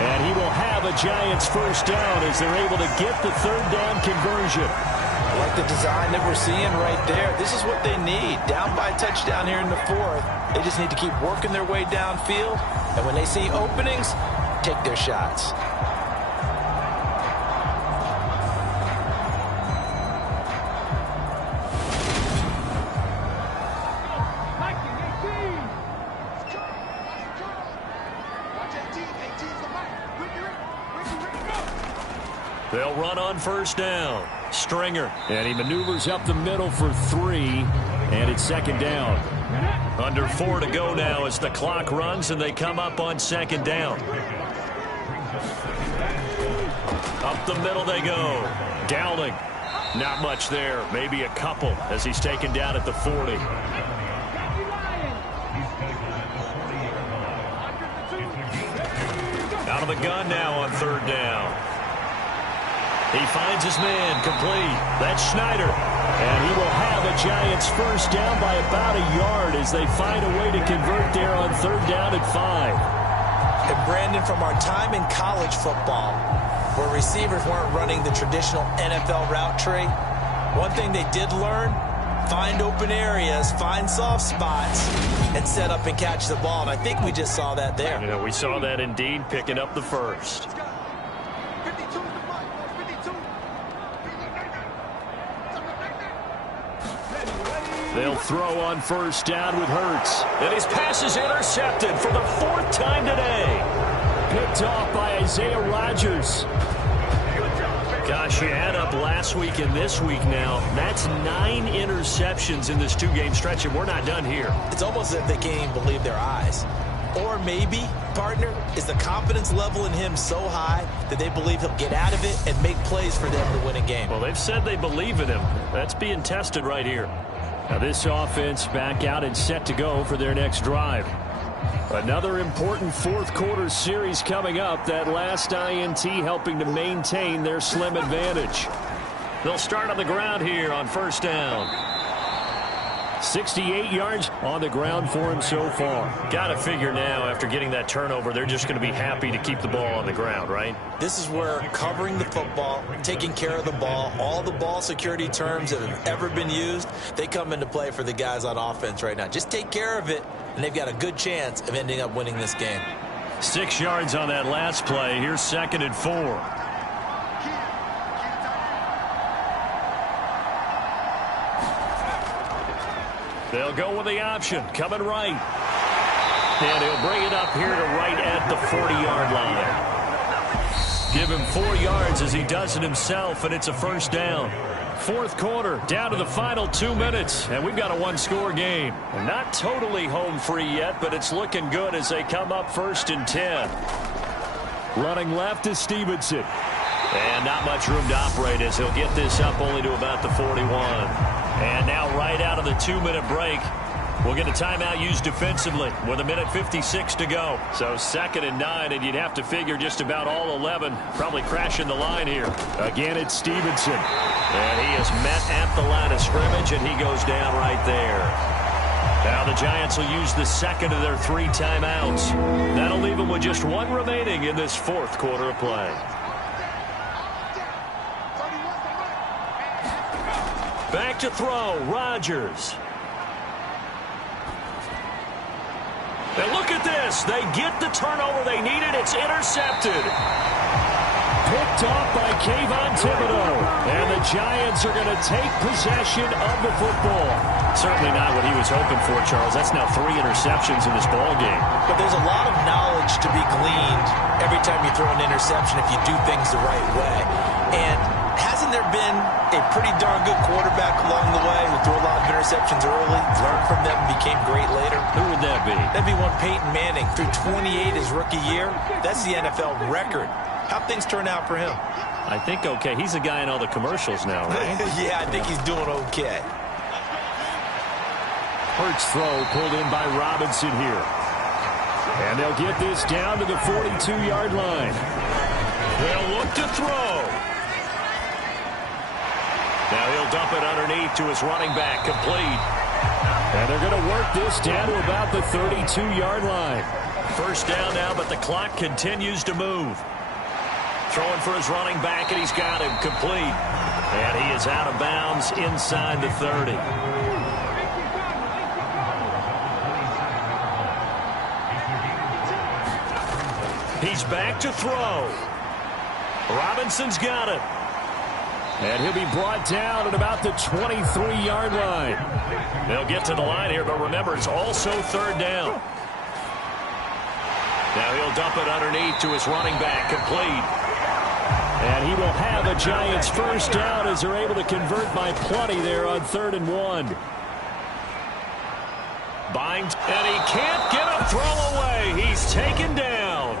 And he will have a Giants 1st down as they're able to get the 3rd down conversion. I like the design that we're seeing right there. This is what they need. Down by a touchdown here in the 4th. They just need to keep working their way downfield. And when they see openings, take their shots. They'll run on 1st down. Stringer. And he maneuvers up the middle for 3, and it's 2nd down. Under 4 to go now as the clock runs, and they come up on 2nd down. Up the middle they go. Dowling. Not much there. Maybe a couple as he's taken down at the 40. Out of the gun now on 3rd down. He finds his man, complete. That's Schneider. And he will have a Giants 1st down by about a yard as they find a way to convert there on 3rd down at 5. And Brandon, from our time in college football, where receivers weren't running the traditional NFL route tree, one thing they did learn, find open areas, find soft spots, and set up and catch the ball. And I think we just saw that there. Yeah, we saw that indeed, picking up the 1st. They'll throw on 1st down with Hurts. And his pass is intercepted for the 4th time today. Picked off by Isaiah Rodgers. Gosh, you add up last week and this week now. That's 9 interceptions in this 2-game stretch, and we're not done here. It's almost as if they can't even believe their eyes. Or maybe, partner, is the confidence level in him so high that they believe he'll get out of it and make plays for them to win a game. Well, they've said they believe in him. That's being tested right here. Now this offense back out and set to go for their next drive. Another important 4th quarter series coming up. That last INT helping to maintain their slim advantage. They'll start on the ground here on 1st down. 68 yards on the ground for him so far. Got to figure now, after getting that turnover, they're just going to be happy to keep the ball on the ground, right? This is where covering the football, taking care of the ball, all the ball security terms that have ever been used, they come into play for the guys on offense right now. Just take care of it, and they've got a good chance of ending up winning this game. 6 yards on that last play. Here's 2nd and 4. They'll go with the option, coming right. And he'll bring it up here to right at the 40-yard line. Give him 4 yards as he does it himself, and it's a first down. Fourth quarter, down to the final 2 minutes, and we've got a one-score game. Not totally home free yet, but it's looking good as they come up 1st and 10. Running left is Stevenson. And not much room to operate as he'll get this up only to about the 41. And now right out of the 2-minute break, we'll get a timeout used defensively with 1:56 to go. So 2nd and 9, and you'd have to figure just about all 11 probably crashing the line here. Again, it's Stevenson. And he is met at the line of scrimmage, and he goes down right there. Now the Giants will use the second of their 3 timeouts. That'll leave them with just 1 remaining in this fourth quarter of play. Back to throw, Rodgers. And look at this. They get the turnover they needed. It's intercepted. Picked off by Kayvon Thibodeau. And the Giants are going to take possession of the football. Certainly not what he was hoping for, Charles. That's now 3 interceptions in this ball game. But there's a lot of knowledge to be gleaned every time you throw an interception if you do things the right way. And hasn't there been a pretty darn good quarterback along the way who threw a lot of interceptions early, learned from them, and became great later? Who would that be? That'd be one Peyton Manning. Threw 28 his rookie year. That's the NFL record. How'd things turn out for him? I think okay. He's a guy in all the commercials now, right? Yeah, I think he's doing okay. Hurts throw pulled in by Robinson here. And they'll get this down to the 42-yard line. They'll look to throw. Now he'll dump it underneath to his running back, complete. And they're going to work this down to about the 32-yard line. First down now, but the clock continues to move. Throwing for his running back, and he's got him complete. And he is out of bounds inside the 30. He's back to throw. Robinson's got it. And he'll be brought down at about the 23-yard line. They'll get to the line here, but remember, it's also 3rd down. Now he'll dump it underneath to his running back, complete. And he will have a Giants first down as they're able to convert by plenty there on 3rd and 1. Binds, and he can't get a throw away. He's taken down.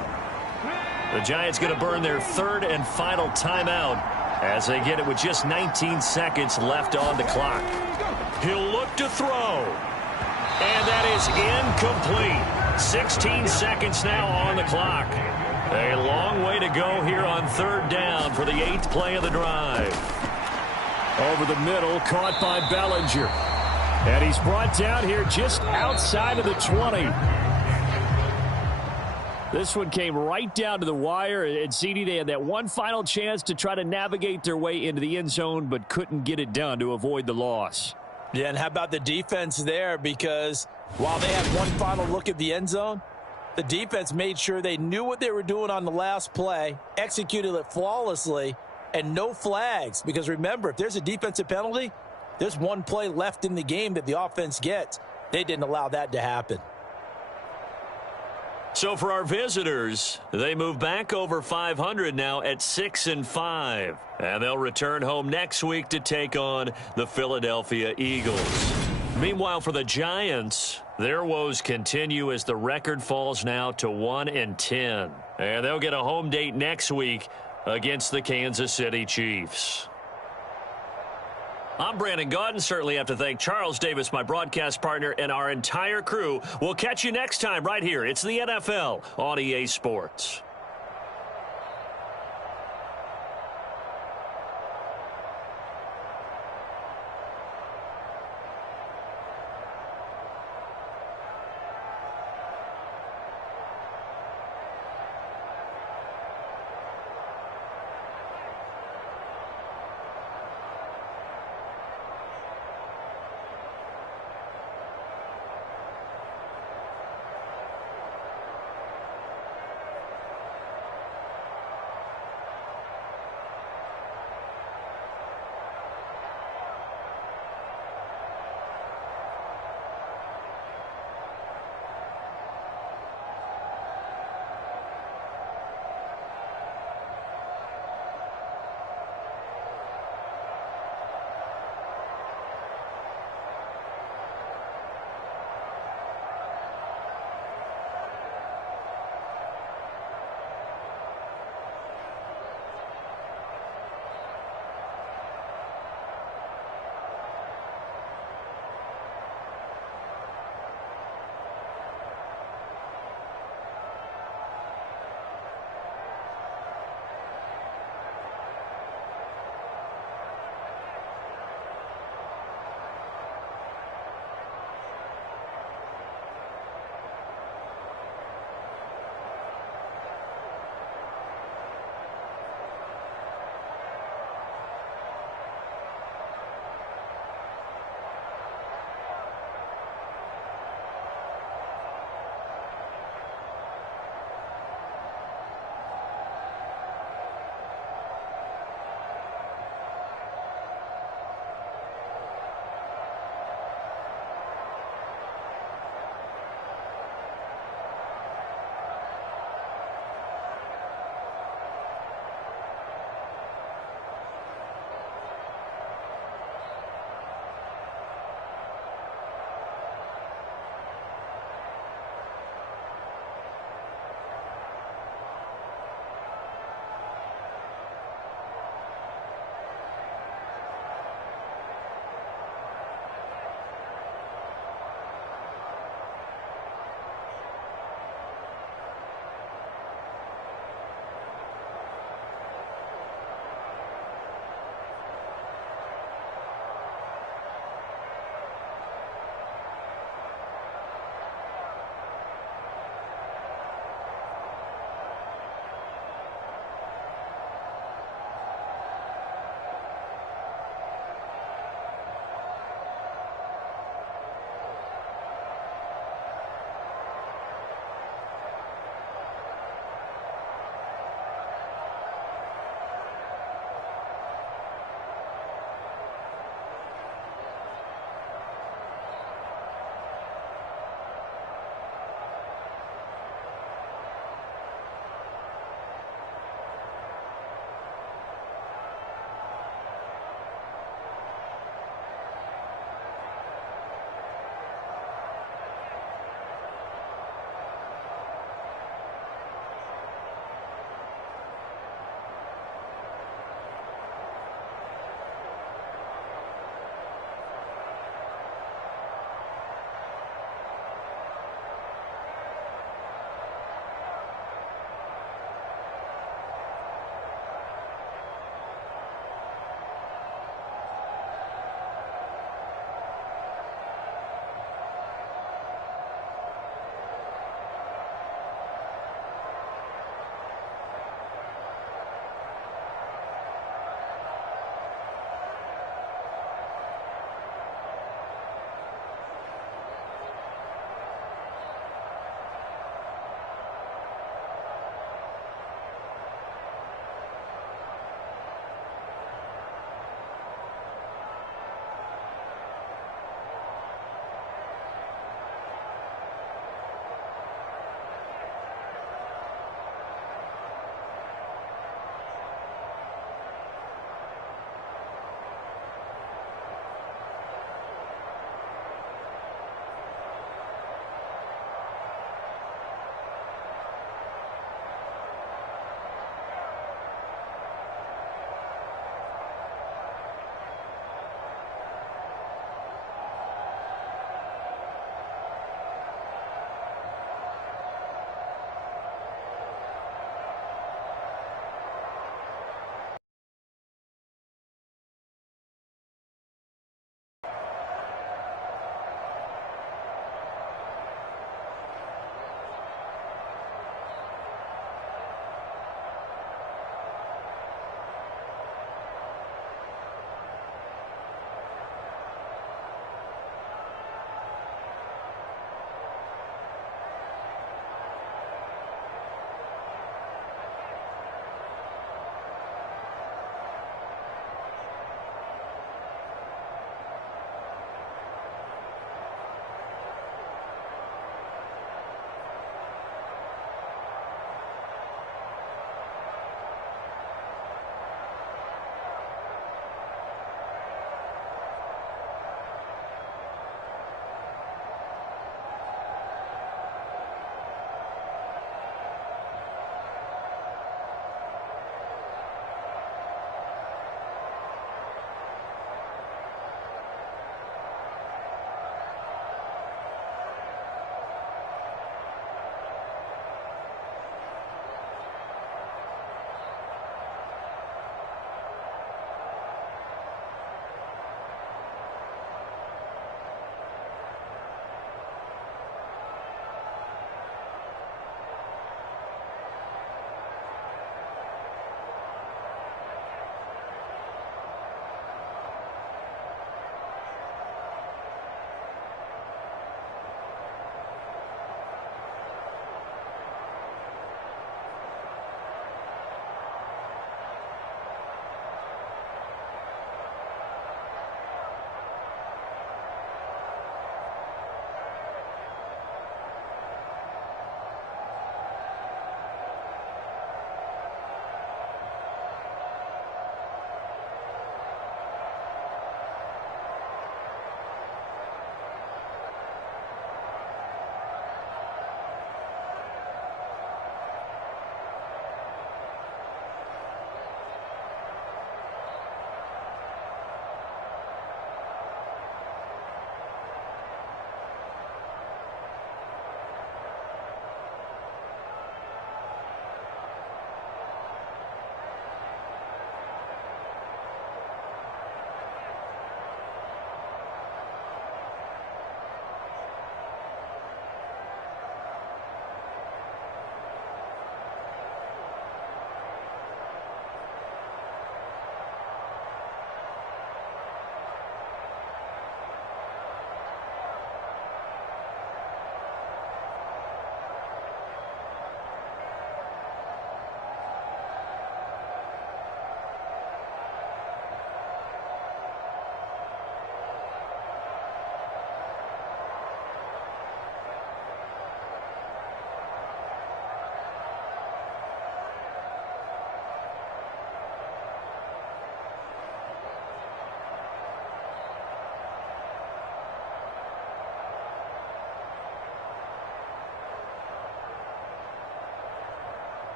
The Giants going to burn their 3rd and final timeout as they get it with just 19 seconds left on the clock. He'll look to throw. And that is incomplete. 16 seconds now on the clock. A long way to go here on 3rd down for the 8th play of the drive. Over the middle, caught by Bellinger. And he's brought down here just outside of the 20. This one came right down to the wire, and CD, they had that one final chance to try to navigate their way into the end zone, but couldn't get it done to avoid the loss. Yeah, and how about the defense there? Because while they had one final look at the end zone, the defense made sure they knew what they were doing on the last play, executed it flawlessly, and no flags. Because remember, if there's a defensive penalty, there's one play left in the game that the offense gets. They didn't allow that to happen. So for our visitors, they move back over 500 now at 6-5. And they'll return home next week to take on the Philadelphia Eagles. Meanwhile, for the Giants, their woes continue as the record falls now to 1-10. And they'll get a home date next week against the Kansas City Chiefs. I'm Brandon Gaudin. Certainly have to thank Charles Davis, my broadcast partner, and our entire crew. We'll catch you next time right here. It's the NFL on EA Sports.